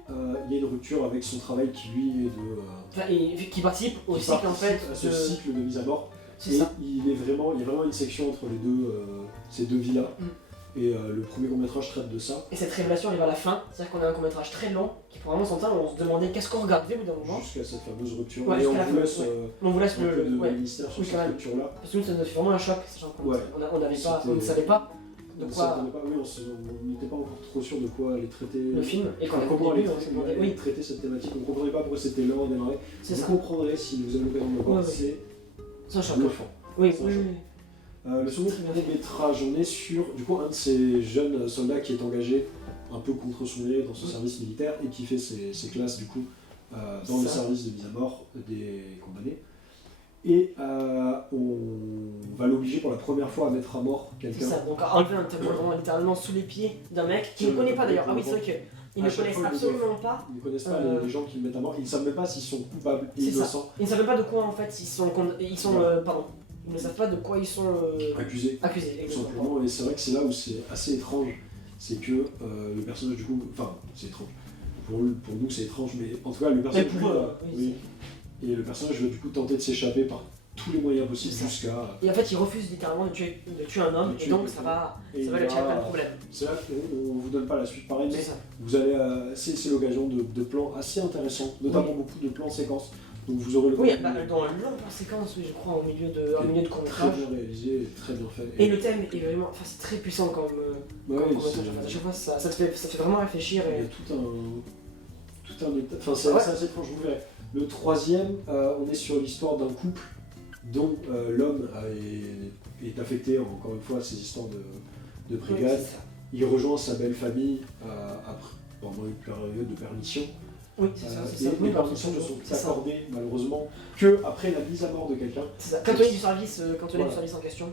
il y a une rupture avec son travail qui lui est de... Enfin, et qui participe au qui cycle en fait. participe à ce de- cycle de mise à mort. C'est Et ça. il y a vraiment une section entre les deux, ces deux vies-là. Mm. Et le premier court-métrage traite de ça. Et cette révélation arrive à la fin, c'est-à-dire qu'on a un court-métrage très long qui prend vraiment son temps, où on se demandait qu'est-ce qu'on regardait au bout d'un moment. Jusqu'à cette fameuse rupture. Ouais, et on jusqu'à la vous fin, laisse, on vous laisse un peu de ouais. mystère sur Oui, quand cette même. rupture-là. Parce que nous, ça nous a fait vraiment un choc, sachant qu'on Ouais. on ne savait pas de On quoi s'attendait pas, oui, on n'était pas encore trop sûr de quoi allait traiter le film, et qu'on a comment début, allait on se demandait, allait oui, traiter cette thématique. On ne comprenait pas pourquoi c'était lent à démarrer. c'est Vous ça, comprendrez si vous avez l'occasion de le voir, Ouais, ouais. c'est c'est un choc. bluffant. Oui, C'est un oui, choc. oui. Le second court-métrage, on est sur du coup un de ces jeunes soldats qui est engagé un peu contre son gré dans ce service militaire et qui fait ses classes du coup dans le service de mise à mort des condamnés. Et on va l'obliger pour la première fois à mettre à mort C'est quelqu'un. ça, donc enlever un tableau vraiment littéralement sous les pieds d'un mec qui ne connaît pas d'ailleurs. Ah oui, c'est vrai qu'ils À ne chaque connaissent fois, absolument pas. Ils ne connaissent pas les gens qui le mettent à mort, ils ne savent même pas s'ils sont coupables et C'est ça. innocents, Ils ne savent pas de quoi en fait Ouais. pardon. Ils ne savent pas de quoi ils sont accusés. accusés. Tout Exactement. simplement, et c'est vrai que c'est là où c'est assez étrange, c'est que le personnage du coup, enfin c'est étrange, pour nous c'est étrange, mais en tout cas le personnage, pour eux, oui, et le personnage va du coup tenter de s'échapper par tous les moyens possibles C'est ça. jusqu'à... Et en fait, il refuse littéralement de tuer un homme, De tuer et donc quelqu'un. ça va Et le il tirer va- plein de problèmes. C'est là qu'on vous donne pas la suite pareil, C'est mais ça. vous allez, c'est l'occasion de plans assez intéressants, notamment beaucoup de plans séquences, donc vous aurez le Oui, dans une longue séquence, oui, je crois, au milieu de très court-métrage. bien réalisé et très bien fait. Et le thème est vraiment, enfin c'est très puissant comme Ouais, court-métrage. c'est- En fait, à chaque fois, ça te fait vraiment réfléchir. Il y a Et... tout un état. Enfin, c'est Ouais. assez étrange, vous verrez. Le troisième, on est sur l'histoire d'un couple dont l'homme est affecté, encore une fois, à ces histoires de Oui, brigade. c'est ça. Il rejoint sa belle famille pendant une période de permission. Oui, c'est ça. Et C'est ça. les Oui, permissions ne sont c'est ça. accordées, malheureusement, que après la mise à mort de quelqu'un. C'est ça. Quand on est du service, Voilà. en question,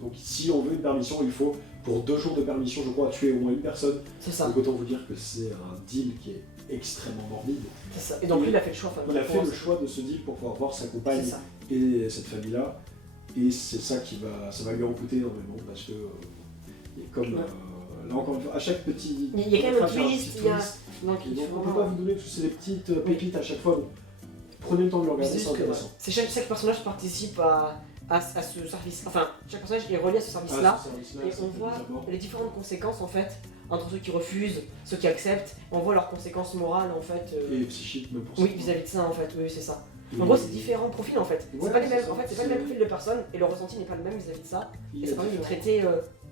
Donc, si on veut une permission, il faut, pour 2 jours de permission, je crois, tuer au moins une personne. c'est ça. Donc, autant vous dire que c'est un deal qui est extrêmement morbide. C'est ça. Et donc lui, il a fait le choix. Enfin, Il a fait le choix de ce deal pour pouvoir voir sa compagne C'est ça. et cette famille-là. Et c'est ça ça va lui en coûter énormément parce que, comme là encore une fois, à chaque petit. Il y a quand même un phrase, il y a twist, petit il y a. twist. Donc, Et il donc faut on ne peut vraiment- pas vous donner parce que c'est des petites pépites à chaque fois. Donc, prenez le temps de le Mais regarder, c'est c'est juste que intéressant. c'est chaque personnage participe à ce service. Enfin, chaque personnage est relié à ce service-là. Ah, ce service-là, Et c'est on fait voit mise à mort. les différentes conséquences en fait entre ceux qui refusent, ceux qui acceptent. On voit leurs conséquences morales en fait. Et psychique même pour Oui, ça. vis-à-vis de ça en fait. Oui, c'est ça. Et- En gros, c'est différents profils en fait. Ouais, C'est pas les c'est mêmes. ça. En fait, c'est pas le même profil de personnes et le ressenti n'est pas le même vis-à-vis de ça. il y Et a ça permet de différents- traiter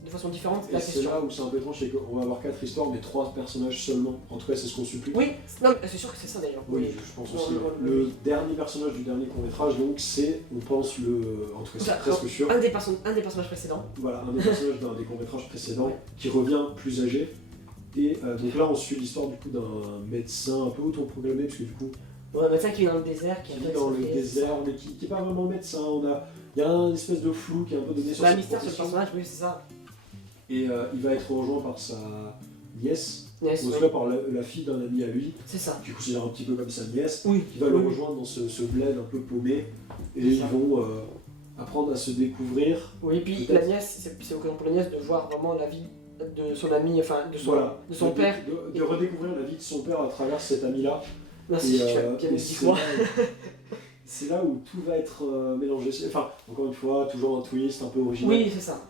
de façon différente la Et c'est question. là où c'est un peu étrange, c'est qu'on va avoir 4 histoires, mais 3 personnages seulement. En tout cas, c'est ce qu'on supplie. Oui, non, mais c'est sûr que c'est ça d'ailleurs. Oui, je pense aussi. Ouais. Le dernier personnage du dernier court-métrage, donc, c'est, on pense, en tout cas, c'est presque sûr. Un des personnages précédents. Voilà, un des personnages d'un des courts-métrages précédents qui revient plus âgé. Et donc là, on suit l'histoire du coup d'un médecin un peu autoproclamé, parce que du coup, On a un médecin qui est dans le désert, qui qui a vit fait dans le exprès, désert, mais qui n'est pas vraiment médecin. Il y a une espèce de flou qui est un peu donné sur Bah, sa mystère sur le profession. personnage, oui, c'est ça. Et il va être rejoint par sa nièce, Yes, ou en tout oui. cas par la fille d'un ami à lui, C'est ça. qui considère un petit peu comme sa nièce, Oui, qui va le oui. rejoindre dans ce bled un peu paumé. Et C'est ils ça. vont apprendre à se découvrir. Oui, puis Peut-être. la nièce, c'est l'occasion pour la nièce de voir vraiment la vie de son ami, enfin de son, Voilà. de son père. De redécouvrir la vie de son père à travers cet ami-là. Merci, Et, tu as bien et dit c'est quoi. là- c'est là où tout va être mélangé. Enfin, encore une fois, toujours un twist un peu original. Oui, c'est ça.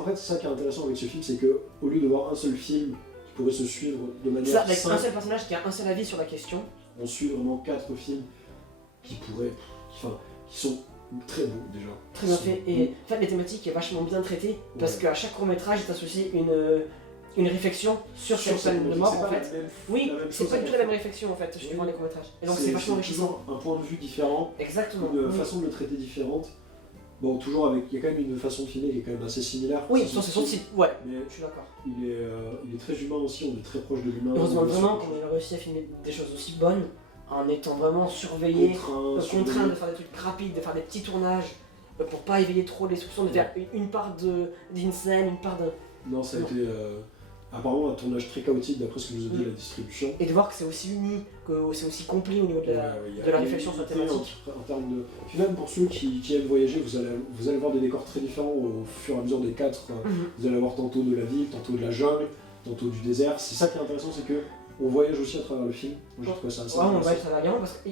En fait, c'est ça qui est intéressant avec ce film, c'est que au lieu de voir un seul film qui pourrait se suivre de Ça, manière avec un simple, seul personnage qui a un seul avis sur la question. on suit vraiment 4 films qui sont très beaux déjà. Très bien Sont- fait. Et en fait, les thématiques est vachement bien traitées parce Ouais. qu'à chaque court-métrage est associé une réflexion sur cette cette peine de mort c'est en pas fait. la même- Oui, la même c'est chose pas à du tout chaque la même fois. réflexion en fait, suivant Oui. les courts-métrages. Et donc c'est vachement enrichissant. toujours un point de vue différent, Exactement. une Oui. façon de le traiter différente. Bon, toujours avec. Il y a quand même une façon de filmer qui est quand même assez similaire. Oui, C'est c'est son style. Ouais, Mais je suis d'accord. il est très humain aussi, on est très proche de l'humain. Heureusement On est vraiment sur- qu'on ait réussi à filmer des choses aussi bonnes en étant vraiment surveillé, contraint, contraint de faire des trucs rapides, de faire des petits tournages pour pas éveiller trop les soupçons, de faire une part d'une scène, une part d'un. Non, ça a Non. été apparemment un tournage très chaotique d'après ce que nous a dit Mm. la distribution. Et de voir que c'est aussi uni, que c'est aussi complet au niveau de la. Ouais, il y a- de la il y a réflexion sur la une unité thématique. En termes de... Puis même pour ceux qui aiment voyager, vous allez voir des décors très différents au fur et à mesure des 4. Mhm. Vous allez avoir tantôt de la ville, tantôt de la jungle, tantôt du désert. C'est ça qui est intéressant, c'est que on voyage aussi à travers le film. Moi j'ai trouvé ça assez Ouais, on va intéressant. être à l'Iran parce que.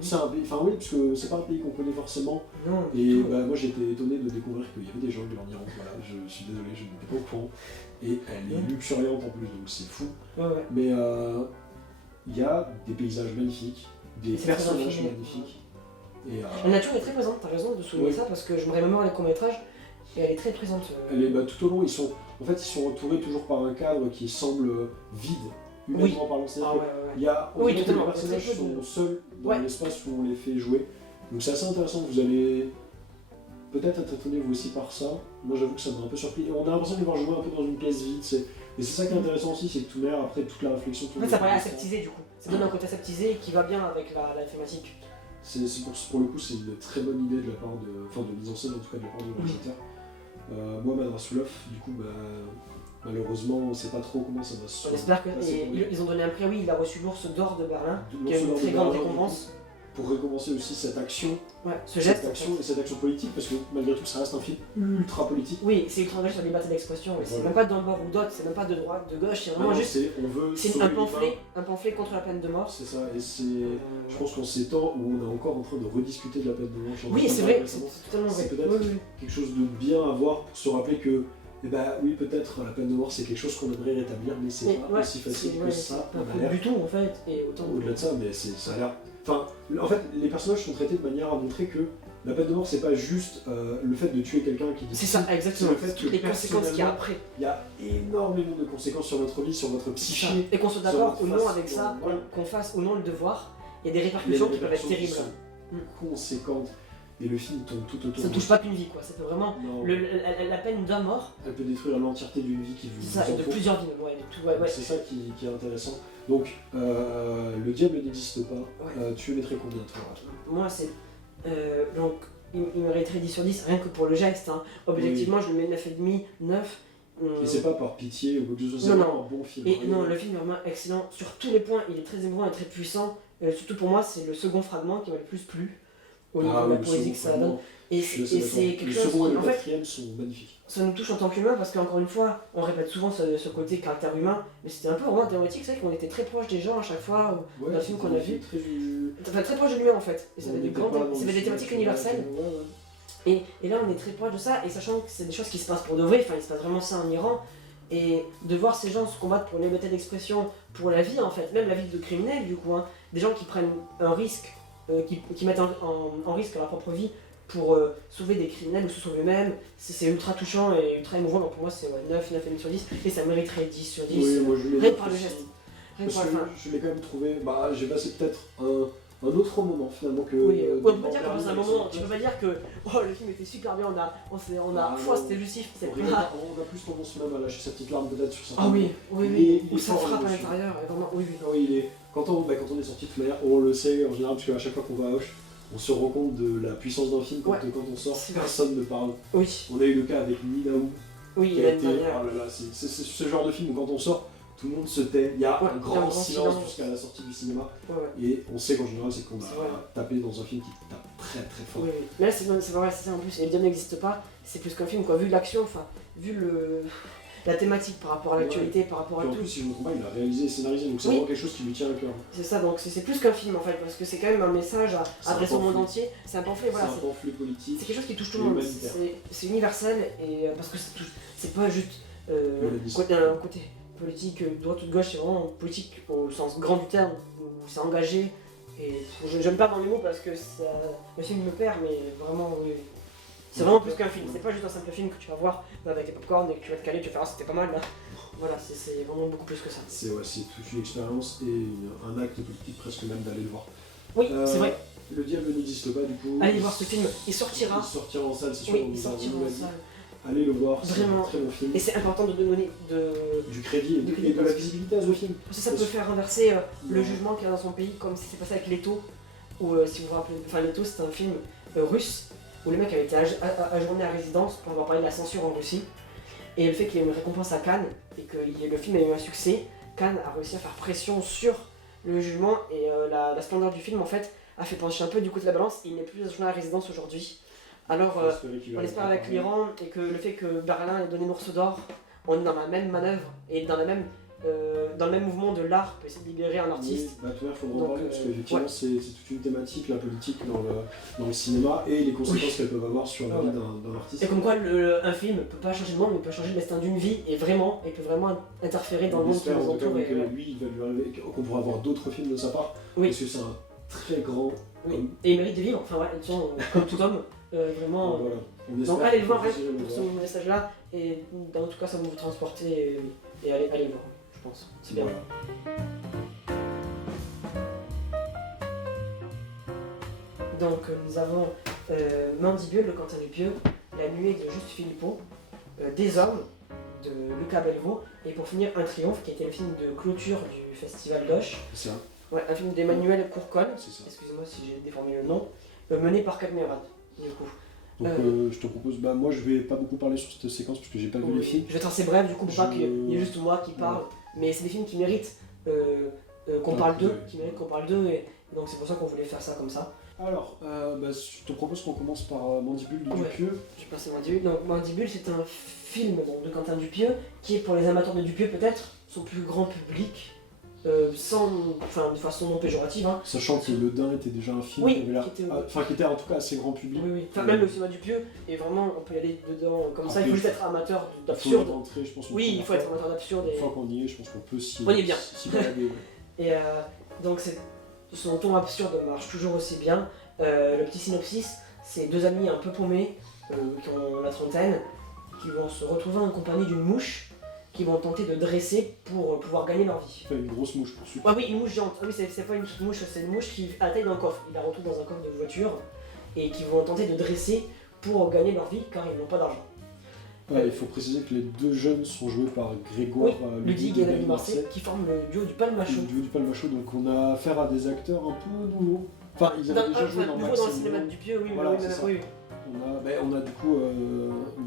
C'est un pays, enfin oui, parce que c'est pas un pays qu'on connaît forcément. Non, Et bah, moi j'étais étonné de découvrir qu'il y avait des gens en Iran. Voilà, je suis désolé, je n'étais pas au courant. Et elle est luxuriante en plus, donc c'est fou. Ouais. Mais il y a des paysages magnifiques, des C'est très personnages raffiné. magnifiques. Et, La nature est très présente, t'as raison de souligner Oui. ça parce que je me remémore les courts-métrages et elle est très présente. elle est, bah, tout au long, ils sont entourés toujours par un cadre qui semble vide, humainement parlant. C'est-à-dire Ah que ouais. il y a, Oui, les totalement. personnages C'est très sont peu de- seuls dans Ouais. l'espace où on les fait jouer. Donc c'est assez intéressant, vous allez peut-être être étonné vous aussi par ça. Moi j'avoue que ça m'a un peu surpris. Et on a l'impression de les voir jouer un peu dans une pièce vide. Et c'est ça qui est intéressant aussi, c'est que tout l'air, après toute la réflexion... En fait, ça paraît aseptisé du coup. Ça donne un côté aseptisé qui va bien avec la thématique. Pour le coup, c'est une très bonne idée de la part de mise en scène, en tout cas de la part du réalisateur. Moi, Madrasulov, du coup, malheureusement, on sait pas trop comment ça va se On espère que. passer pour lui. Ils ont donné un prix, oui, il a reçu l'ours d'or de Berlin, L'Ours qui a une d'or de très grande Berlin, récompense. Pour récompenser aussi cette action, Ouais, ce geste. cette action politique, parce que malgré tout, ça reste un film ultra politique. Oui, c'est ultra engagé sur la liberté d'expression. Et c'est Voilà. même pas d'un bord ou d'autre, c'est même pas de droite, de gauche, c'est vraiment Non, juste. on veut C'est sauver un pamphlet contre la peine de mort. C'est ça, et je pense qu'en ces temps où on est encore en train de rediscuter de la peine de mort, Oui, c'est vrai, c'est totalement vrai. c'est peut-être Oui. quelque chose de bien à voir pour se rappeler que, eh ben oui, peut-être la peine de mort c'est quelque chose qu'on aimerait rétablir, mais c'est pas aussi facile que ça. Pas On a l'air du tout en fait, et autant. au-delà de ça, mais ça a l'air. Enfin, en fait, les personnages sont traités de manière à montrer que la peine de mort c'est pas juste le fait de tuer quelqu'un qui dit. C'est ça, exactement. C'est le fait Toutes que les conséquences qu'il y a après. Il y a énormément de conséquences sur notre vie, sur votre psyché. Et qu'on soit d'accord ou sur non notre avec face, ça, voilà. qu'on fasse ou non le devoir, il y a des Les répercussions qui peuvent être répercussions terribles. sont conséquentes. Et le film tombe tout autour. Ça ne touche pas qu'une vie, quoi. Ça peut vraiment. Non. La peine d'un mort, Elle peut détruire l'entièreté d'une vie qui vous c'est ça, et de entoure. plusieurs vies, ouais, de tout, ouais. C'est ça qui est intéressant. Donc, le diable n'existe pas. Ouais. Tu le mettrais combien, toi? Moi, c'est. Donc, il mériterait 10 sur 10, rien que pour le geste. Hein. Objectivement, je le mets 9,5, 9. Et c'est pas par pitié ou quoi que ce soit, c'est Non, vraiment un bon film. Et non, le film est vraiment excellent sur tous les points. Il est très émouvant et très puissant. Surtout pour moi, c'est le second fragment qui m'a le plus plu au niveau de la poésie que ça donne. Et c'est quelque Le chose second et qui, le en fait, quatrième sont magnifiques. ça nous touche en tant qu'humain parce qu'encore une fois, on répète souvent ce côté caractère humain, mais c'était un peu vraiment théorétique. C'est vrai qu'on était très proche des gens à chaque fois dans le film qu'on a vu. Très proche de l'humain en fait. Et ça avait des thématiques universelles. Et là, on est très proche de ça, et sachant que c'est des choses qui se passent pour de vrai, enfin, il se passe vraiment ça en Iran, et de voir ces gens se combattre pour la liberté d'expression, pour la vie en fait, même la vie de criminels du coup, hein, des gens qui prennent un risque, qui mettent en risque leur propre vie pour sauver des criminels ou se sauver eux-mêmes, c'est ultra touchant et ultra émouvant, donc pour moi c'est 9,5 sur 10, et ça mériterait 10 sur 10, Oui, moi je l'ai rien que par le geste. Rien que Parce par que la fin. je l'ai quand même trouvé. J'ai passé peut-être un autre moment finalement que. Oui, on peut pas dire que c'est un moment, tu peux pas dire que oh, le film était super bien, c'était justif, c'est On a plus tendance même à lâcher sa petite larme peut-être sur ça. Ah oui, Il où est ça fort, frappe à l'émotion. l'intérieur, et vraiment, oui. Oui, quand on est sorti de toute manière, on le sait en général, parce qu'à chaque fois qu'on va à Auch, on se rend compte de la puissance d'un film quand, Ouais. quand on sort, C'est vrai. personne ne parle. Oui, On a eu le cas avec Ninaou, oui, qui il a a une été. manière. Oh là là, c'est ce genre de film où quand on sort, tout le monde se tait, il y a Ouais, un il y a grand un grand silence silence. jusqu'à la sortie du cinéma, Ouais. et on sait qu'en général, c'est qu'on C'est vrai. a tapé dans un film qui tape très très fort. Oui. Mais là, c'est vrai, c'est ça en plus, et le diable n'existe pas, c'est plus qu'un film, quoi. Vu l'action, enfin, vu la thématique par rapport à l'actualité, par rapport à Puis en tout. plus, si je me trompe pas, il a réalisé et scénarisé, donc c'est Oui. vraiment quelque chose qui lui tient à cœur. C'est ça, donc c'est plus qu'un film en fait, parce que c'est quand même un message C'est un adressé au monde pamphlet. entier, c'est un pamphlet, voilà. C'est un pamphlet politique. C'est quelque chose qui touche tout et le monde, humanitaire. c'est universel, et parce que c'est pas juste Humaniste. un côté politique, droite ou de gauche, c'est vraiment politique au sens grand du terme, où c'est engagé, et je me perds dans les mots parce que le film me perd, mais vraiment, oui. C'est vraiment plus qu'un film, c'est pas juste un simple film que tu vas voir avec tes popcorn et que tu vas te caler, tu vas faire ah c'était pas mal là. Voilà, c'est vraiment beaucoup plus que ça. C'est toute une expérience et un acte politique presque même d'aller le voir. Oui, c'est vrai. Le diable n'existe pas du coup. Allez voir ce film, il sortira. Il sortira en salle, c'est sûr. Oui, on il nous a sortira dit. en salle. Allez le voir, c'est Vraiment. un très bon film. Et c'est important de donner Du crédit et de la visibilité à ce film. Parce que ça peut faire renverser le jugement qu'il y a dans son pays, comme si c'est passé avec Leto, où si vous vous rappelez, enfin Leto c'est un film russe, où le mec avait été ajourné à résidence, on va parler de la censure en Russie, et le fait qu'il y ait une récompense à Cannes, et que le film ait eu un succès, Cannes a réussi à faire pression sur le jugement, et la splendeur du film en fait a fait pencher un peu du coup de la balance, et il n'est plus ajourné à résidence aujourd'hui. Alors on espère avec l'Iran, et que le fait que Berlin ait donné l'ours d'or, on est dans la même manœuvre, et dans la même dans le même mouvement de l'art, peut essayer de libérer un artiste. Oui, bah, il faudra en Donc, parler parce qu'effectivement, ouais. c'est toute une thématique, la politique dans le cinéma et les conséquences qu'elles peuvent avoir sur la vie d'un artiste. Et comme quoi, un film ne peut pas changer le monde, mais peut changer le destin d'une vie et peut vraiment interférer dans le monde qui nous entoure. Et lui, il va lui arriver, qu'on pourra avoir d'autres films de sa part, Oui. parce que c'est un très grand homme. Et il mérite de vivre, enfin ouais, comme tout homme, vraiment. Donc, voilà. Donc allez le voir que pour ce message-là, et en tout cas ça va vous transporter et allez le voir, je pense. C'est bien. Voilà. Donc nous avons Mandibule de Quentin Dupieux, La nuée de Juste Philippot, Des hommes de Luca Belvaux, et pour finir Un triomphe qui était le film de clôture du festival d'Auch. C'est ça. Ouais, un film d'Emmanuel Courcol, C'est ça. excusez-moi si j'ai déformé le nom, mené par Cadmerade, du coup. Donc je te propose, moi je vais pas beaucoup parler sur cette séquence parce que j'ai pas vu les films. Je vais être assez bref du coup pour pas qu'il y ait juste moi qui parle, mais c'est des films qui méritent qu'on parle d'eux, et donc c'est pour ça qu'on voulait faire ça comme ça. Alors, je te propose qu'on commence par Mandibule de Dupieux. Je passe à Mandibule. Donc Mandibule c'est un film de Quentin Dupieux qui est pour les amateurs de Dupieux peut-être son plus grand public. De façon non péjorative. Hein. Sachant que Le Dain était déjà un film qui était en tout cas assez grand public. Oui. Enfin, même le cinéma Dupieux, et vraiment on peut y aller dedans comme ça, il faut juste être amateur d'absurde. Oui, il faut être amateur d'absurde. Une fois qu'on y est, je pense qu'on peut s'y balader. Et donc son ton absurde marche toujours aussi bien. Le petit synopsis, c'est deux amis un peu paumés, qui ont la trentaine, qui vont se retrouver en compagnie d'une mouche, qui vont tenter de dresser pour pouvoir gagner leur vie. Enfin, une grosse mouche pour suivre. Ah oui, une mouche géante. Ah oui, c'est pas une petite mouche, c'est une mouche qui a la taille d'un coffre. Ils la retrouvent dans un coffre de voiture et qui vont tenter de dresser pour gagner leur vie car ils n'ont pas d'argent. Il faut préciser que les deux jeunes sont joués par Grégoire Ludig et David Marseille qui forment le duo du Palmacho. Le duo du Palmacho, donc on a affaire à des acteurs un peu nouveaux. Enfin, ils avaient déjà joué dans le cinéma de Dupieux, oui, voilà, oui. On a du coup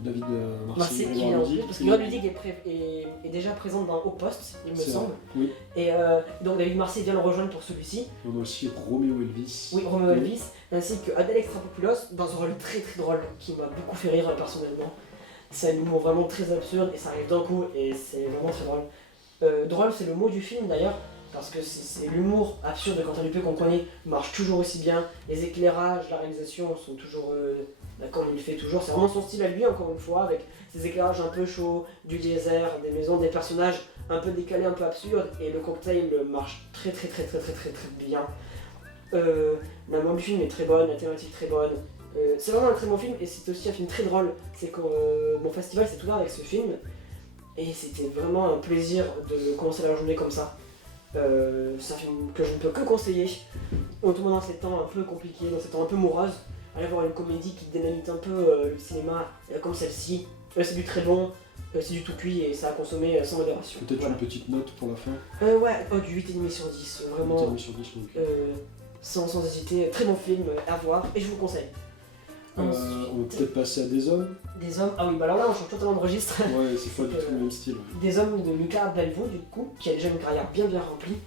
David Marseille qui vient en plus, parce que Grégoire Ludig est déjà présent dans Au Poste, il me semble. Oui. Et donc David Marseille vient le rejoindre pour celui-ci. On a aussi Roméo Elvis. Oui, Roméo Elvis, ainsi que Adèle Exarchopoulos dans un rôle très très drôle qui m'a beaucoup fait rire personnellement. C'est un humour vraiment très absurde et ça arrive d'un coup et c'est vraiment très drôle. Drôle, c'est le mot du film d'ailleurs, parce que c'est l'humour absurde de Quentin Dupieux qu'on connaît, marche toujours aussi bien. Les éclairages, la réalisation sont toujours comme il le fait toujours. C'est vraiment son style à lui, encore une fois, avec ses éclairages un peu chauds, du désert, des maisons, des personnages un peu décalés, un peu absurdes, et le cocktail marche très bien. La morale du film est très bonne, la thématique très bonne. C'est vraiment un très bon film et c'est aussi un film très drôle. C'est que mon festival s'est ouvert avec ce film et c'était vraiment un plaisir de commencer la journée comme ça. C'est un film que je ne peux que conseiller. On tombe dans ces temps un peu compliqués, dans ces temps un peu moroses. Aller voir une comédie qui dynamite un peu le cinéma comme celle-ci. C'est du très bon, c'est du tout cuit et ça a consommé sans modération. Peut-être une petite note pour la fin. Du 8,5 sur 10. Vraiment. 8,5 sur 10, donc. Sans hésiter, très bon film à voir et je vous conseille. On va peut-être passer à Des hommes. Des hommes, ah oui, bah alors là on change totalement de registre. Ouais, c'est pas du tout le même style. Des hommes de Lucas Belvaux, du coup, qui a déjà une carrière bien remplie,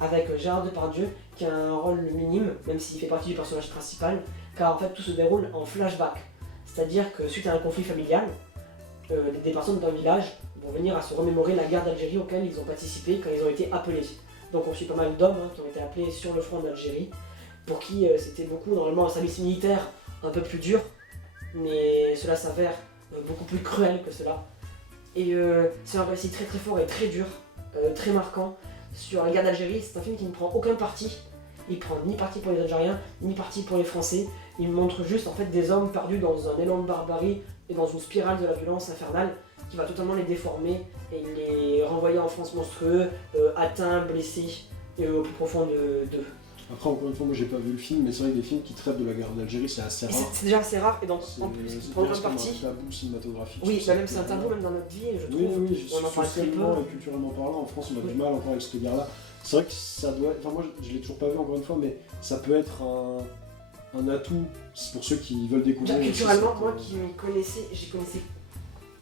avec Gérard Depardieu, qui a un rôle minime, même s'il fait partie du personnage principal, car en fait tout se déroule en flashback. C'est-à-dire que suite à un conflit familial, des personnes d'un village vont venir à se remémorer la guerre d'Algérie auquel ils ont participé quand ils ont été appelés. Donc on suit pas mal d'hommes qui ont été appelés sur le front d'Algérie, pour qui c'était beaucoup normalement un service militaire un peu plus dur, mais cela s'avère beaucoup plus cruel que cela. Et c'est un récit très fort et très dur, très marquant sur la guerre d'Algérie. C'est un film qui ne prend aucun parti. Il prend ni parti pour les Algériens, ni parti pour les Français. Il montre juste en fait des hommes perdus dans un élan de barbarie et dans une spirale de la violence infernale qui va totalement les déformer et les renvoyer en France monstrueux, atteints, blessés et au plus profond d'eux. Après, encore une fois, moi j'ai pas vu le film, mais c'est vrai que des films qui traitent de la guerre d'Algérie, c'est assez rare. C'est déjà assez rare, et donc en plus, prendre une partie. C'est un tabou cinématographique. Oui, même c'est un tabou même dans notre vie, je trouve. Oui, on en parle très peu. Et culturellement parlant, en France, on a du mal encore avec cette guerre-là. C'est vrai que ça doit. Enfin, moi je l'ai toujours pas vu, encore une fois, mais ça peut être un atout pour ceux qui veulent découvrir. Culturellement, moi qui m'y connaissais,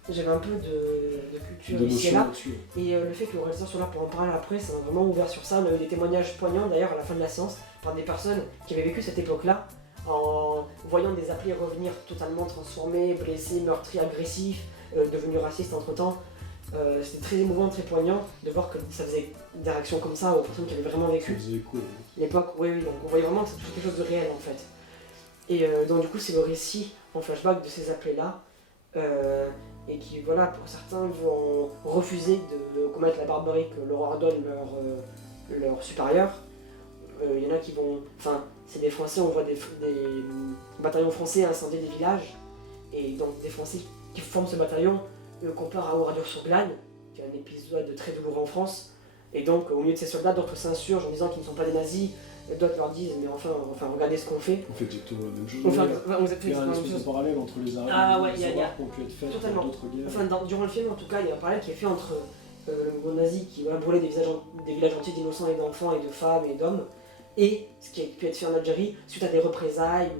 j'avais un peu de culture ici et là, et le fait que le réalisateur soit là pour en parler après, ça m'a vraiment ouvert sur ça. On a eu des témoignages poignants d'ailleurs à la fin de la séance par des personnes qui avaient vécu cette époque-là, en voyant des appelés revenir totalement transformés, blessés, meurtris, agressifs, devenus racistes entre temps. C'était très émouvant, très poignant de voir que ça faisait des réactions comme ça aux personnes qui avaient vraiment Ça vécu. faisait écho. L'époque, oui, donc on voyait vraiment que c'était quelque chose de réel en fait. Et donc du coup, c'est le récit en flashback de ces appelés-là, et qui, voilà, pour certains vont refuser de commettre la barbarie que leur ordonne leur supérieur. Il y en a qui vont... Enfin, c'est des Français, on voit des bataillons français incendier des villages, et donc des Français qui forment ce bataillon comparent à Oradour-sur-Glane, qui est un épisode très douloureux en France, et donc au milieu de ces soldats, d'autres s'insurgent en disant qu'ils ne sont pas des nazis, et d'autres leur disent mais enfin regardez ce qu'on fait. On fait exactement la même chose. Il Il y a une espèce de parallèle entre les arabes et les y a qui ont pu être faits totalement. dans d'autres guerres. Enfin, durant le film, en tout cas, il y a un parallèle qui est fait entre le mouvement nazi qui va brûler des villages entiers d'innocents et d'enfants et de femmes et d'hommes, et ce qui a pu être fait en Algérie suite à des représailles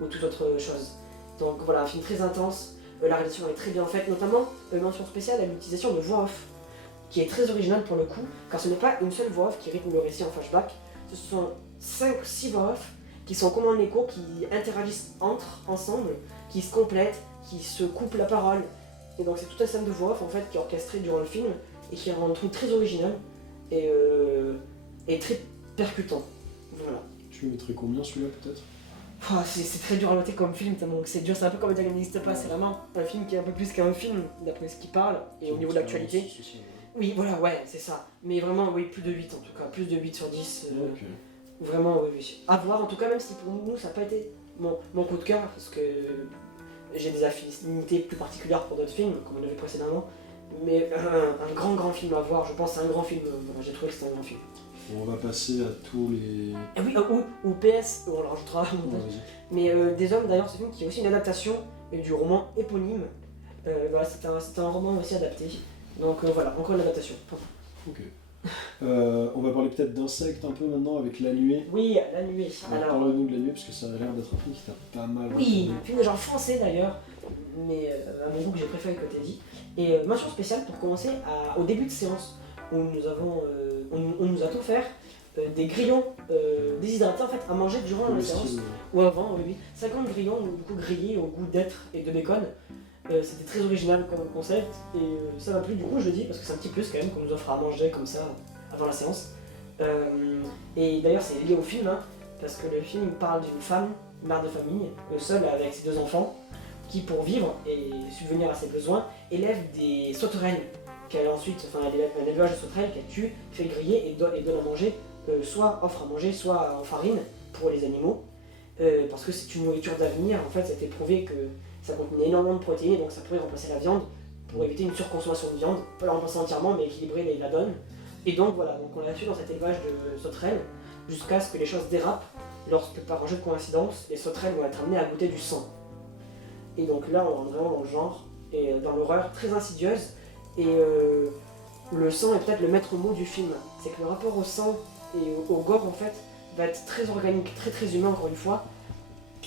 ou toute autre chose. Donc voilà, un film très intense, la réalisation est très bien faite, notamment mention spéciale à l'utilisation de voix off, qui est très originale pour le coup, car ce n'est pas une seule voix off qui rythme le récit en flashback, ce sont 5-6 voix off qui sont comme en écho, qui interagissent ensemble, qui se complètent, qui se coupent la parole. Et donc c'est toute une scène de voix off en fait qui est orchestrée durant le film et qui rend le truc très original et très percutant. Voilà. Tu lui mettrais combien celui-là peut-être? C'est très dur à noter comme film, tellement que c'est dur, c'est un peu comme Dialogue n'existe pas, c'est vraiment un film qui est un peu plus qu'un film d'après ce qu'il parle et au niveau de l'actualité. Oui, voilà, ouais, c'est ça. Mais vraiment, oui, plus de 8 en tout cas, plus de 8 sur 10. Ok. Vraiment, oui. À voir, en tout cas, même si pour nous, ça n'a pas été mon coup de cœur, parce que j'ai des affinités plus particulières pour d'autres films, comme on a vu précédemment. Mais un grand film à voir, je pense que c'est un grand film, voilà, j'ai trouvé que c'était un grand film. On va passer à tous les... Et oui, ou PS, on le rajoutera au montage. Ouais, Mais Des Hommes, d'ailleurs, ce film qui est aussi une adaptation du roman éponyme. Voilà, c'est un roman aussi adapté. Donc voilà, encore une adaptation. Ok. On va parler peut-être d'insectes un peu maintenant avec La Nuée. Oui, La Nuée. Alors, parle-nous de La Nuée parce que ça a l'air d'être un film qui t'a pas mal... Oui, un film de genre français d'ailleurs, mais à mon goût que j'ai préféré que t'aies dit. Et mention spéciale pour commencer au début de séance où on nous a offert des grillons déshydratés en fait à manger durant la séance ou avant, oui. 50 grillons du coup grillés au goût d'être et de bacon. C'était très original comme concept et ça m'a plu, du coup je le dis parce que c'est un petit plus quand même qu'on nous offre à manger comme ça avant la séance. Et d'ailleurs c'est lié au film hein, parce que le film parle d'une femme, mère de famille, seule avec ses 2 enfants, qui pour vivre et subvenir à ses besoins élève des sauterelles qu'elle ensuite, enfin un élevage de sauterelles qu'elle tue, fait griller et donne à manger, soit offre à manger, soit en farine pour les animaux, parce que c'est une nourriture d'avenir. En fait, ça a été prouvé que ça contenait énormément de protéines, donc ça pourrait remplacer la viande pour éviter une surconsommation de viande, pas la remplacer entièrement, mais équilibrer la donne. Et donc voilà, donc on l'a su dans cet élevage de sauterelles jusqu'à ce que les choses dérapent lorsque par un jeu de coïncidence, les sauterelles vont être amenées à goûter du sang. Et donc là, on rentre vraiment dans le genre et dans l'horreur très insidieuse. Et le sang est peut-être le maître mot du film. C'est que le rapport au sang et au gore en fait va être très organique, très humain encore une fois,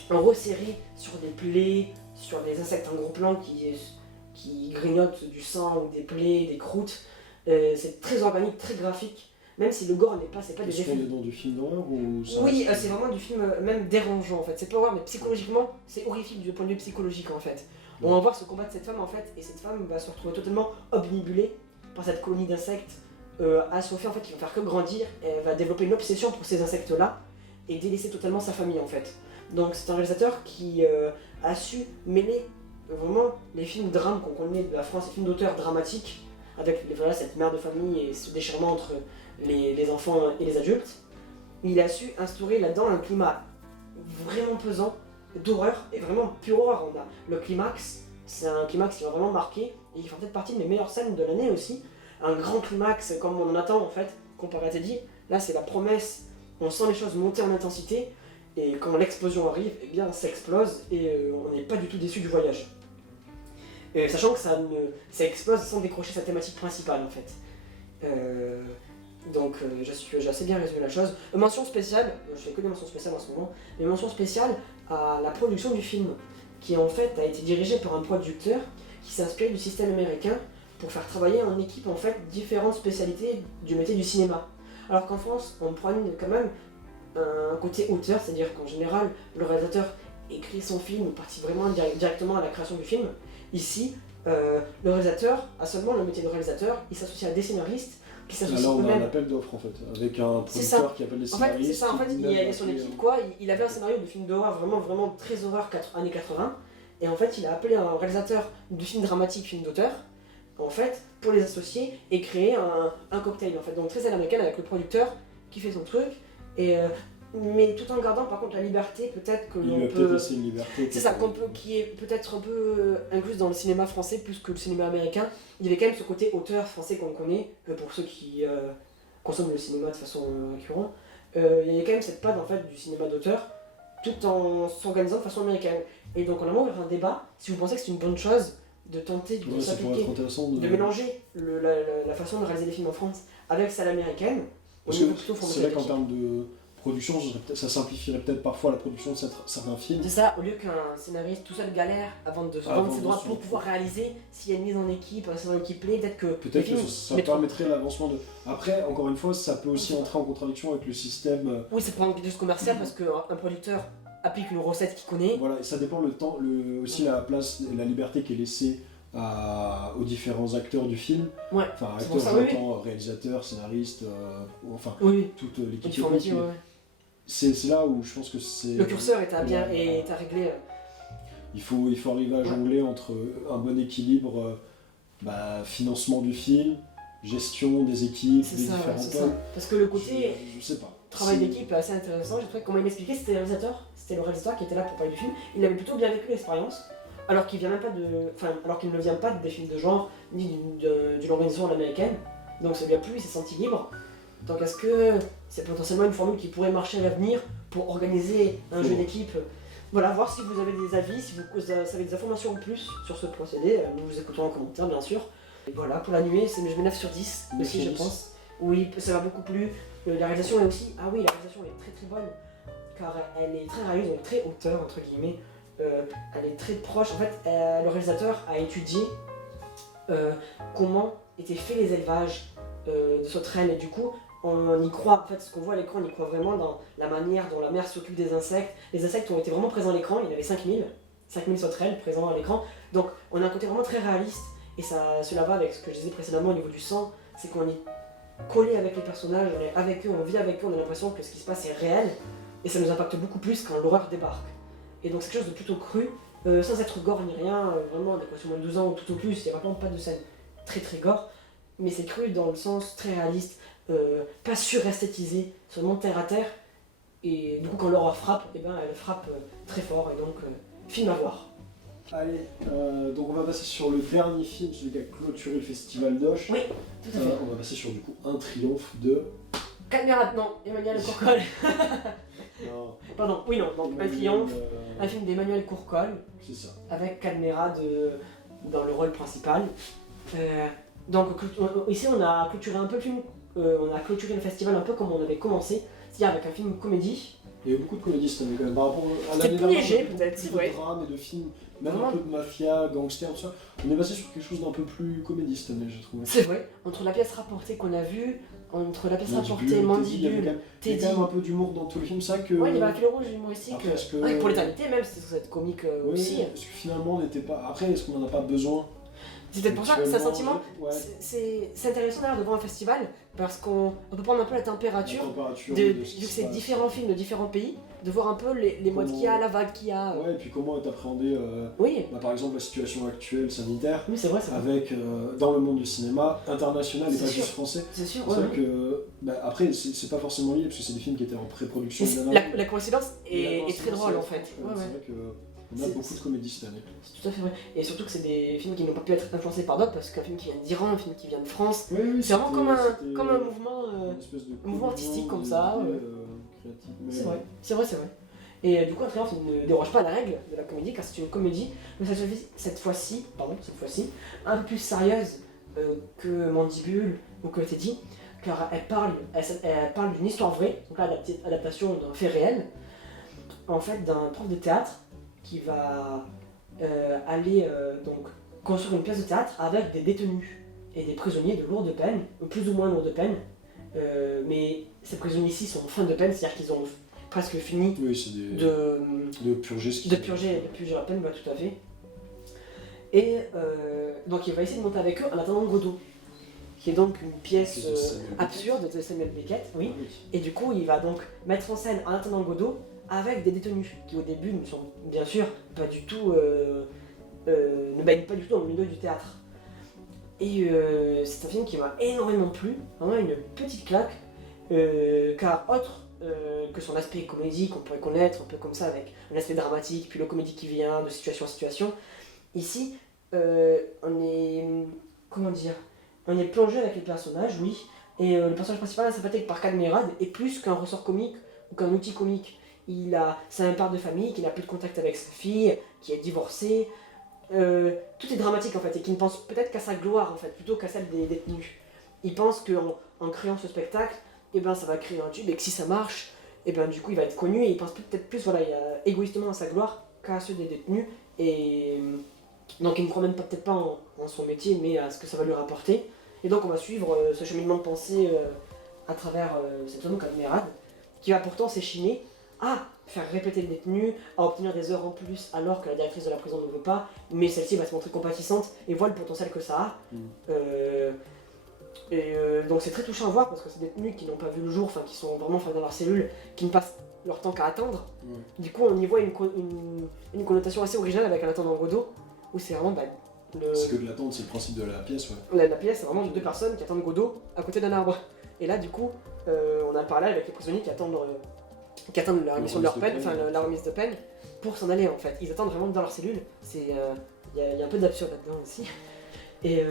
en resserré sur des plaies, sur des insectes en gros plan qui grignotent du sang ou des plaies, des croûtes. C'est très organique, très graphique. Même si le gore c'est pas des effets. Est-ce qu'on est dans du film d'horreur ou ça Oui, c'est vraiment du film même dérangeant en fait. C'est pas horreur, mais psychologiquement, c'est horrifique du point de vue psychologique en fait. On va voir ce combat de cette femme en fait, et cette femme va se retrouver totalement obnubilée par cette colonie d'insectes assoiffés en fait, qui vont faire que grandir. Et elle va développer une obsession pour ces insectes-là et délaisser totalement sa famille en fait. Donc c'est un réalisateur qui a su mêler vraiment les films drames qu'on connaît de la France, les films d'auteurs dramatiques, avec voilà, cette mère de famille et ce déchirement entre les enfants et les adultes. Il a su instaurer là-dedans un climat vraiment pesant, d'horreur, et vraiment pure horreur. On a le climax, c'est un climax qui va vraiment marquer, et qui fait peut-être partie de mes meilleures scènes de l'année aussi. Un grand climax comme on en attend en fait, comparé à Teddy. Là c'est la promesse, on sent les choses monter en intensité, et quand l'explosion arrive, eh bien ça explose, et on n'est pas du tout déçu du voyage. Sachant que ça explose sans décrocher sa thématique principale en fait. Donc j'ai assez bien résumé la chose. Mention spéciale, je fais que des mentions spéciales en ce moment, mais mention spéciale à la production du film, qui en fait a été dirigée par un producteur qui s'inspire du système américain pour faire travailler en équipe en fait différentes spécialités du métier du cinéma. Alors qu'en France, on prône quand même un côté auteur, c'est-à-dire qu'en général, le réalisateur écrit son film ou participe vraiment directement à la création du film. Ici, le réalisateur a seulement le métier de réalisateur, il s'associe à des scénaristes qui Là, s'associent on a un eux-mêmes. appel d'offres en fait, avec un C'est ça. producteur qui appelle les En fait, scénaristes. c'est ça, en fait, qui il y a même son appelé, équipe, quoi. Il avait un scénario de film d'horreur vraiment très horreur années 80. Et en fait, il a appelé un réalisateur de film dramatique, film d'auteur, en fait, pour les associer et créer un cocktail, en fait. Donc très à l'américaine avec le producteur qui fait son truc. Et, mais tout en gardant par contre la liberté, peut-être que Il l'on lui a peut. peut-être laissé une liberté. C'est ça, qui est peut-être un peu incluse dans le cinéma français plus que le cinéma américain. Il y avait quand même ce côté auteur français qu'on connaît, pour ceux qui consomment le cinéma de façon récurrente. Il y a quand même cette patte en fait, du cinéma d'auteur, tout en s'organisant de façon américaine. Et donc on a vraiment ouvert un débat, si vous pensez que c'est une bonne chose de tenter de Ouais, ça pourrait s'appliquer, être intéressant de mélanger la façon de réaliser les films en France avec celle américaine. Parce que c'est vrai qu'en termes de production, ça simplifierait peut-être parfois la production de certains films. C'est ça, au lieu qu'un scénariste tout seul galère avant de se vendre ses droits pour pouvoir réaliser, s'il y a une mise en équipe, un scénario qui plaît, peut-être que Peut-être que ça permettrait l'avancement de. Après, encore une fois, ça peut aussi entrer en contradiction avec le système. Oui, ça prend quelque chose commercial parce qu'un producteur applique une recette qu'il connaît. Voilà, et ça dépend le temps, aussi la place et la liberté qui est laissée aux différents acteurs du film. Ouais, enfin, c'est acteurs, pour ça, j'entends, réalisateurs, scénaristes, enfin, oui, toute l'équipe technique. technique. C'est là où je pense que c'est. Le curseur est à bien et à régler. Il faut arriver à jongler entre un bon équilibre, financement du film, gestion des équipes, des différents pôles. Parce que le côté je sais pas. Travail d'équipe est assez intéressant. J'ai trouvé comment il m'expliquait, c'était le réalisateur qui était là pour parler du film. Il avait plutôt bien vécu l'expérience, alors qu'il ne vient pas des films de genre ni d'une organisation américaine. Donc ça lui a plu, il s'est senti libre. Donc est-ce que c'est potentiellement une formule qui pourrait marcher à l'avenir pour organiser un jeu d'équipe? Voilà, voir si vous avez des avis, si vous avez des informations en plus sur ce procédé, nous vous écoutons en commentaire bien sûr. Et voilà, pour la nuée, je mets 9 sur 10 aussi je pense. Oui, ça m'a beaucoup plu. La réalisation est aussi, la réalisation est très bonne, car elle est très réaliste, donc très hauteur entre guillemets. Elle est très proche, en fait, le réalisateur a étudié comment étaient faits les élevages de sauterelles, et du coup, on y croit, en fait, ce qu'on voit à l'écran, on y croit vraiment dans la manière dont la mère s'occupe des insectes. Les insectes ont été vraiment présents à l'écran, il y en avait 5000 sauterelles présents à l'écran, donc on a un côté vraiment très réaliste, et cela va avec ce que je disais précédemment au niveau du sang, c'est qu'on est collé avec les personnages, on est avec eux, on vit avec eux, on a l'impression que ce qui se passe est réel, et ça nous impacte beaucoup plus quand l'horreur débarque. Et donc c'est quelque chose de plutôt cru, sans être gore ni rien, vraiment des moins de 12 ans ou tout au plus, il n'y a vraiment pas de scène très gore, mais c'est cru dans le sens très réaliste, pas suresthétisé, seulement terre à terre, et du coup quand l'horreur frappe, elle frappe très fort, et donc film à voir. Allez, donc on va passer sur le dernier film, celui qui a clôturé le festival d'Oche. Oui, tout à fait. On va passer sur du coup un triomphe de... Emmanuel Courcol. Non. Pardon, oui non, donc un triomphe, un film d'Emmanuel Courcol. C'est ça. Avec Cadmera dans le rôle principal. Donc ici on a clôturé un peu le film, on a clôturé le festival un peu comme on avait commencé, c'est-à-dire avec un film comédie. Il y a eu beaucoup de comédies cette année quand même, par rapport à l'année C'était plus léger peut-être, c'est vrai. De drames et de films, même un peu de mafia, gangster, tout ça. On est passé sur quelque chose d'un peu plus comédie cette année, j'ai trouvé. C'est vrai, entre la pièce rapportée qu'on a vue, entre la pièce rapportée Mandibule, Teddy, il y a quand même un peu d'humour dans tout le film, ça que... Ouais, il y avait un fil rouge humoristique. Que... pour l'éternité même, c'est cette comique aussi. Parce que finalement on n'était pas... Après, est-ce qu'on n'en a pas besoin? C'est peut-être pour ça que c'est un sentiment. Ouais. C'est intéressant d'ailleurs de voir un festival parce qu'on peut prendre un peu la température vu que c'est différents films de différents pays, de voir un peu les modes qu'il y a, la vague qu'il y a. Ouais, et puis comment est appréhendé par exemple la situation actuelle sanitaire c'est vrai. Avec dans le monde du cinéma international et pas juste français. C'est sûr. C'est vrai que après c'est pas forcément lié parce que c'est des films qui étaient en pré-production. La coïncidence est très drôle en fait. C'est vrai que on a beaucoup de comédies cette année. C'est tout à fait vrai. Et surtout que c'est des films qui n'ont pas pu être influencés par d'autres parce qu'un film qui vient d'Iran, un film qui vient de France, c'est vraiment comme un mouvement artistique comme ça. C'est vrai. Et du coup, un triomphe ne déroge pas à la règle de la comédie car c'est une comédie, mais cette fois-ci, un peu plus sérieuse que Mandibule ou que Teddy, car elle parle d'une histoire vraie, donc là, adaptation d'un fait réel, en fait d'un prof de théâtre qui va aller donc construire une pièce de théâtre avec des détenus et des prisonniers de lourde peine, plus ou moins lourde peine, mais ces prisonniers ici sont en fin de peine, c'est-à-dire qu'ils ont presque fini de purger la peine, tout à fait. Et donc il va essayer de monter avec eux en attendant Godot, qui est donc une pièce absurde de Samuel Beckett, oui. Ah oui. Et du coup, il va donc mettre en scène en attendant Godot avec des détenus qui au début ne sont bien sûr pas du tout, ne baignent pas du tout dans le milieu du théâtre. Et c'est un film qui m'a énormément plu, vraiment une petite claque, car autre que son aspect comédie qu'on pourrait connaître, un peu comme ça, avec un aspect dramatique, puis le comédie qui vient de situation en situation, ici, on est, comment dire, on est plongé avec les personnages, oui, et le personnage principal, sympathique par Cadmerade, est plus qu'un ressort comique ou qu'un outil comique. C'est un père de famille qui n'a plus de contact avec sa fille, qui est divorcé. Tout est dramatique en fait, et qui ne pense peut-être qu'à sa gloire en fait, plutôt qu'à celle des détenus. Il pense qu'en créant ce spectacle, eh ben, ça va créer un tube, et que si ça marche, eh ben, du coup il va être connu, et il pense peut-être plus égoïstement à sa gloire qu'à ceux des détenus. Et donc il ne croit même peut-être pas en son métier, mais à ce que ça va lui rapporter. Et donc on va suivre ce cheminement de pensée à travers cet homme Cadmerade, qui va pourtant s'échiner à faire répéter le détenu, à obtenir des heures en plus alors que la directrice de la prison ne veut pas, mais celle-ci va se montrer compatissante et voit le potentiel que ça a. Donc c'est très touchant à voir parce que c'est des détenus qui n'ont pas vu le jour, enfin qui sont vraiment dans leur cellule, qui ne passent leur temps qu'à attendre. Du coup on y voit une connotation assez originale avec un attendant Godot, où c'est vraiment Parce que l'attente c'est le principe de la pièce, ouais. La pièce c'est vraiment deux personnes qui attendent Godot à côté d'un arbre. Et là du coup on a le parallèle avec les prisonniers qui attendent la remission de leur peine, enfin la remise de peine, pour s'en aller en fait. Ils attendent vraiment dans leur cellule. Il y a un peu d'absurde là-dedans aussi. Et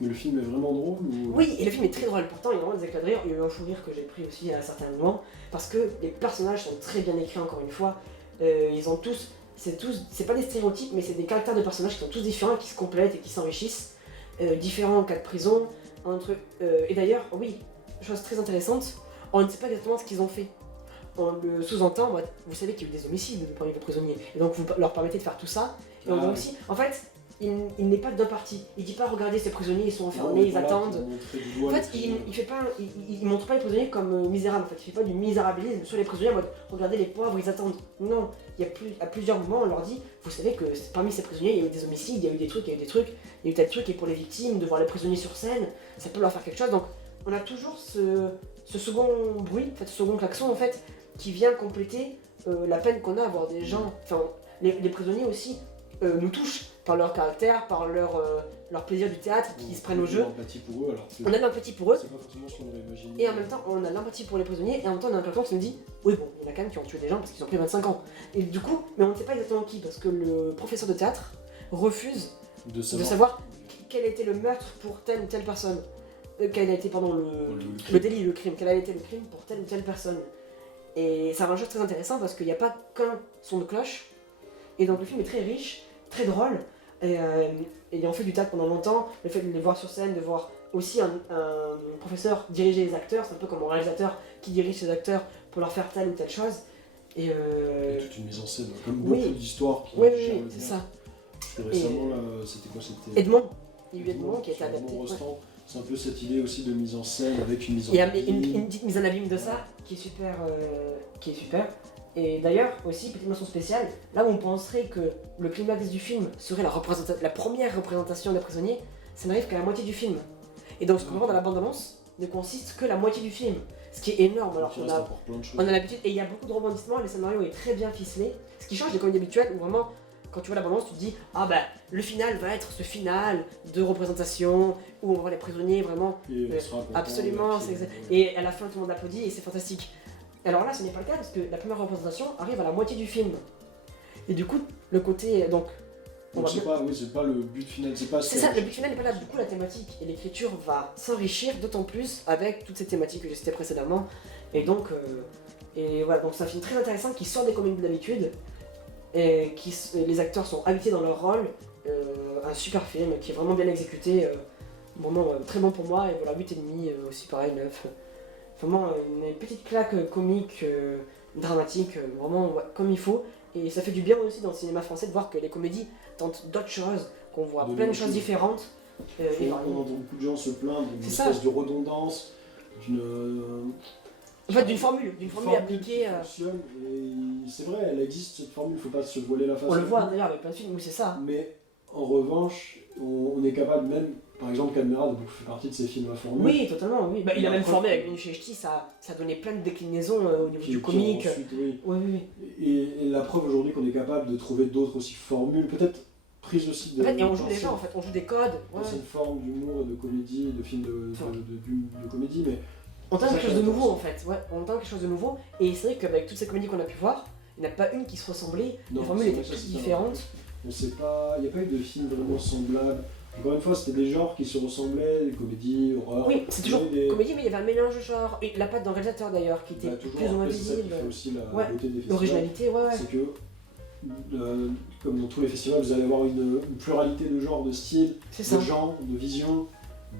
Mais le film est vraiment drôle ou... Oui, et le film est très drôle. Pourtant, il y a vraiment des éclats de rire. Il y a eu un fou rire que j'ai pris aussi à certains moments, parce que les personnages sont très bien écrits encore une fois. Ils ont tous, c'est pas des stéréotypes, mais c'est des caractères de personnages qui sont tous différents, qui se complètent et qui s'enrichissent. Différents en cas de prison. Et d'ailleurs, oui, chose très intéressante, on ne sait pas exactement ce qu'ils ont fait. On le sous-entend, vous savez qu'il y a eu des homicides parmi les prisonniers, et donc vous leur permettez de faire tout ça, et on dit aussi, en fait, il n'est pas d'un parti, il dit pas regardez ces prisonniers, ils sont enfermés, ils attendent. En fait, il montre pas les prisonniers comme misérables, en fait, il fait pas du misérabilisme sur les prisonniers en mode regardez les pauvres, ils attendent. Non, à plusieurs moments on leur dit, vous savez que parmi ces prisonniers il y a eu des homicides, il y a eu des trucs, il y a eu tel truc, et pour les victimes, de voir les prisonniers sur scène, ça peut leur faire quelque chose, donc on a toujours ce second bruit, en fait, ce second klaxon en fait, qui vient compléter la peine qu'on a à voir des gens, enfin les prisonniers aussi nous touchent par leur caractère, par leur plaisir du théâtre, qui se prennent au jeu. On a l'empathie pour eux alors. On a de l'empathie pour eux. C'est pas forcément ce qu'on aurait imaginé. Et en même temps, on a de l'empathie pour les prisonniers, et en même temps, on a un klaxon qui nous dit oui, bon, il y en a quand même qui ont tué des gens parce qu'ils ont pris 25 ans. Et du coup, mais on ne sait pas exactement qui, parce que le professeur de théâtre refuse de savoir quel a été le meurtre pour telle ou telle personne. Quel a été, pardon, le délit, le crime, quel a été le crime pour telle ou telle personne. Et ça rend un jeu très intéressant parce qu'il n'y a pas qu'un son de cloche. Et donc le film est très riche, très drôle. Et ayant fait du théâtre pendant longtemps, le fait de les voir sur scène, de voir aussi un professeur diriger les acteurs, c'est un peu comme un réalisateur qui dirige ses acteurs pour leur faire telle ou telle chose. Et toute une mise en scène, comme beaucoup d'histoires qui oui, c'est ça. Récemment, là, c'était quoi? C'était Edmond. Il y a eu Edmond qui a été adapté. C'est un peu cette idée aussi de mise en scène avec une mise en Il y a une petite mise en abîme de ça qui est super. Et d'ailleurs, aussi, petite mention spéciale, là où on penserait que le climax du film serait la première représentation des prisonniers, ça n'arrive qu'à la moitié du film. Et donc ce qu'on voit dans la bande-annonce ne consiste que la moitié du film, ce qui est énorme. Alors on a l'habitude, et il y a beaucoup de rebondissements, le scénario est très bien ficelé, ce qui change des comédies habituelles où vraiment, quand tu vois la bande-annonce, tu te dis ah bah le final va être ce final de représentation où on voit les prisonniers vraiment. Absolument, et à la fin tout le monde applaudit et c'est fantastique. Alors là, ce n'est pas le cas parce que la première représentation arrive à la moitié du film. Et du coup, le côté. Donc c'est pas le but final. C'est ça, le but final n'est pas là. Du coup, la thématique et l'écriture va s'enrichir d'autant plus avec toutes ces thématiques que j'ai citées précédemment. Et donc, voilà, donc c'est un film très intéressant qui sort des comédies d'habitude. Et les acteurs sont habités dans leur rôle. Un super film qui est vraiment bien exécuté. Vraiment très bon pour moi. Et voilà, 8,5 aussi, pareil, 9. Vraiment une petite claque comique, dramatique, vraiment comme il faut. Et ça fait du bien aussi dans le cinéma français de voir que les comédies tentent d'autres choses, qu'on voit plein de choses différentes. Beaucoup de gens se plaignent d'une espèce de redondance, d'une formule appliquée. C'est vrai, elle existe cette formule, il ne faut pas se voiler la face. On le voit d'ailleurs avec plein de films, oui c'est ça. Mais En revanche, on est capable même, par exemple, Cadmerade fait partie de ces films à formule. Oui, totalement, oui. Bah, il a même Après, formé avec Vinci Ch'ti, ça a donné plein de déclinaisons au niveau qui- du qui comique. ensuite, oui. Oui, oui, oui. Et la preuve aujourd'hui qu'on est capable de trouver d'autres aussi formules, peut-être prises aussi de. En fait, et on joue les gens, en fait, on joue des codes. Ouais. C'est une forme d'humour, de comédie, de films de comédie, mais. On tente c'est quelque ça chose de qui est nouveau en fait, ouais, on tente quelque chose de nouveau. Et c'est vrai qu'avec toutes ces comédies qu'on a pu voir, il n'y en a pas une qui se ressemblait, Non, les formules c'est étaient vrai, ça, toutes c'est différentes. On sait pas, il n'y a pas eu de film vraiment semblable. Encore une fois, c'était des genres qui se ressemblaient, des comédies, horreur. Oui, c'est toujours des... comédie, mais il y avait un mélange de genres. Et la patte d'un réalisateur d'ailleurs, qui était Bah, toujours, plus ou moins après, c'est ça qui visible. fait aussi la Ouais, beauté des festivals. l'originalité, ouais, ouais. C'est que, comme dans tous les festivals, vous allez avoir une pluralité de genres, de styles, C'est ça. de genres, de visions,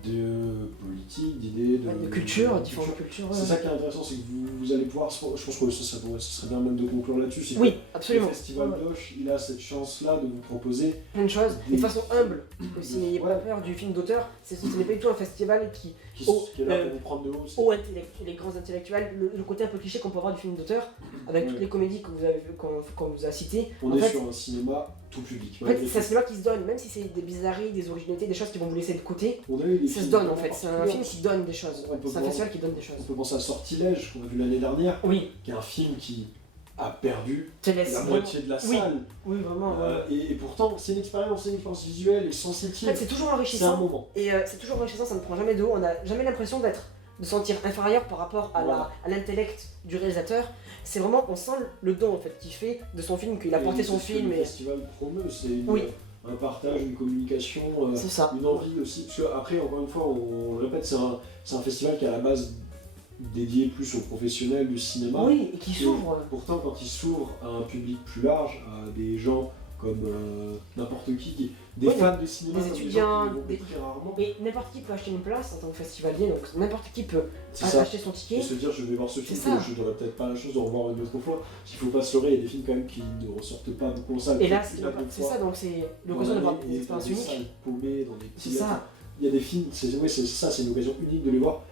de politique, d'idées, De culture, différentes cultures. Ouais. C'est ça qui est intéressant, c'est que vous allez pouvoir, je pense que ce serait bien même de conclure là-dessus, c'est Oui, que absolument. le Festival Ouais, ouais. Doche, il a cette chance-là de vous proposer Plein de choses, Des- de façon humble aussi. N'ayez pas Ouais. peur du film d'auteur, ce n'est pas du tout un festival qui qui est là pour vous prendre de haut. c'est- aux les grands intellectuels, le côté un peu cliché qu'on peut avoir du film d'auteur, avec Ouais. toutes les comédies que vous avez vues, qu'on vous a citées. On en est fait, sur un cinéma tout public. En fait, c'est un cinéma qui se donne, même si c'est des bizarreries, des originalités, des choses qui vont vous laisser de côté, On a eu des ça se films donne en vraiment fait. C'est un particuliers. film qui donne des choses. On peut C'est un voir- festival qui donne des On choses. peut penser à Sortilège, qu'on a vu l'année dernière, Oui, qui est un film qui a perdu te laisse. la moitié de la Oui. salle. Oui, vraiment. Ouais. Et pourtant, c'est une expérience visuelle et En sensitive. fait, c'est toujours C'est un enrichissant. moment. Et c'est toujours enrichissant, ça ne prend jamais de haut. On n'a jamais l'impression de sentir inférieur par rapport à Voilà. à l'intellect du réalisateur. C'est vraiment, on sent le don en fait qu'il fait de son film, qu'il a porté Et son c'est ce que film. Le Et... festival promeut, c'est Oui. un partage, une communication, C'est ça. une envie aussi. Parce qu'après, encore une fois, on le répète, c'est un festival qui est à la base dédié plus aux professionnels du cinéma. Oui, et qui s'ouvre. Pourtant, quand il s'ouvre à un public plus large, à des gens comme n'importe qui, des Oui, fans de cinéma, des comme étudiants, gens qui vont des- très rarement. Et n'importe qui peut acheter une place en tant que festivalier, donc n'importe qui peut C'est ça. acheter son ticket. Et se dire, je vais voir ce film, C'est ça. que je n'aurai peut-être pas la chance de revoir une autre fois. Il faut pas se leurrer, il y a des films quand même qui ne ressortent pas beaucoup en salle. Et là, Plus la c'est fois ça, donc c'est dans l'occasion d'avoir l'année, des et expériences dans des uniques. salles paumées, dans des C'est petits- ça. Il y a des films, c'est ça, c'est une occasion unique de les voir.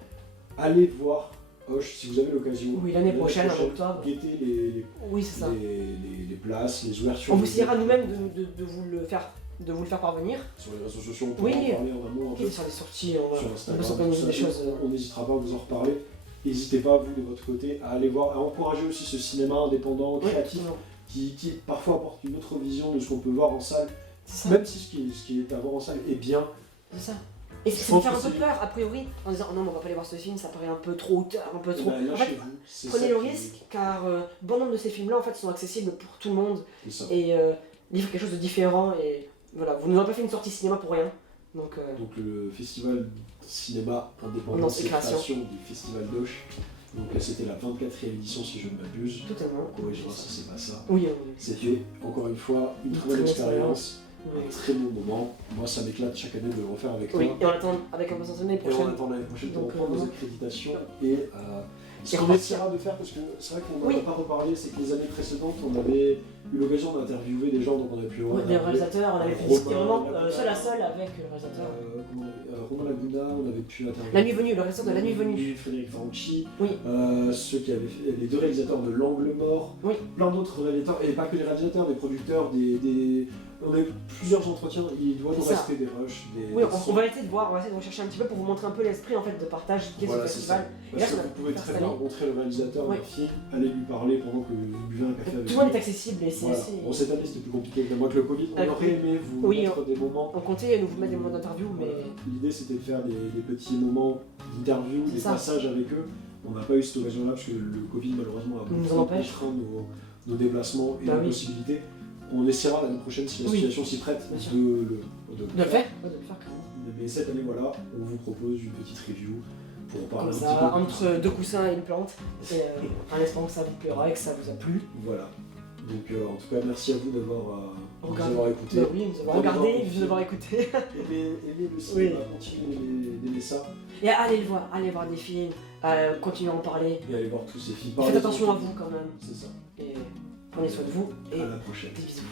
Allez voir Hoche si vous avez l'occasion. Oui, l'année prochaine, en octobre. Guettez Oui, c'est ça. les places, les ouvertures. On vous essayera nous-mêmes de vous le faire parvenir. Sur les réseaux sociaux, on peut Oui. en parler en amont un peu. Et sur des sorties, on Sur va Instagram, s'organiser tout des ça, choses. on n'hésitera pas à vous en reparler. N'hésitez pas, vous, de votre côté, à aller voir, à encourager aussi ce cinéma indépendant, Oui, créatif, absolument. qui parfois apporte une autre vision de ce qu'on peut voir en salle, C'est ça. même si ce qui est à voir en salle est bien. C'est ça. Et Je ça peut pense faire un que peu c'est- peur, a priori, en disant oh non, mais on va pas aller voir ce film, ça paraît un peu trop auteur, un peu Eh trop. ben, En fait, lâchez-vous. C'est prenez ça le qui- risque, car bon nombre de ces films-là en fait sont accessibles pour tout le monde C'est ça. et livrent quelque chose de différent. Et voilà, vous nous avez pas fait une sortie cinéma pour rien. Donc, Donc le festival cinéma indépendant, Non, c'est c'est création. création du festival d'Auch. Donc c'était la 24e édition si je ne m'abuse. totalement. Corrigez-moi si c'est pas ça. Oui, C'était encore une fois une très Une bonne très bonne expérience, oui. un très bon moment. Moi ça m'éclate chaque année de le refaire avec toi. Oui, et on attend avec impatience l'année Et on prochaine. attend l'année prochaine pour Donc, reprendre nos vraiment. accréditations et ce Et qu'on repartir. essaiera de faire, parce que c'est vrai qu'on n'en Oui. a pas reparlé, c'est que les années précédentes on avait eu l'occasion d'interviewer des gens, donc on a pu Ouais, des réalisateurs, on avait pu Romain discuter vraiment Laguna. seul à seul avec le réalisateur. Romain Laguna, on avait pu interviewer La nuit venue, le réalisateur de La nuit venue. Frédéric Farucci, Oui. ceux qui avaient fait, les deux réalisateurs de L'Angle Mort, Oui. plein d'autres réalisateurs, et pas que les réalisateurs, des producteurs, on a eu plusieurs entretiens, il doit nous C'est ça. rester des rushs, des... Oui, des on va essayer de voir, on va essayer de rechercher un petit peu pour vous montrer un peu l'esprit en fait de partage qu'est ce Voilà, c'est festival. ça. Et là, Parce ça que va vous pouvez faire très cette bien année. rencontrer le réalisateur Oui. d'un film, aller lui parler pendant que vous buvez un café avec Tout le monde lui. est accessible et c'est Voilà. assez. Bon, cette année c'était plus compliqué évidemment avec le Covid, on Avec aurait le- aimé vous Oui, mettre des moments. On comptait nous vous mettre des moments d'interview, mais Voilà. L'idée c'était de faire des petits moments d'interview, C'est des ça. passages avec eux. On n'a pas eu cette occasion-là parce que le Covid malheureusement a Nous beaucoup en empêche. contraint nos déplacements et Bah nos oui. possibilités. On essaiera l'année prochaine si la Oui. situation s'y prête Bien sûr. de de le faire. Ouais, de le faire quand même. Mais cette année voilà, on vous propose une petite review pour parler Comme un petit ça, peu. entre deux coussins et une plante, et en espérant que ça vous plaira et que ça vous a plu. Voilà. Donc en tout cas merci à vous d'avoir nous Regardez. avoir écouté. Bah oui, nous avoir regardé, nous avoir écouté. Aimez le cinéma, continuez d'aimer ça Et allez le voir, allez voir des films, continuez à en parler. et allez voir tous ces films. Faites attention à vous quand même. C'est ça. Et prenez soin de vous et À la prochaine. des bisous.